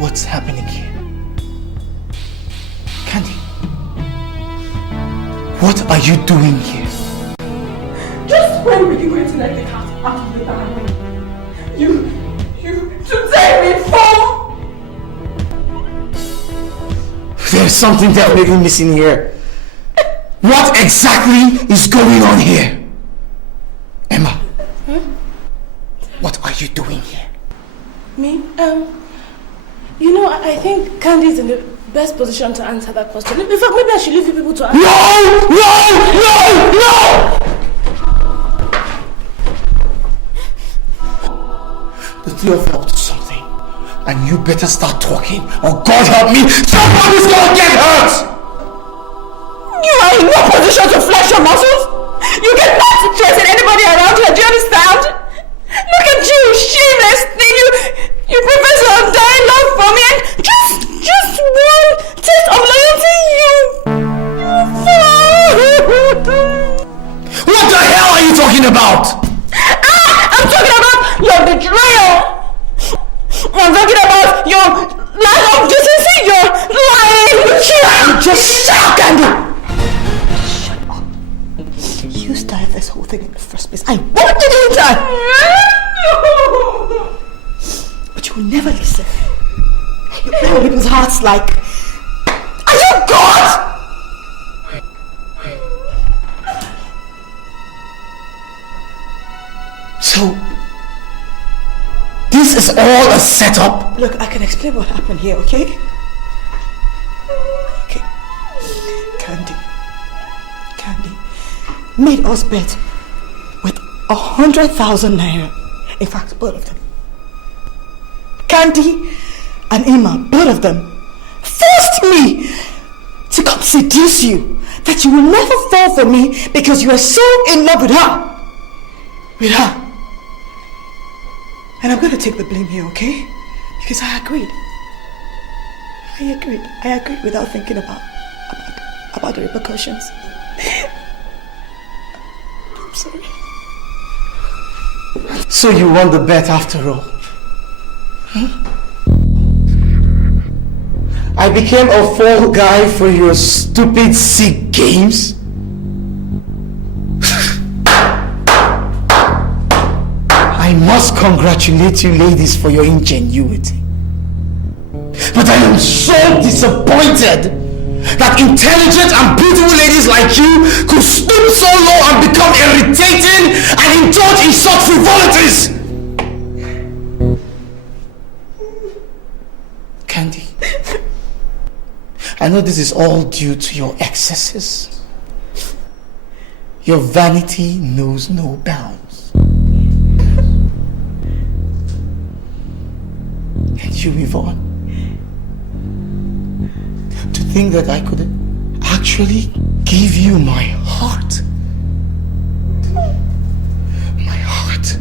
What's happening here? Candy, what are you doing here? Just when were you going to let the cat out of the bag? You today me fool! There's something that we're missing here. What exactly is going on here? Emma, what are you doing here? Me? You know, I think Candy is in the best position to answer that question. In fact, maybe I should leave you people to answer. No! The three of you up to something. And you better start talking, or God help me, somebody's gonna get hurt! You are in no position to flex your muscles! You cannot stress anybody around here, do you understand? Look at you, shameless thing! You profess your undying love for me and just one taste of loyalty, What the hell are you talking about? I'm talking about your betrayal! I'm talking about your lack of decency, your lying cheat! Just shut up, Candy! Shut up. You started this whole thing in the first place. I wanted you to. But you will never listen. You play with people's hearts like... Are you God? So... this is all a setup? Look, I can explain what happened here, okay? Okay. Candy made us bet with 100,000 naira. In fact, both of them. Candy and Emma, both of them, forced me to come seduce you. That you will never fall for me because you are so in love with her. With her. And I'm going to take the blame here, okay? Because I agreed. I agreed without thinking about the repercussions. I'm sorry. So you won the bet after all? Huh? I became a fall guy for your stupid, sick games? I must congratulate you ladies for your ingenuity. But I am so disappointed that intelligent and beautiful ladies like you could stoop so low and become irritating and indulge in such frivolities. Candy, I know this is all due to your excesses. Your vanity knows no bounds. And you, Yvonne, to think that I could actually give you my heart. My heart.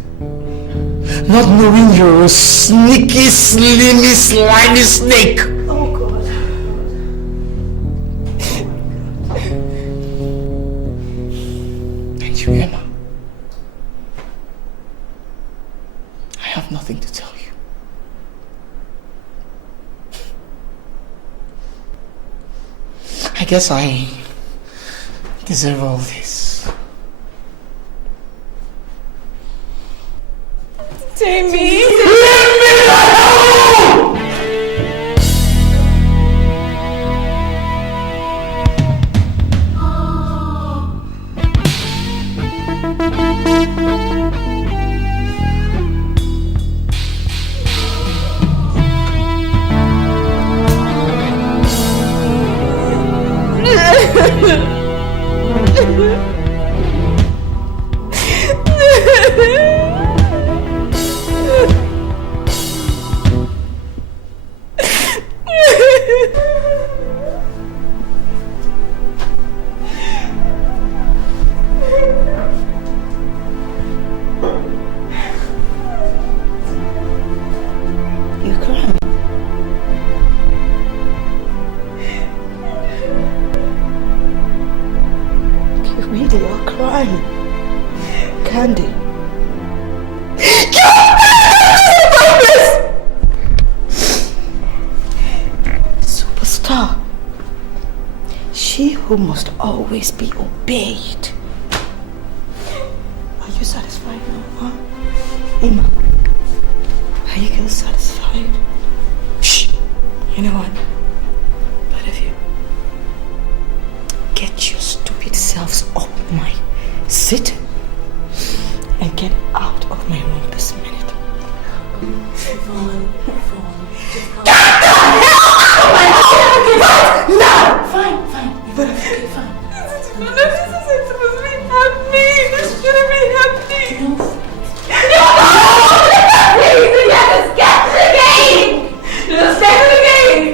Not knowing you're a sneaky, slimy, slimy snake. Oh God. And you, Emma, I have nothing to tell you. I guess I deserve all this. Tammy! Leave me alone! You really are crying. Candy. Superstar. She who must always be obeyed. Are you satisfied now, huh? Emma, are you girls satisfied? Shh. You know what? Both of you, get your stupid selves up my seat and get out of my room this minute. Get the hell out of my home! Right now! Fine. You better be fine. This is supposed to be happening. This shouldn't be happening. Please, just get to the game. Just get to the game.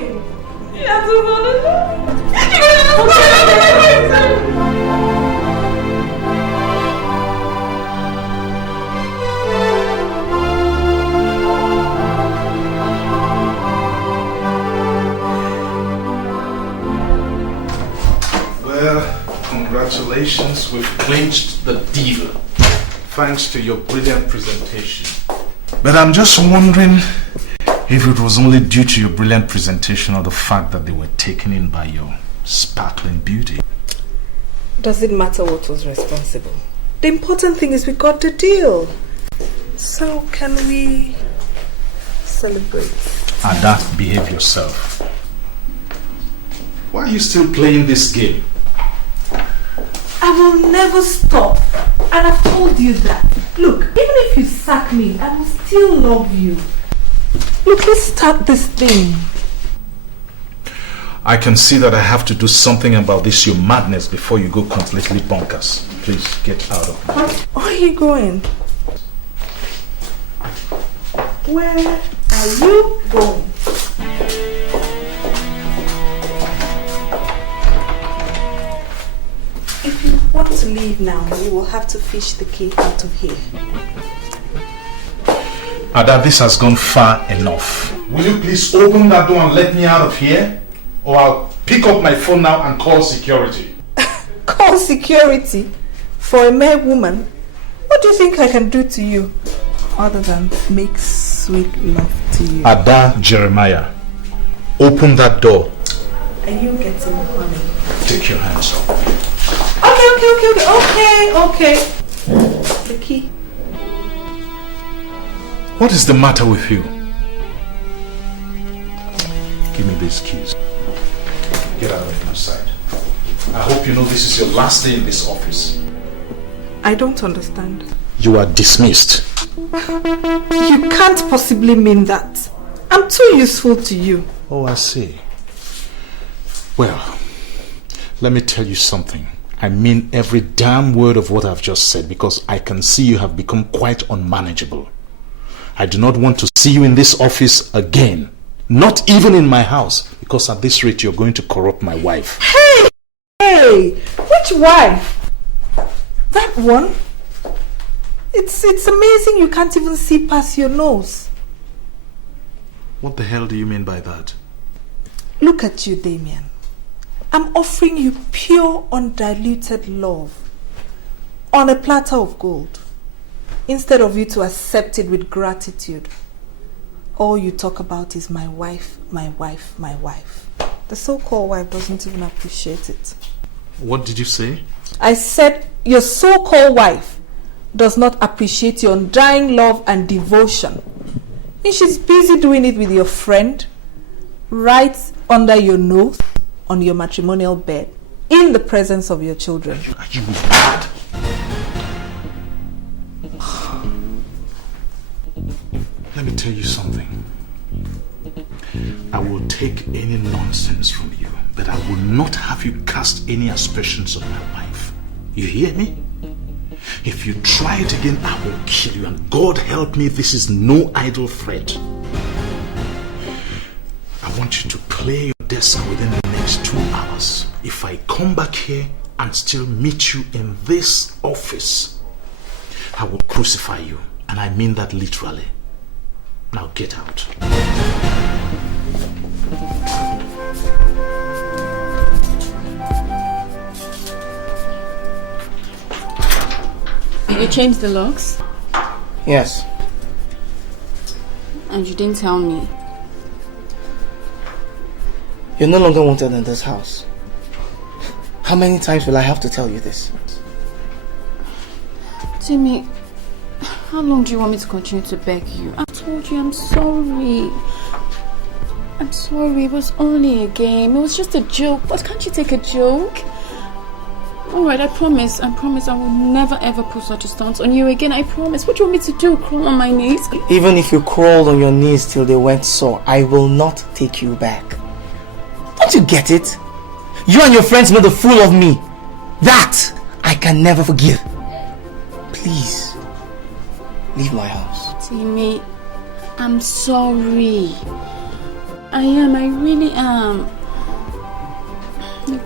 You have to follow me. You're going to follow me. Well, congratulations, we've clinched the deal. Thanks to your brilliant presentation. But I'm just wondering if it was only due to your brilliant presentation or the fact that they were taken in by your sparkling beauty. Does it matter what was responsible? The important thing is we got the deal. So can we celebrate? Ada, behave yourself. Why are you still playing this game? I will never stop. And I've told you that. Look, even if you sack me, I will still love you. Look, let's start this thing. I can see that I have to do something about this your madness before you go completely bonkers. Please get out of here. Where are you going? Where are you going? If you want to leave now, you will have to fish the key out of here. Ada, this has gone far enough. Will you please open that door and let me out of here? Or I'll pick up my phone now and call security. Call security? For a mere woman? What do you think I can do to you? Other than make sweet love to you. Ada Jeremiah, open that door. Are you getting honey? Take your hands off. Okay. The key. What is the matter with you? Give me these keys. Get out of my sight. I hope you know this is your last day in this office. I don't understand. You are dismissed. You can't possibly mean that. I'm too useful to you. Oh, I see. Well, let me tell you something. I mean every damn word of what I've just said because I can see you have become quite unmanageable. I do not want to see you in this office again. Not even in my house, because at this rate you're going to corrupt my wife. Hey! Which wife? That one? It's amazing you can't even see past your nose. What the hell do you mean by that? Look at you, Damien. I'm offering you pure, undiluted love on a platter of gold. Instead of you to accept it with gratitude, all you talk about is my wife, my wife, my wife. The so-called wife doesn't even appreciate it. What did you say? I said your so-called wife does not appreciate your undying love and devotion. And she's busy doing it with your friend, right under your nose, on your matrimonial bed, in the presence of your children. Are you mad? Let me tell you something. I will take any nonsense from you, but I will not have you cast any aspersions on my wife. You hear me? If you try it again, I will kill you, and God help me, this is no idle threat. I want you to clear your desk within the next 2 hours. If I come back here and still meet you in this office, I will crucify you, and I mean that literally. Now get out. You changed the locks? Yes. And you didn't tell me. You're no longer wanted in this house. How many times will I have to tell you this? Timmy, how long do you want me to continue to beg you? I told you I'm sorry. I'm sorry, it was only a game. It was just a joke. But can't you take a joke? Alright, I promise I will never ever put such a stance on you again. I promise. What do you want me to do? Crawl on my knees? Even if you crawled on your knees till they went sore, I will not take you back. Don't you get it? You and your friends made a fool of me. That I can never forgive. Please, leave my house. Timmy, I'm sorry. I really am.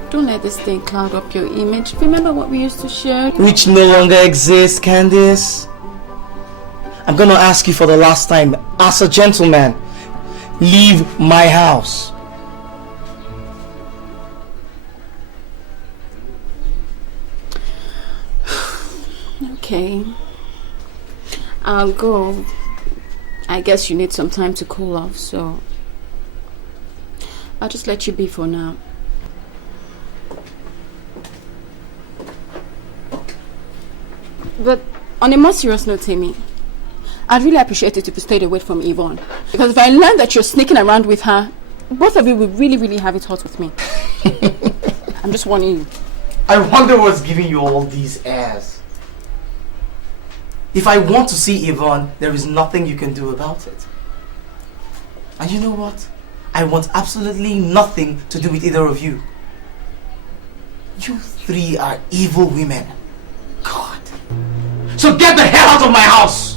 Don't let this thing cloud up your image. Remember what we used to share? Which no longer exists, Candice. I'm gonna ask you for the last time, as a gentleman, leave my house. Okay. I'll go. I guess you need some time to cool off, so I'll just let you be for now. But on a more serious note, Timmy, I'd really appreciate it if you stayed away from Yvonne. Because if I learn that you're sneaking around with her, both of you will really have it hot with me. I'm just warning you. I wonder what's giving you all these airs. If I want to see Yvonne, there is nothing you can do about it. And you know what? I want absolutely nothing to do with either of you. You three are evil women. God. So get the hell out of my house!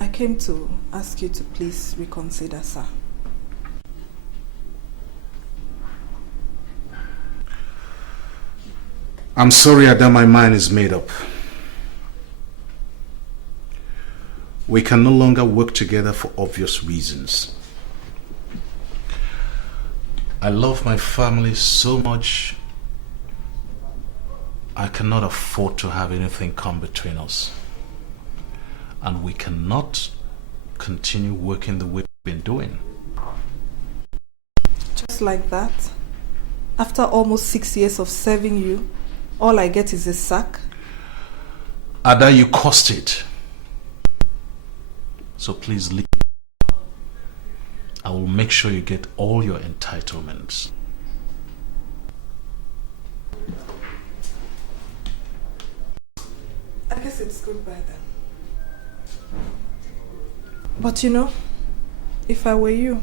I came to ask you to please reconsider, sir. I'm sorry that my mind is made up. We can no longer work together for obvious reasons. I love my family so much, I cannot afford to have anything come between us. And we cannot continue working the way we've been doing. Just like that? After almost 6 years of serving you, all I get is a sack? Ada, you caused it. So please leave. I will make sure you get all your entitlements. I guess it's goodbye then. But you know, if I were you,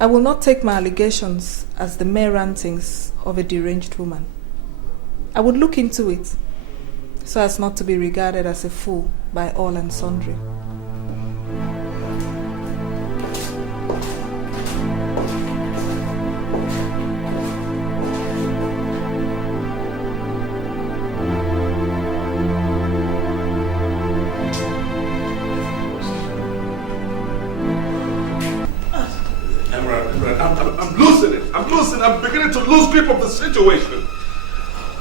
I will not take my allegations as the mere rantings of a deranged woman. I would look into it so as not to be regarded as a fool by all and sundry. I'm beginning to lose grip of the situation.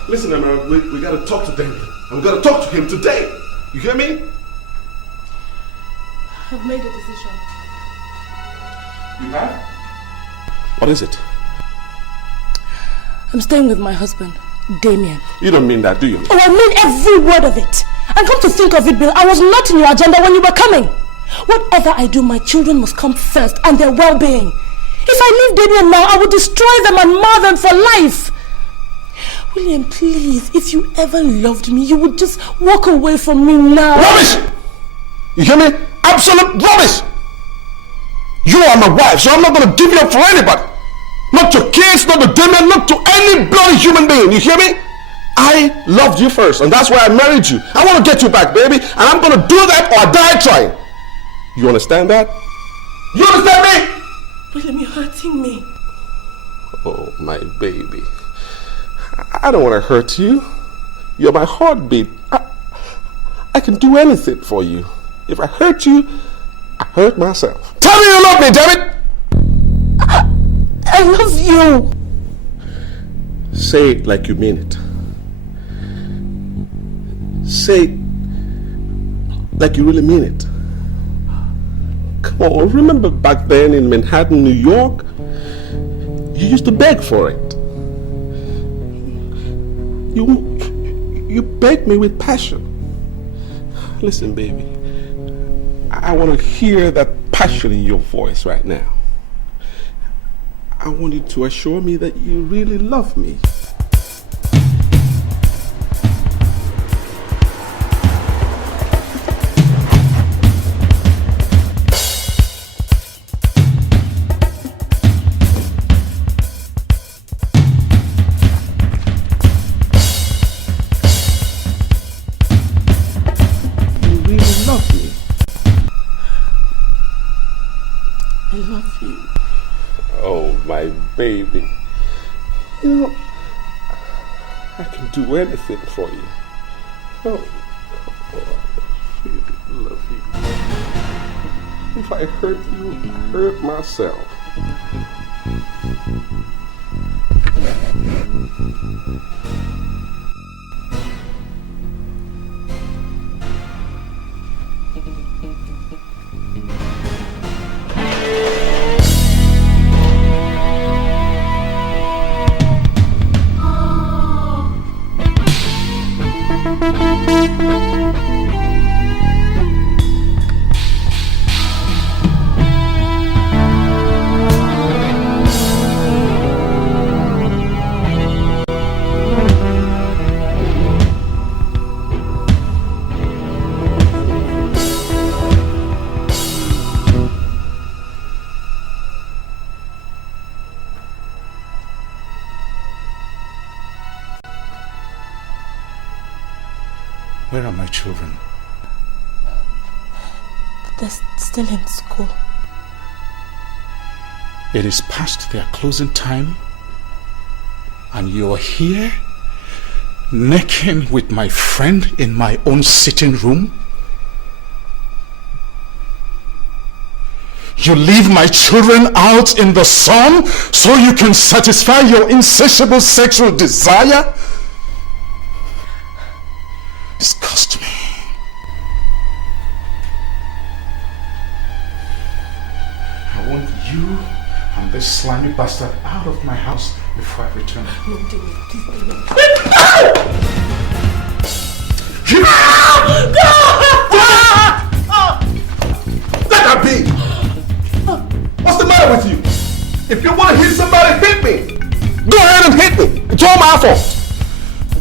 Listen, Emerald, we gotta talk to Damien. And we gotta talk to him today. You hear me? I've made a decision. You have? What is it? I'm staying with my husband, Damien. You don't mean that, do you? Oh, I mean every word of it. And come to think of it, Bill, I was not in your agenda when you were coming. Whatever I do, my children must come first and their well-being. If I leave Damien now, I will destroy them and mar them for life. William, please, if you ever loved me, you would just walk away from me now. Rubbish! You hear me? Absolute rubbish! You are my wife, so I'm not going to give you up for anybody. Not to kids, not to Damien, not to any bloody human being. You hear me? I loved you first, and that's why I married you. I want to get you back, baby, and I'm going to do that or I die trying. You understand that? You understand me? William, you're hurting me. Oh, my baby. I don't want to hurt you. You're my heartbeat. I can do anything for you. If I hurt you, I hurt myself. Tell me you love me, damn it! I love you. Say it like you mean it. Say it like you really mean it. Come on, remember back then in Manhattan, New York? You used to beg for it. You begged me with passion. Listen, baby, I want to hear that passion in your voice right now. I want you to assure me that you really love me. Baby, you know, I can do anything for you. Oh, I really love you. If I hurt you, I hurt myself. Where are my children? They're still in school. It is past their closing time, and you're here, necking with my friend in my own sitting room? You leave my children out in the sun so you can satisfy your insatiable sexual desire? Disgust me. I want you and this slimy bastard out of my house before I return. No, David, please, David. Let that be! What's the matter with you? If you want to hit somebody, hit me! Go ahead and hit me! It's all my fault!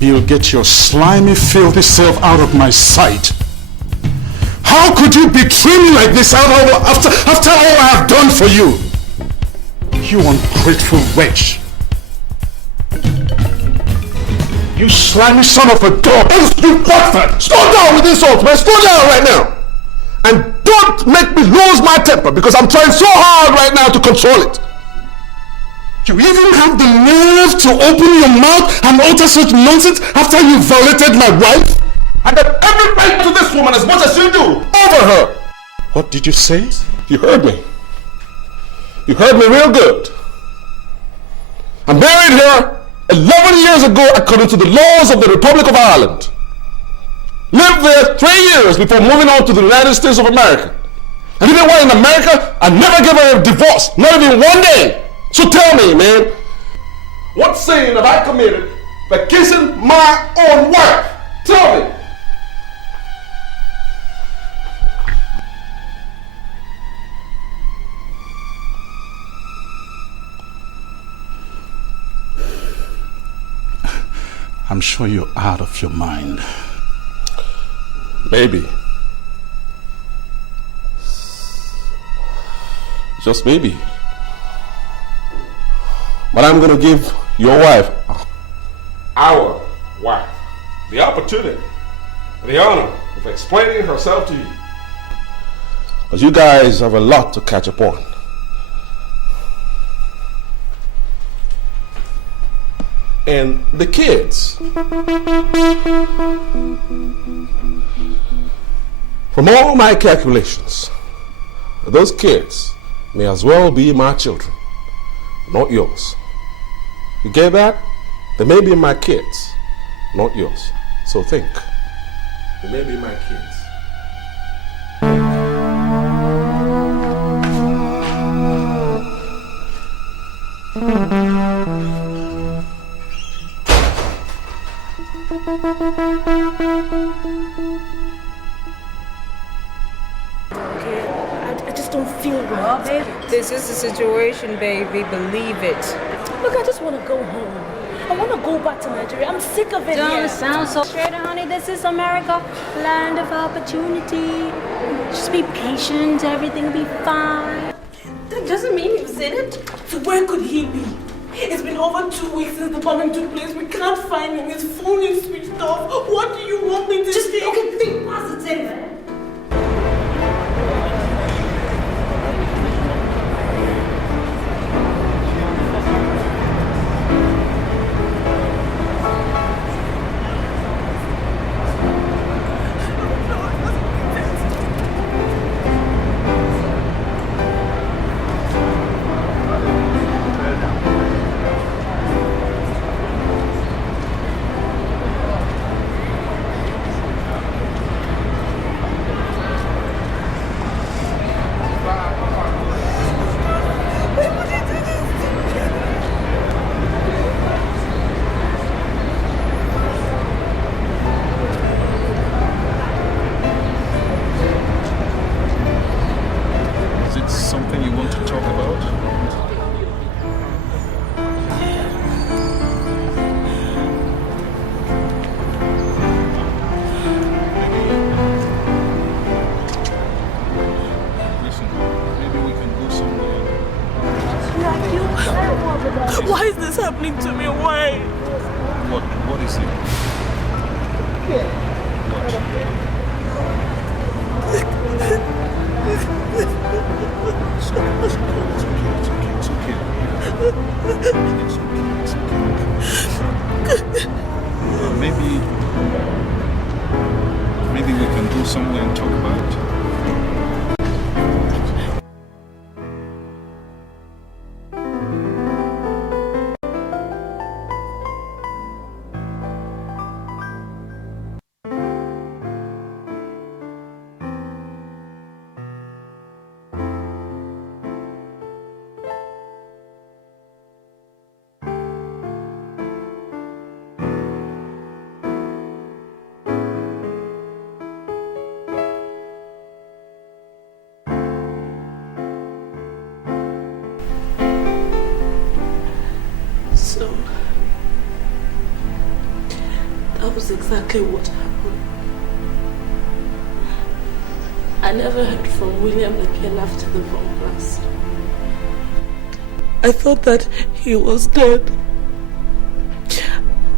You'll get your slimy, filthy self out of my sight. How could you betray me like this after all I have done for you? You ungrateful wretch. You slimy son of a dog. You bastard! Slow down with insults, man! Slow down right now! And don't make me lose my temper because I'm trying so hard right now to control it. You even have the nerve to open your mouth and utter such nonsense after you violated my wife? I got every right to this woman as much as you do, over her. What did you say? You heard me. You heard me real good. I married her 11 years ago according to the laws of the Republic of Ireland. Lived there 3 years before moving on to the United States of America. And even while in America, I never gave her a divorce, not even one day. So tell me, man, what sin have I committed by kissing my own wife? Tell me. I'm sure you're out of your mind. Maybe. Just maybe. But I'm going to give your wife our wife the opportunity, the honor of explaining herself to you. Because you guys have a lot to catch up on. And the kids, from all my calculations, those kids may as well be my children, not yours. You get that? They may be my kids, not yours. So think. They may be my kids. I just don't feel right. Well, baby, this is the situation, baby. Believe it. Look, I just want to go home. I want to go back to Nigeria. I'm sick of it Don't here. sound so straight, honey. This is America, land of opportunity. Just be patient. Everything will be fine. That doesn't mean you've seen it. So where could he be? It's been over 2 weeks since the bombing took place. We can't find him. His phone is switched off. What do you want me to think? Okay, think positive. Why is this happening to me? Why? What is it? Maybe we can go somewhere and talk about it. So, that was exactly what happened. I never heard from William again after the bomb blast. I thought that he was dead.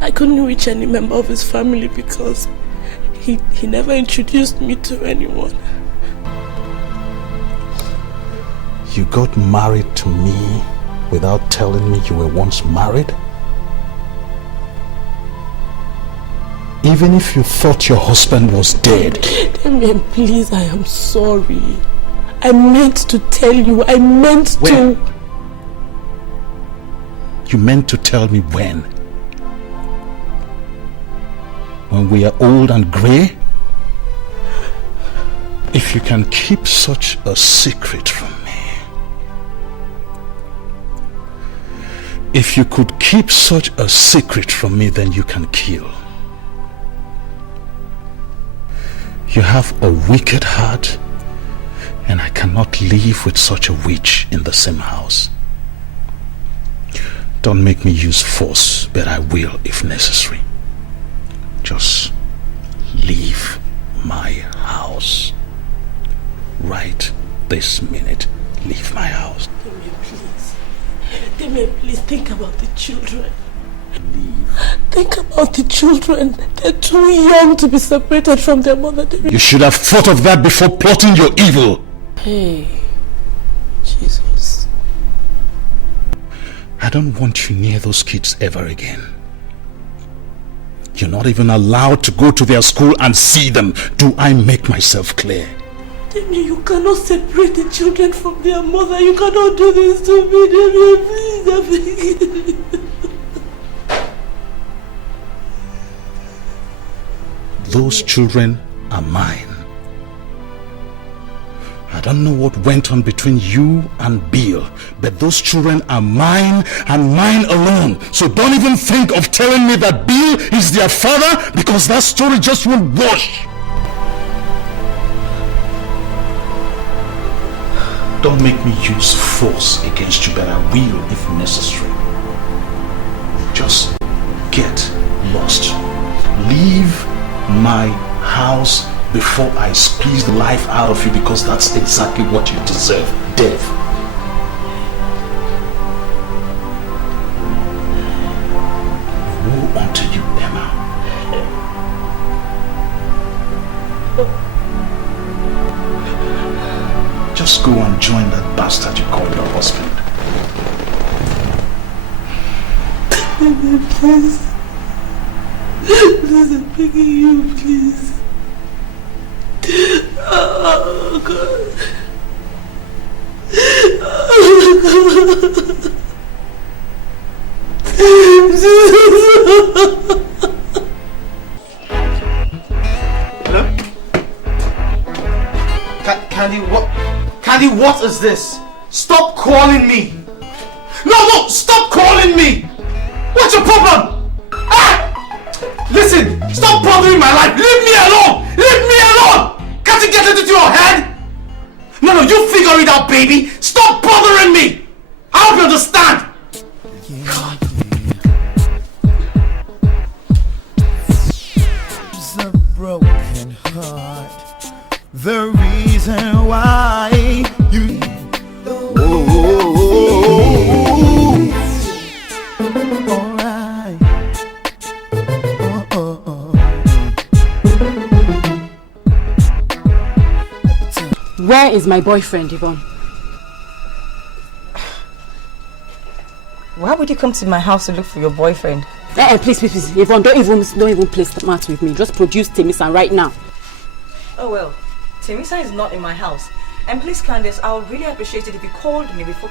I couldn't reach any member of his family because he never introduced me to anyone. You got married to me without telling me you were once married? Even if you thought your husband was dead. Damien, please, I am sorry. I meant to tell you. I meant to. You meant to tell me when? When we are old and grey? If you can keep such a secret from me. If you could keep such a secret from me, then you can kill. You have a wicked heart, and I cannot live with such a witch in the same house. Don't make me use force, but I will if necessary. Just leave my house. Right this minute, leave my house. Damien, please. Damien, please think about the children. Leave Think about the children. They're too young to be separated from their mother. You should have thought of that before plotting your evil. Hey, Jesus. I don't want you near those kids ever again. You're not even allowed to go to their school and see them. Do I make myself clear? Damien, you cannot separate the children from their mother. You cannot do this to me, Damien. Please, I beg you. Those children are mine. I don't know what went on between you and Bill, but those children are mine and mine alone. So don't even think of telling me that Bill is their father, because that story just won't wash. Don't make me use force against you, but I will if necessary. Just get lost. Leave my house before I squeeze the life out of you, because that's exactly what you deserve. Death. Woe unto you, Emma. Just go and join that bastard you call your husband. Please. Please, I'm begging you, please. Oh, God. Hello? Candy, what? Candy, what is this? Stop calling me! No, stop calling me! What's your problem? Ah! Listen, stop bothering my life! Leave me alone! Leave me alone! Can't you get it into your head? No, you figure it out, baby! Stop bothering me! I hope you understand! God. It's a broken heart. The reason why you alright. Where is my boyfriend, Yvonne? Why would you come to my house to look for your boyfriend? Please, Yvonne, don't even play smart with me. Just produce Temisa right now. Oh well, Temisa is not in my house. And please, Candace, I would really appreciate it if you called me before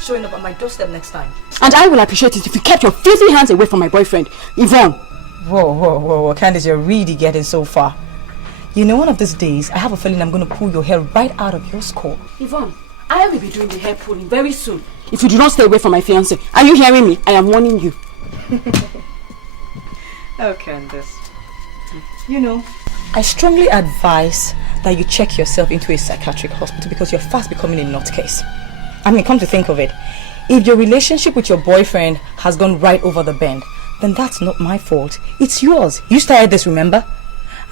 showing up at my doorstep next time. And I will appreciate it if you kept your filthy hands away from my boyfriend, Yvonne. Whoa, Candace, you're really getting so far. You know, one of these days, I have a feeling I'm going to pull your hair right out of your skull. Yvonne, I will be doing the hair pulling very soon. If you do not stay away from my fiancé. Are you hearing me? I am warning you. Oh, Candace. You know, I strongly advise that you check yourself into a psychiatric hospital, because you're fast becoming a nutcase. I mean, come to think of it, if your relationship with your boyfriend has gone right over the bend, then that's not my fault. It's yours. You started this, remember?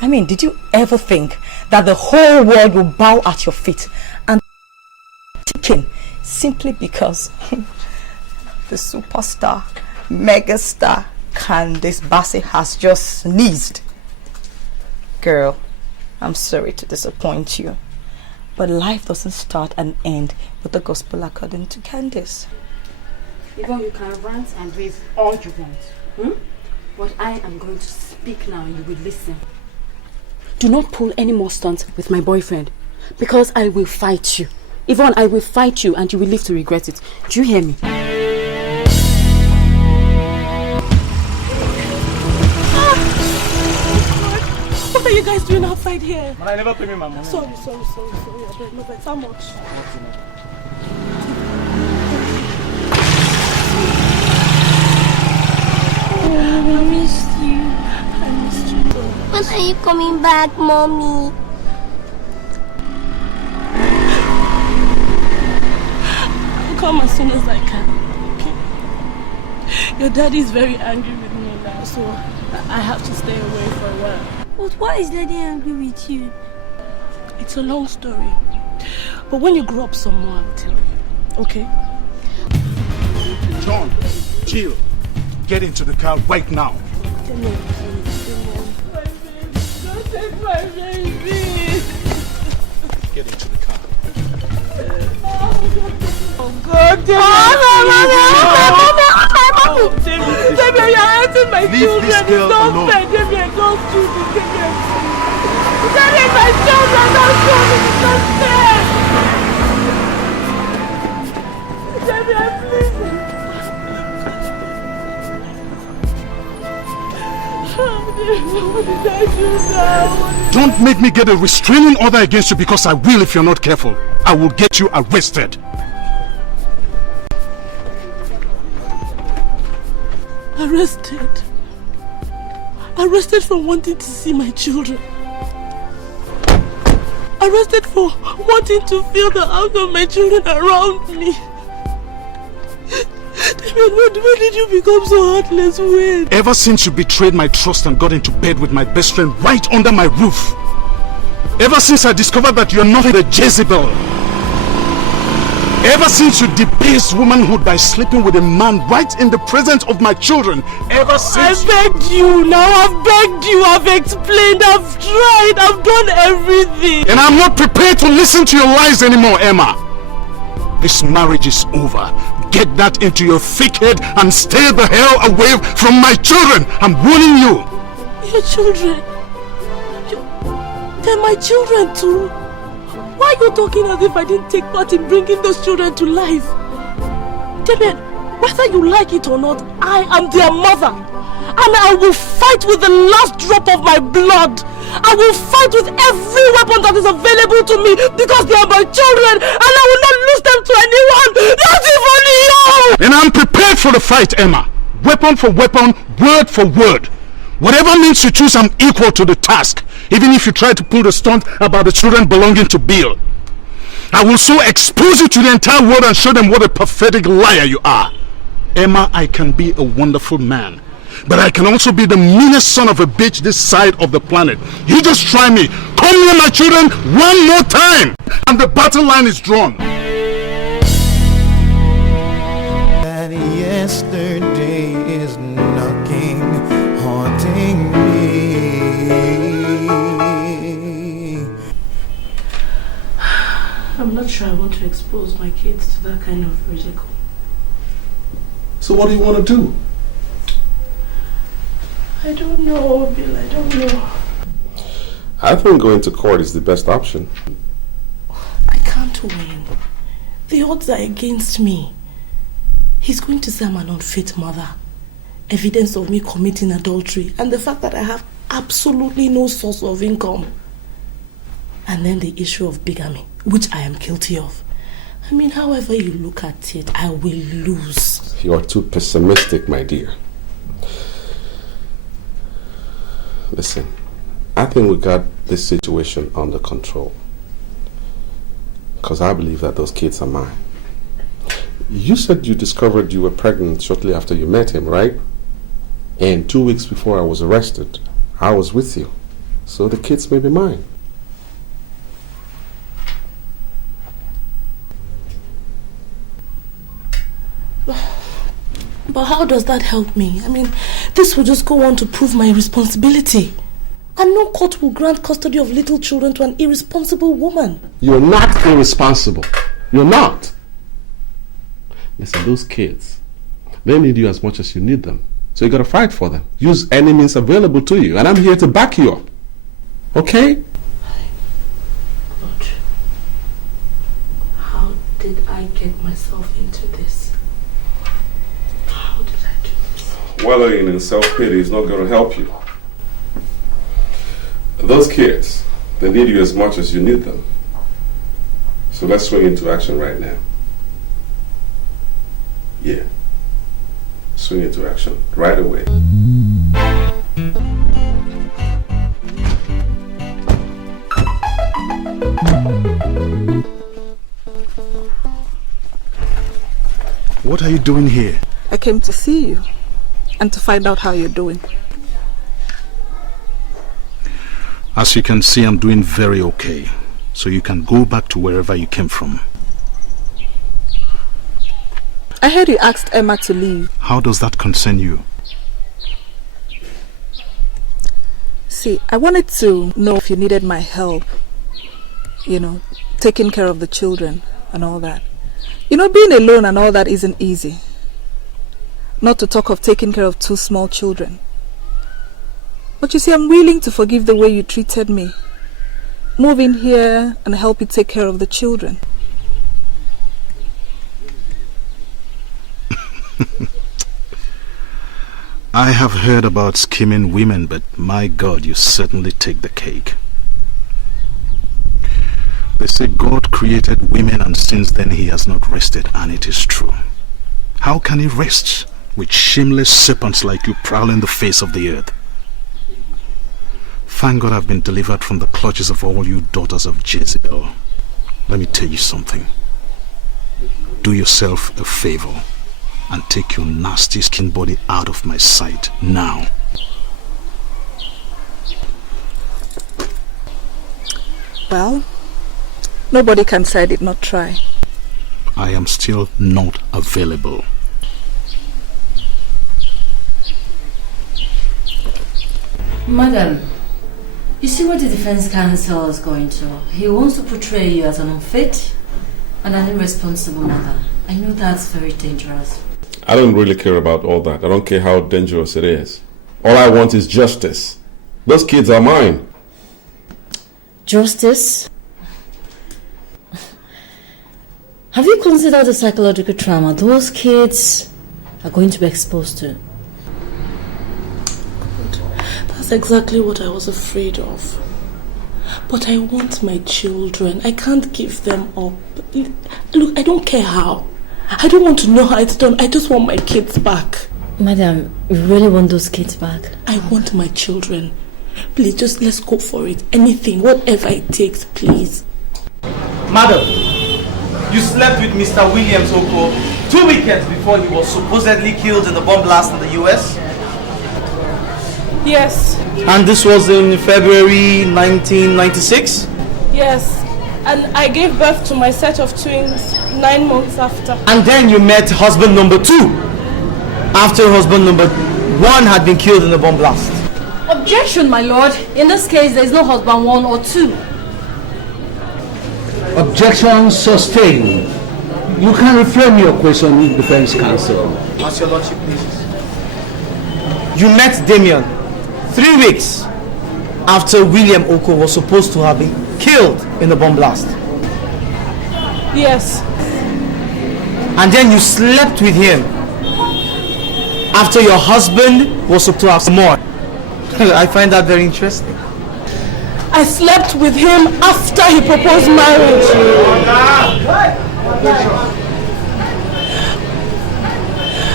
I mean, did you ever think that the whole world will bow at your feet and ticking simply because the superstar, megastar Candace Bassey has just sneezed? Girl, I'm sorry to disappoint you, but life doesn't start and end with the gospel according to Candace. Yvonne, you can rant and rave all you want, but I am going to speak now and you will listen. Do not pull any more stunts with my boyfriend, because I will fight you. Yvonne, I will fight you and you will live to regret it. Do you hear me? What are you guys doing outside here? Man, I never pay me my money. Sorry. I beg, no, but how much? I missed you. I missed you too. When are you coming back, Mommy? I'll come as soon as I can. Okay? Your daddy is very angry with me now, so I have to stay away for a while. But why is Daddy angry with you? It's a long story. But when you grow up some more, I'll tell you. Okay? John, Jill, get into the car right now. Don't take my baby. Get into the car. Oh God, David, you're hurting my children. This girl alone. David, don't do this. David, my children, don't do this. It's not fair. David, please. What did I do now? Don't make me get a restraining order against you, because I will if you're not careful. I will get you arrested. Arrested? Arrested for wanting to see my children. Arrested for wanting to feel the arms of my children around me. When did you become so heartless? When? Ever since you betrayed my trust and got into bed with my best friend right under my roof. Ever since I discovered that you're not a Jezebel. Ever since you debased womanhood by sleeping with a man right in the presence of my children. Ever since... I begged you, now I've begged you, I've explained, I've tried, I've done everything. And I'm not prepared to listen to your lies anymore, Emma. This marriage is over. Get that into your thick head and stay the hell away from my children. I'm warning you. Your children? They're my children too. Why are you talking as if I didn't take part in bringing those children to life? David, whether you like it or not, I am their mother. And I will fight with the last drop of my blood. I will fight with every weapon that is available to me because they are my children and I will not lose them to anyone, not even you! And I'm prepared for the fight, Emma. Weapon for weapon, word for word. Whatever means you choose, I'm equal to the task. Even if you try to pull the stunt about the children belonging to Bill. I will so expose you to the entire world and show them what a pathetic liar you are. Emma, I can be a wonderful man. But I can also be the meanest son of a bitch this side of the planet. You just try me. Come near my children one more time. And the battle line is drawn. That yesterday is knocking, haunting me. I'm not sure I want to expose my kids to that kind of ridicule. So what do you want to do? I don't know, Bill, I don't know. I think going to court is the best option. I can't win. The odds are against me. He's going to say I'm an unfit mother. Evidence of me committing adultery and the fact that I have absolutely no source of income. And then the issue of bigamy, which I am guilty of. I mean, however you look at it, I will lose. You are too pessimistic, my dear. Listen, I think we got this situation under control. Because I believe that those kids are mine. You said you discovered you were pregnant shortly after you met him, right? And 2 weeks before I was arrested, I was with you. So the kids may be mine. But how does that help me? I mean, this will just go on to prove my irresponsibility. And no court will grant custody of little children to an irresponsible woman. You're not irresponsible. You're not. Listen, those kids, they need you as much as you need them. So you gotta fight for them. Use any means available to you. And I'm here to back you up. Okay? Lord, how did I get myself into this? How did I do this? Wallowing in self-pity is not gonna help you. Those kids, they need you as much as you need them. So let's swing into action right now. Yeah. Swing into action right away. What are you doing here? I came to see you and to find out how you're doing. As you can see, I'm doing very okay. So you can go back to wherever you came from. I heard you asked Emma to leave. How does that concern you? See, I wanted to know if you needed my help, you know, taking care of the children and all that. You know, being alone and all that isn't easy. Not to talk of taking care of 2 small children. But you see, I'm willing to forgive the way you treated me. Move in here and help you take care of the children. I have heard about scheming women, but my God, you certainly take the cake. They say God created women and since then he has not rested, and it is true. How can he rest with shameless serpents like you prowling the face of the earth? Thank God I've been delivered from the clutches of all you daughters of Jezebel. Let me tell you something. Do yourself a favor and take your nasty skin body out of my sight now. Well, nobody can say I did not try. I am still not available. Madam, you see what the defense counsel is going to. He wants to portray you as an unfit and an irresponsible mother. I know that's very dangerous. I don't really care about all that. I don't care how dangerous it is. All I want is justice. Those kids are mine. Justice? Have you considered the psychological trauma those kids are going to be exposed to? That's exactly what I was afraid of. But I want my children. I can't give them up. Look, I don't care how. I don't want to know how it's done. I just want my kids back. Madam, you really want those kids back? I want my children. Please, just let's go for it. Anything, whatever it takes, please. Madam, you slept with Mr. Williams Oko 2 weekends before he was supposedly killed in the bomb blast in the US? Yes. And this was in February 1996? Yes. And I gave birth to my set of twins 9 months after. And then you met husband number 2 after husband number 1 had been killed in the bomb blast. Objection, my lord. In this case, there is no husband 1 or 2. Objection sustained. You can reframe your question, defense counsel. Ask your lordship, please. You met Damien 3 weeks after William Oko was supposed to have been killed in the bomb blast. Yes. And then you slept with him after your husband was supposed to have some more. I find that very interesting. I slept with him after he proposed marriage.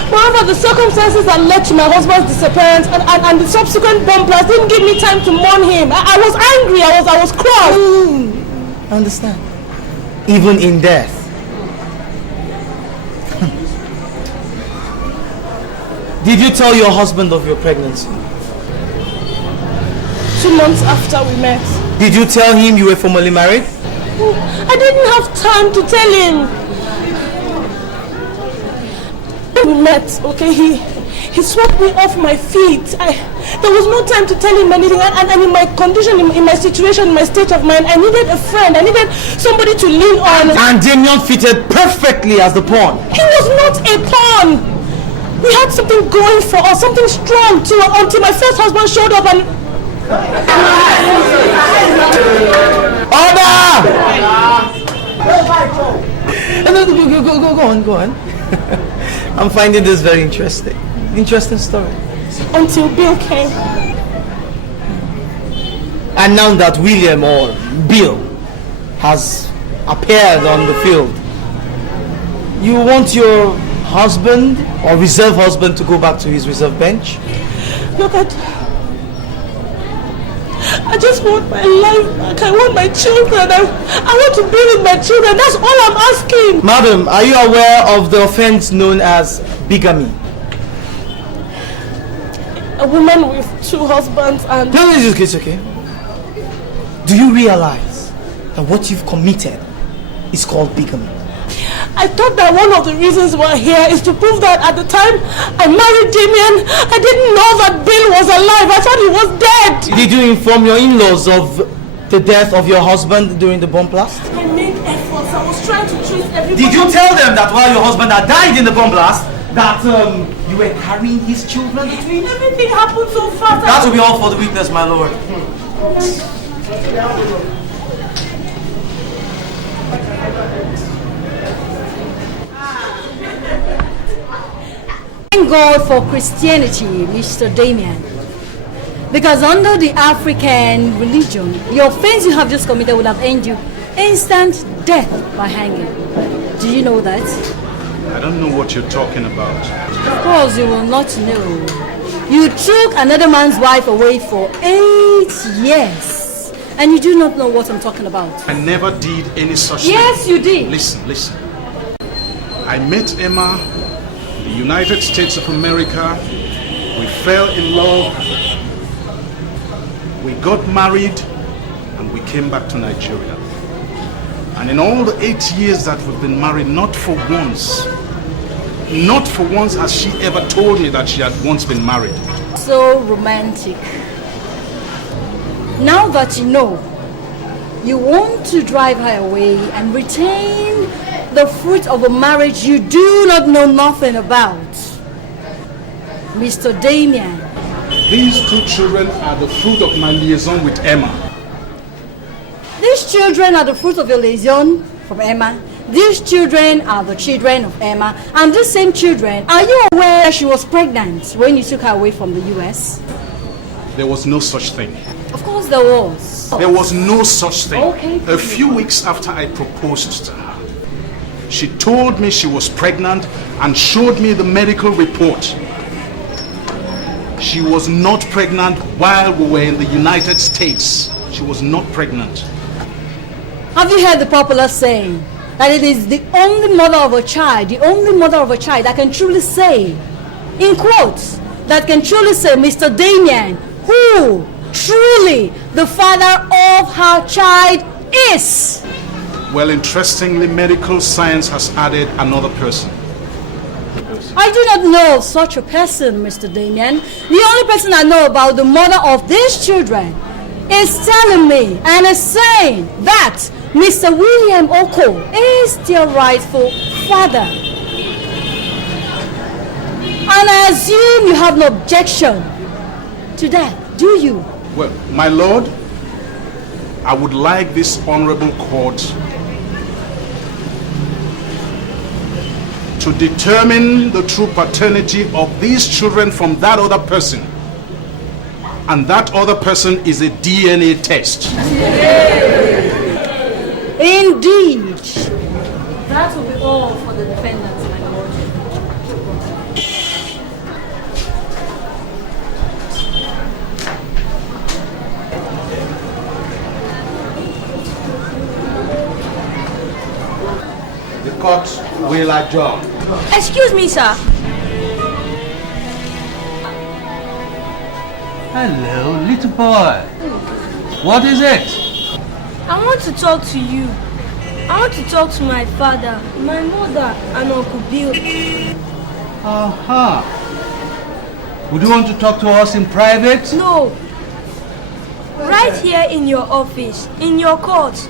However, the circumstances that led to my husband's disappearance and the subsequent bomb blast didn't give me time to mourn him. I was angry, I was cross. I understand. Even in death. Did you tell your husband of your pregnancy? 2 months after we met. Did you tell him you were formally married? I didn't have time to tell him. We met, okay, he swept me off my feet. There was no time to tell him anything, and in my condition, in my situation, in my state of mind, I needed a friend, I needed somebody to lean on. And Damien fitted perfectly as the pawn. He was not a pawn. We had something going for us, something strong too, until my first husband showed up and... Order! Go on. I'm finding this very interesting. Interesting story. Until Bill came. And now that William or Bill has appeared on the field, you want your husband or reserve husband to go back to his reserve bench? Look, I just want my life back. I want my children. I want to be with my children. That's all I'm asking. Madam, are you aware of the offense known as bigamy? A woman with 2 husbands and... No, it's okay. Do you realize that what you've committed is called bigamy? I thought that one of the reasons we're here is to prove that at the time I married Damien, I didn't know that Bill was alive. I thought he was dead. Did you inform your in-laws of the death of your husband during the bomb blast? I made efforts. I was trying to treat everybody. Did you tell them that while your husband had died in the bomb blast, that you were carrying his children between? Everything happened so fast. That will be all for the witness, my lord. Thank God for Christianity, Mr. Damien. Because under the African religion, the offense you have just committed would have earned you instant death by hanging. Do you know that? I don't know what you're talking about. Of course you will not know. You took another man's wife away for 8 years. And you do not know what I'm talking about. I never did any such thing. Yes, you did. Listen. I met Emma in the United States of America. We fell in love. We got married and we came back to Nigeria. And in all the 8 years that we've been married, not for once has she ever told me that she had once been married. So romantic. Now that you know, you want to drive her away and retain the fruit of a marriage you do not know nothing about. Mr. Damien. These two children are the fruit of my liaison with Emma. These children are the fruit of your liaison from Emma. These children are the children of Emma. And these same children, are you aware she was pregnant when you took her away from the US? There was no such thing. Of course there was. There was no such thing. Okay. A few weeks after I proposed to her, she told me she was pregnant and showed me the medical report. She was not pregnant while we were in the United States. She was not pregnant. Have you heard the popular saying that it is the only mother of a child that can truly say, in quotes, that can truly say, Mr. Damien, who truly the father of her child is? Well, interestingly, medical science has added another person. I do not know of such a person, Mr. Damien. The only person I know about the mother of these children is telling me and is saying that Mr. William Oko is their rightful father. And I assume you have no objection to that, do you? Well, my lord, I would like this honorable court to determine the true paternity of these children from that other person. And that other person is a DNA test. Indeed. That will be all for the defendants, my lord. The court will adjourn. Excuse me, sir. Hello, little boy. What is it? I want to talk to you. I want to talk to my father, my mother, and Uncle Bill. Aha. Would you want to talk to us in private? No. Right here in your office, in your court.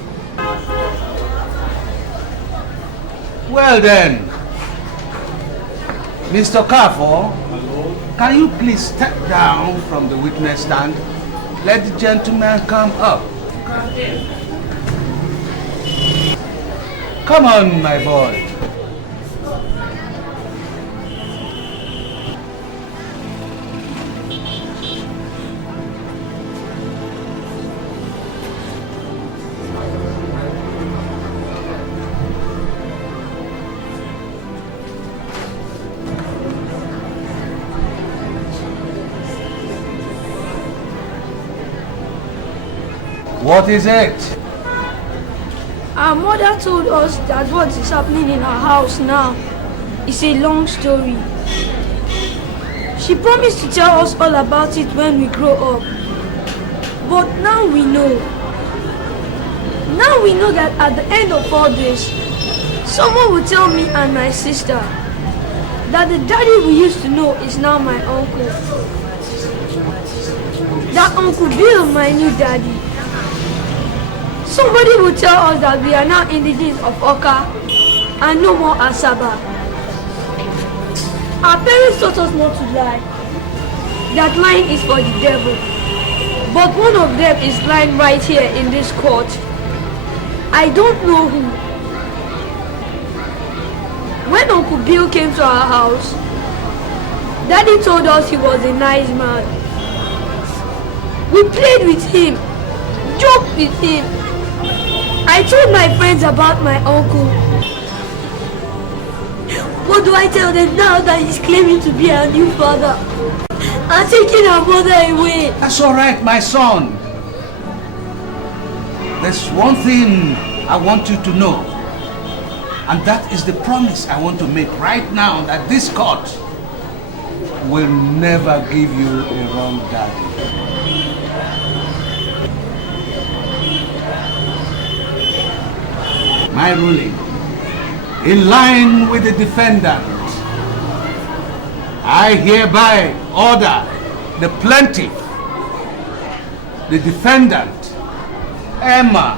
Well then, Mr. Carfor, can you please step down from the witness stand? Let the gentleman come up. Come on, my boy. What is it? Our mother told us that what is happening in our house now is a long story. She promised to tell us all about it when we grow up. But now we know. Now we know that at the end of all this, Someone will tell me and my sister that the daddy we used to know is now my uncle. That Uncle Bill, my new daddy. Somebody will tell us that we are now in the days of Oka and no more Asaba. Our parents taught us not to lie. That lying is for the devil. But one of them is lying right here in this court. I don't know who. When Uncle Bill came to our house, Daddy told us he was a nice man. We played with him, joked with him. I told my friends about my uncle. What do I tell them now that he's claiming to be our new father and taking our mother away? That's all right, my son. There's one thing I want you to know, and that is the promise I want to make right now, that this court will never give you a wrong daddy. My ruling, in line with the defendant, I hereby order the plaintiff, the defendant, Emma,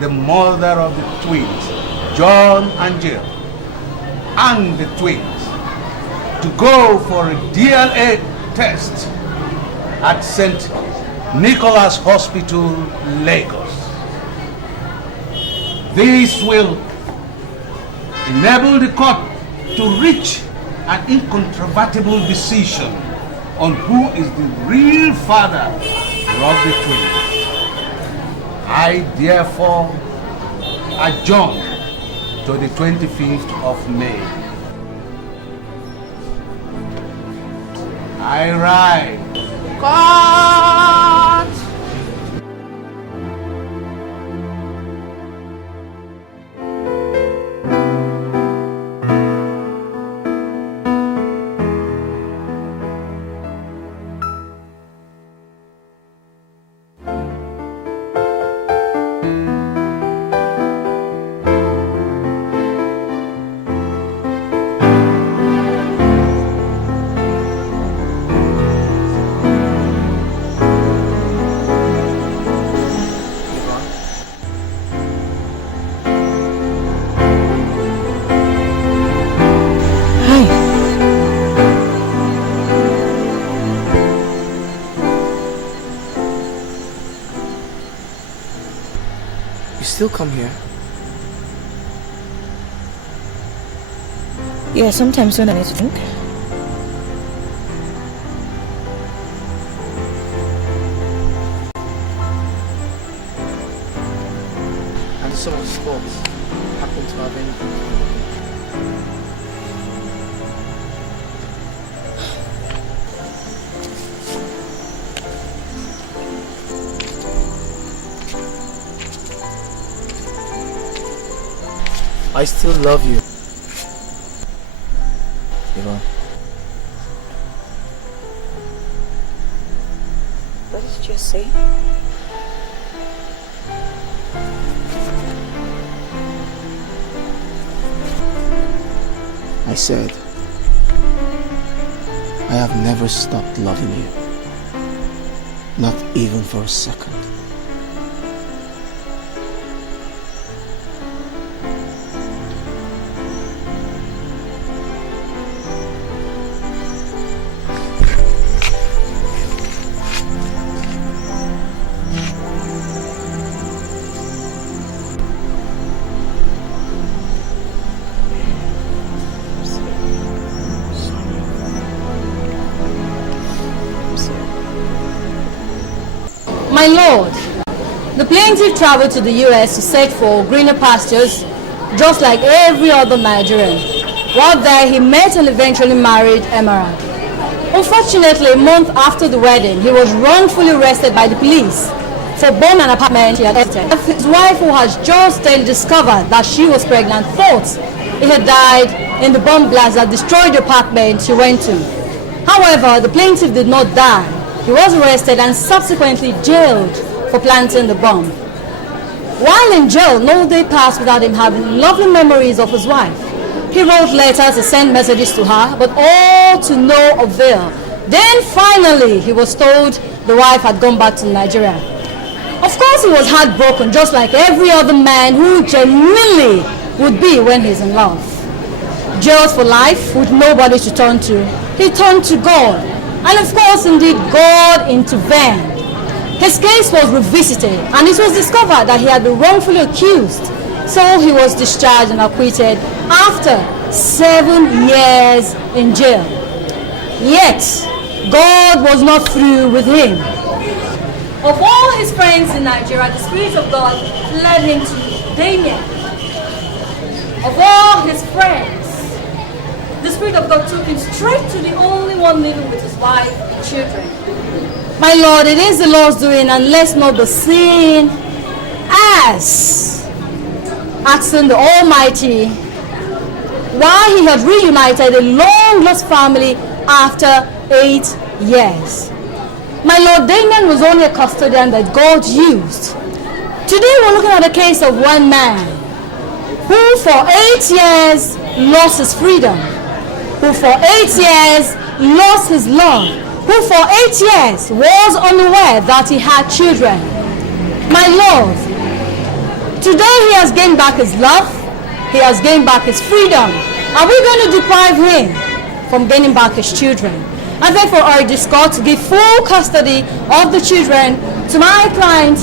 the mother of the twins, John and Jill, and the twins, to go for a DNA test at St. Nicholas Hospital, Lagos. This will enable the court to reach an incontrovertible decision on who is the real father of the twins. I therefore adjourn to the 25th of May. I rise. Court! Still come here? Yeah, sometimes when I need to drink. And some of the sports happen to have anything to do with it. I still love you, Yvonne. What did you just say? I said, I have never stopped loving you. Not even for a second. My lord, the plaintiff traveled to the US to search for greener pastures, just like every other Nigerian. While there, he met and eventually married Emerald. Unfortunately, a month after the wedding, he was wrongfully arrested by the police for bombing an apartment he had entered. His wife, who has just then discovered that she was pregnant, thought he had died in the bomb blast that destroyed the apartment she went to. However, the plaintiff did not die. He was arrested and subsequently jailed for planting the bomb. While in jail, no day passed without him having lovely memories of his wife. He wrote letters, he sent messages to her, but all to no avail. Then finally, he was told the wife had gone back to Nigeria. Of course, he was heartbroken, just like every other man who genuinely would be when he's in love. Jailed for life with nobody to turn to, he turned to God. And of course, indeed, God intervened. His case was revisited, and it was discovered that he had been wrongfully accused. So he was discharged and acquitted after 7 years in jail. Yet, God was not through with him. Of all his friends in Nigeria, the Spirit of God led him to Damien. Of all his friends, the Spirit of God took him straight to the only one living with his wife and children. My Lord, it is the Lord's doing, and let's not be seen as asking the Almighty why he had reunited a long-lost family after 8 years. My Lord, Damien was only a custodian that God used. Today we're looking at a case of one man who for 8 years lost his freedom, who for 8 years lost his love, who for 8 years was unaware that he had children. My Lord, today he has gained back his love, he has gained back his freedom. Are we going to deprive him from gaining back his children? I therefore urge this court to give full custody of the children to my client,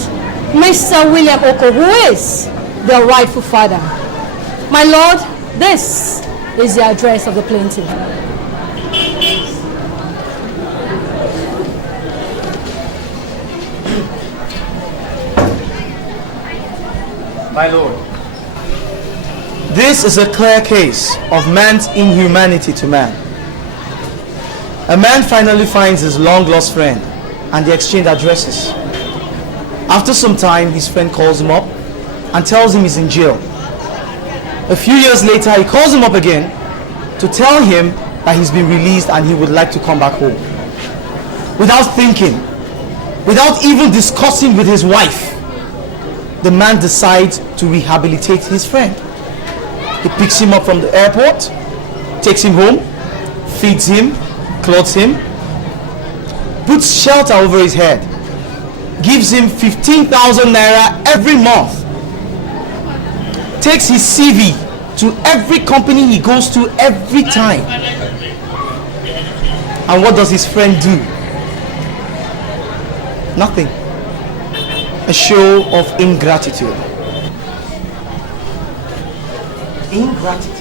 Mr. William Oko, who is their rightful father. My Lord, this is the address of the plaintiff. My Lord, this is a clear case of man's inhumanity to man. A man finally finds his long-lost friend and they exchange addresses. After some time, his friend calls him up and tells him he's in jail. A few years later, he calls him up again to tell him that he's been released and he would like to come back home. Without thinking, without even discussing with his wife, the man decides to rehabilitate his friend. He picks him up from the airport, takes him home, feeds him, clothes him, puts shelter over his head, gives him 15,000 naira every month, takes his CV to every company he goes to every time. And what does his friend do? Nothing. A show of ingratitude. Ingratitude.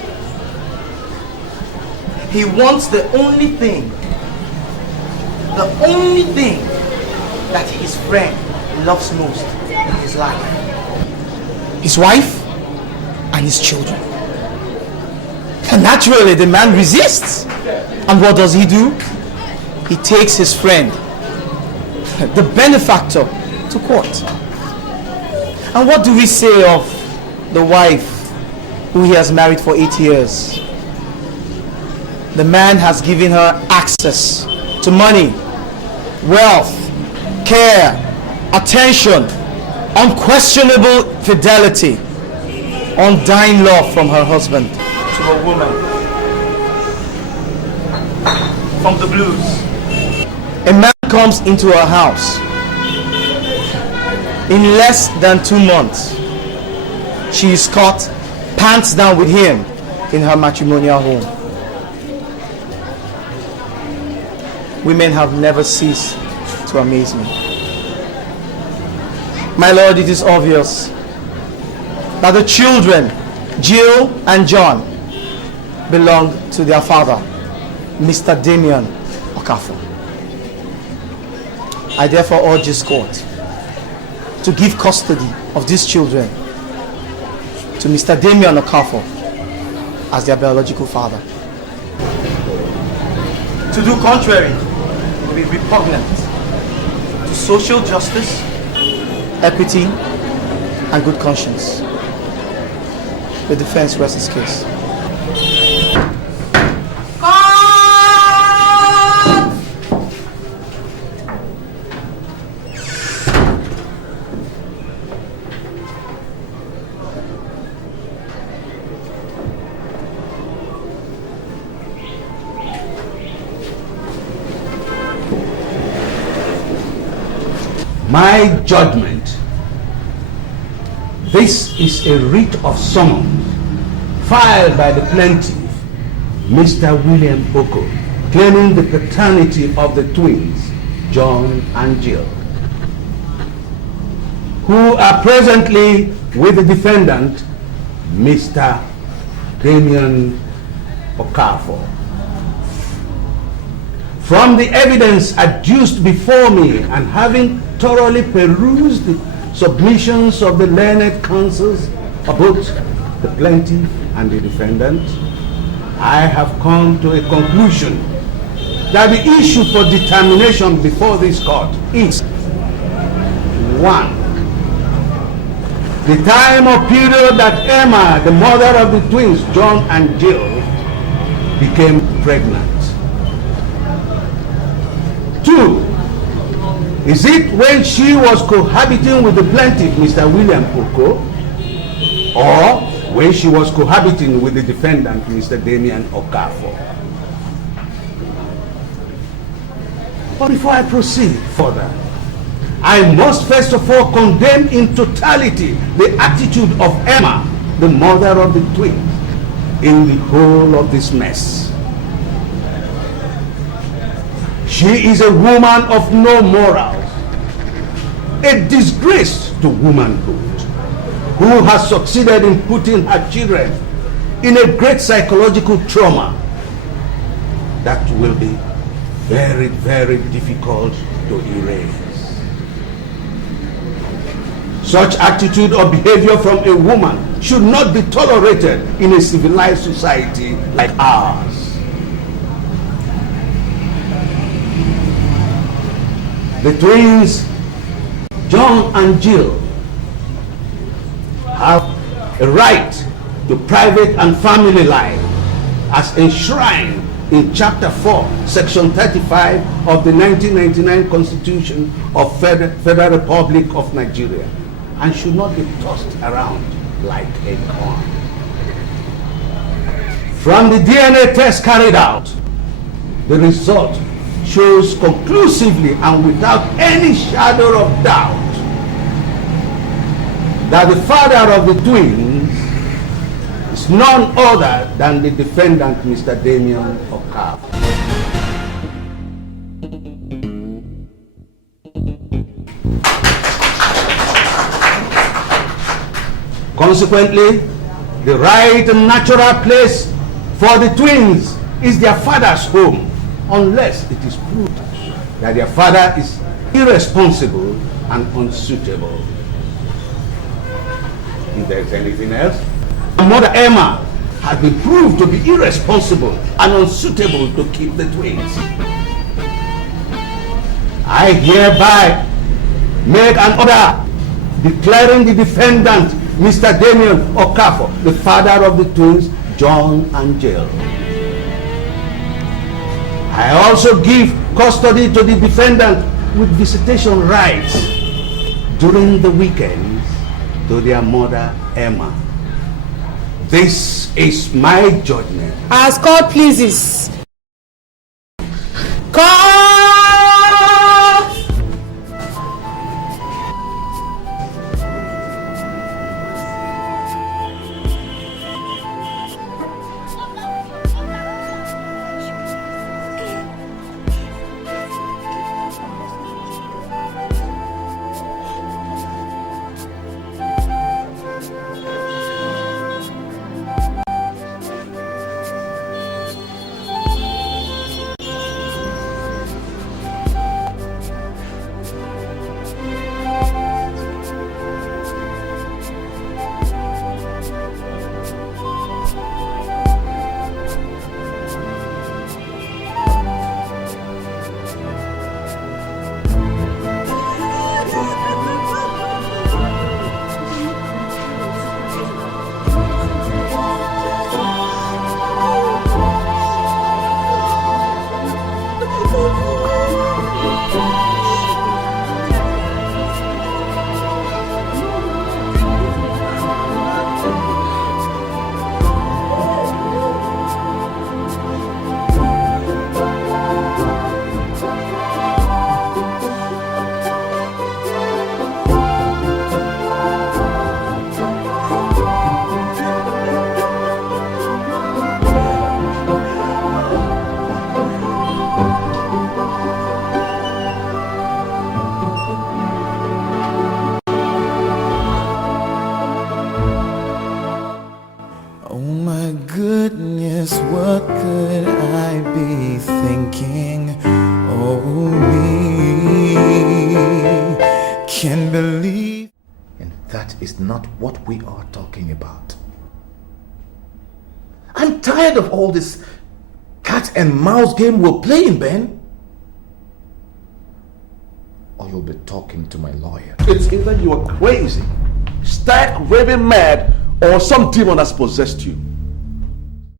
He wants the only thing that his friend loves most in his life. His wife and his children. And naturally the man resists. And what does he do? He takes his friend, the benefactor, to court. And what do we say of the wife who he has married for 8 years? The man has given her access to money, wealth, care, attention, unquestionable fidelity, undying love from her husband to a woman from the blues. A man comes into her house. In less than 2 months, she is caught pants down with him in her matrimonial home. Women have never ceased to amaze me. My Lord, it is obvious that the children, Jill and John, belong to their father, Mr. Damien Okafor. I therefore urge this court to give custody of these children to Mr. Damien Okafor as their biological father. To do contrary will be repugnant to social justice, equity, and good conscience. The defense rests its case. my judgment. This is a writ of summons filed by the plaintiff, Mr. William Oko, claiming the paternity of the twins, John and Jill, who are presently with the defendant, Mr. Damien Okafor. From the evidence adduced before me and having thoroughly perused the submissions of the learned counsels of both the plaintiff and the defendant, I have come to a conclusion that the issue for determination before this court is 1. The time or period that Emma, the mother of the twins, John and Jill, became pregnant. 2. Is it when she was cohabiting with the plaintiff, Mr. William Oko, or when she was cohabiting with the defendant, Mr. Damien Okafor? But before I proceed further, I must first of all condemn in totality the attitude of Emma, the mother of the twins, in the whole of this mess. She is a woman of no morals, a disgrace to womanhood, who has succeeded in putting her children in a great psychological trauma that will be very, very difficult to erase. Such attitude or behavior from a woman should not be tolerated in a civilized society like ours. The twins, John and Jill, have a right to private and family life as enshrined in Chapter 4, Section 35 of the 1999 Constitution of Federal Republic of Nigeria, and should not be tossed around like a coin. From the DNA test carried out, the result shows conclusively and without any shadow of doubt that the father of the twins is none other than the defendant, Mr. Damien Okafor. Consequently, the right and natural place for the twins is their father's home, unless it is proved that their father is irresponsible and unsuitable. If there is anything else, Mother Emma has been proved to be irresponsible and unsuitable to keep the twins. I hereby make an order declaring the defendant, Mr. Damien Okafor, the father of the twins, John and Jill. I also give custody to the defendant with visitation rights during the weekends to their mother, Emma. This is my judgment. As court pleases. Court! can't believe. And that is not what we are talking about. I'm tired of all this cat and mouse game we're playing, Ben. Or you'll be talking to my lawyer. It's either you are crazy, stark, raving mad, or some demon has possessed you.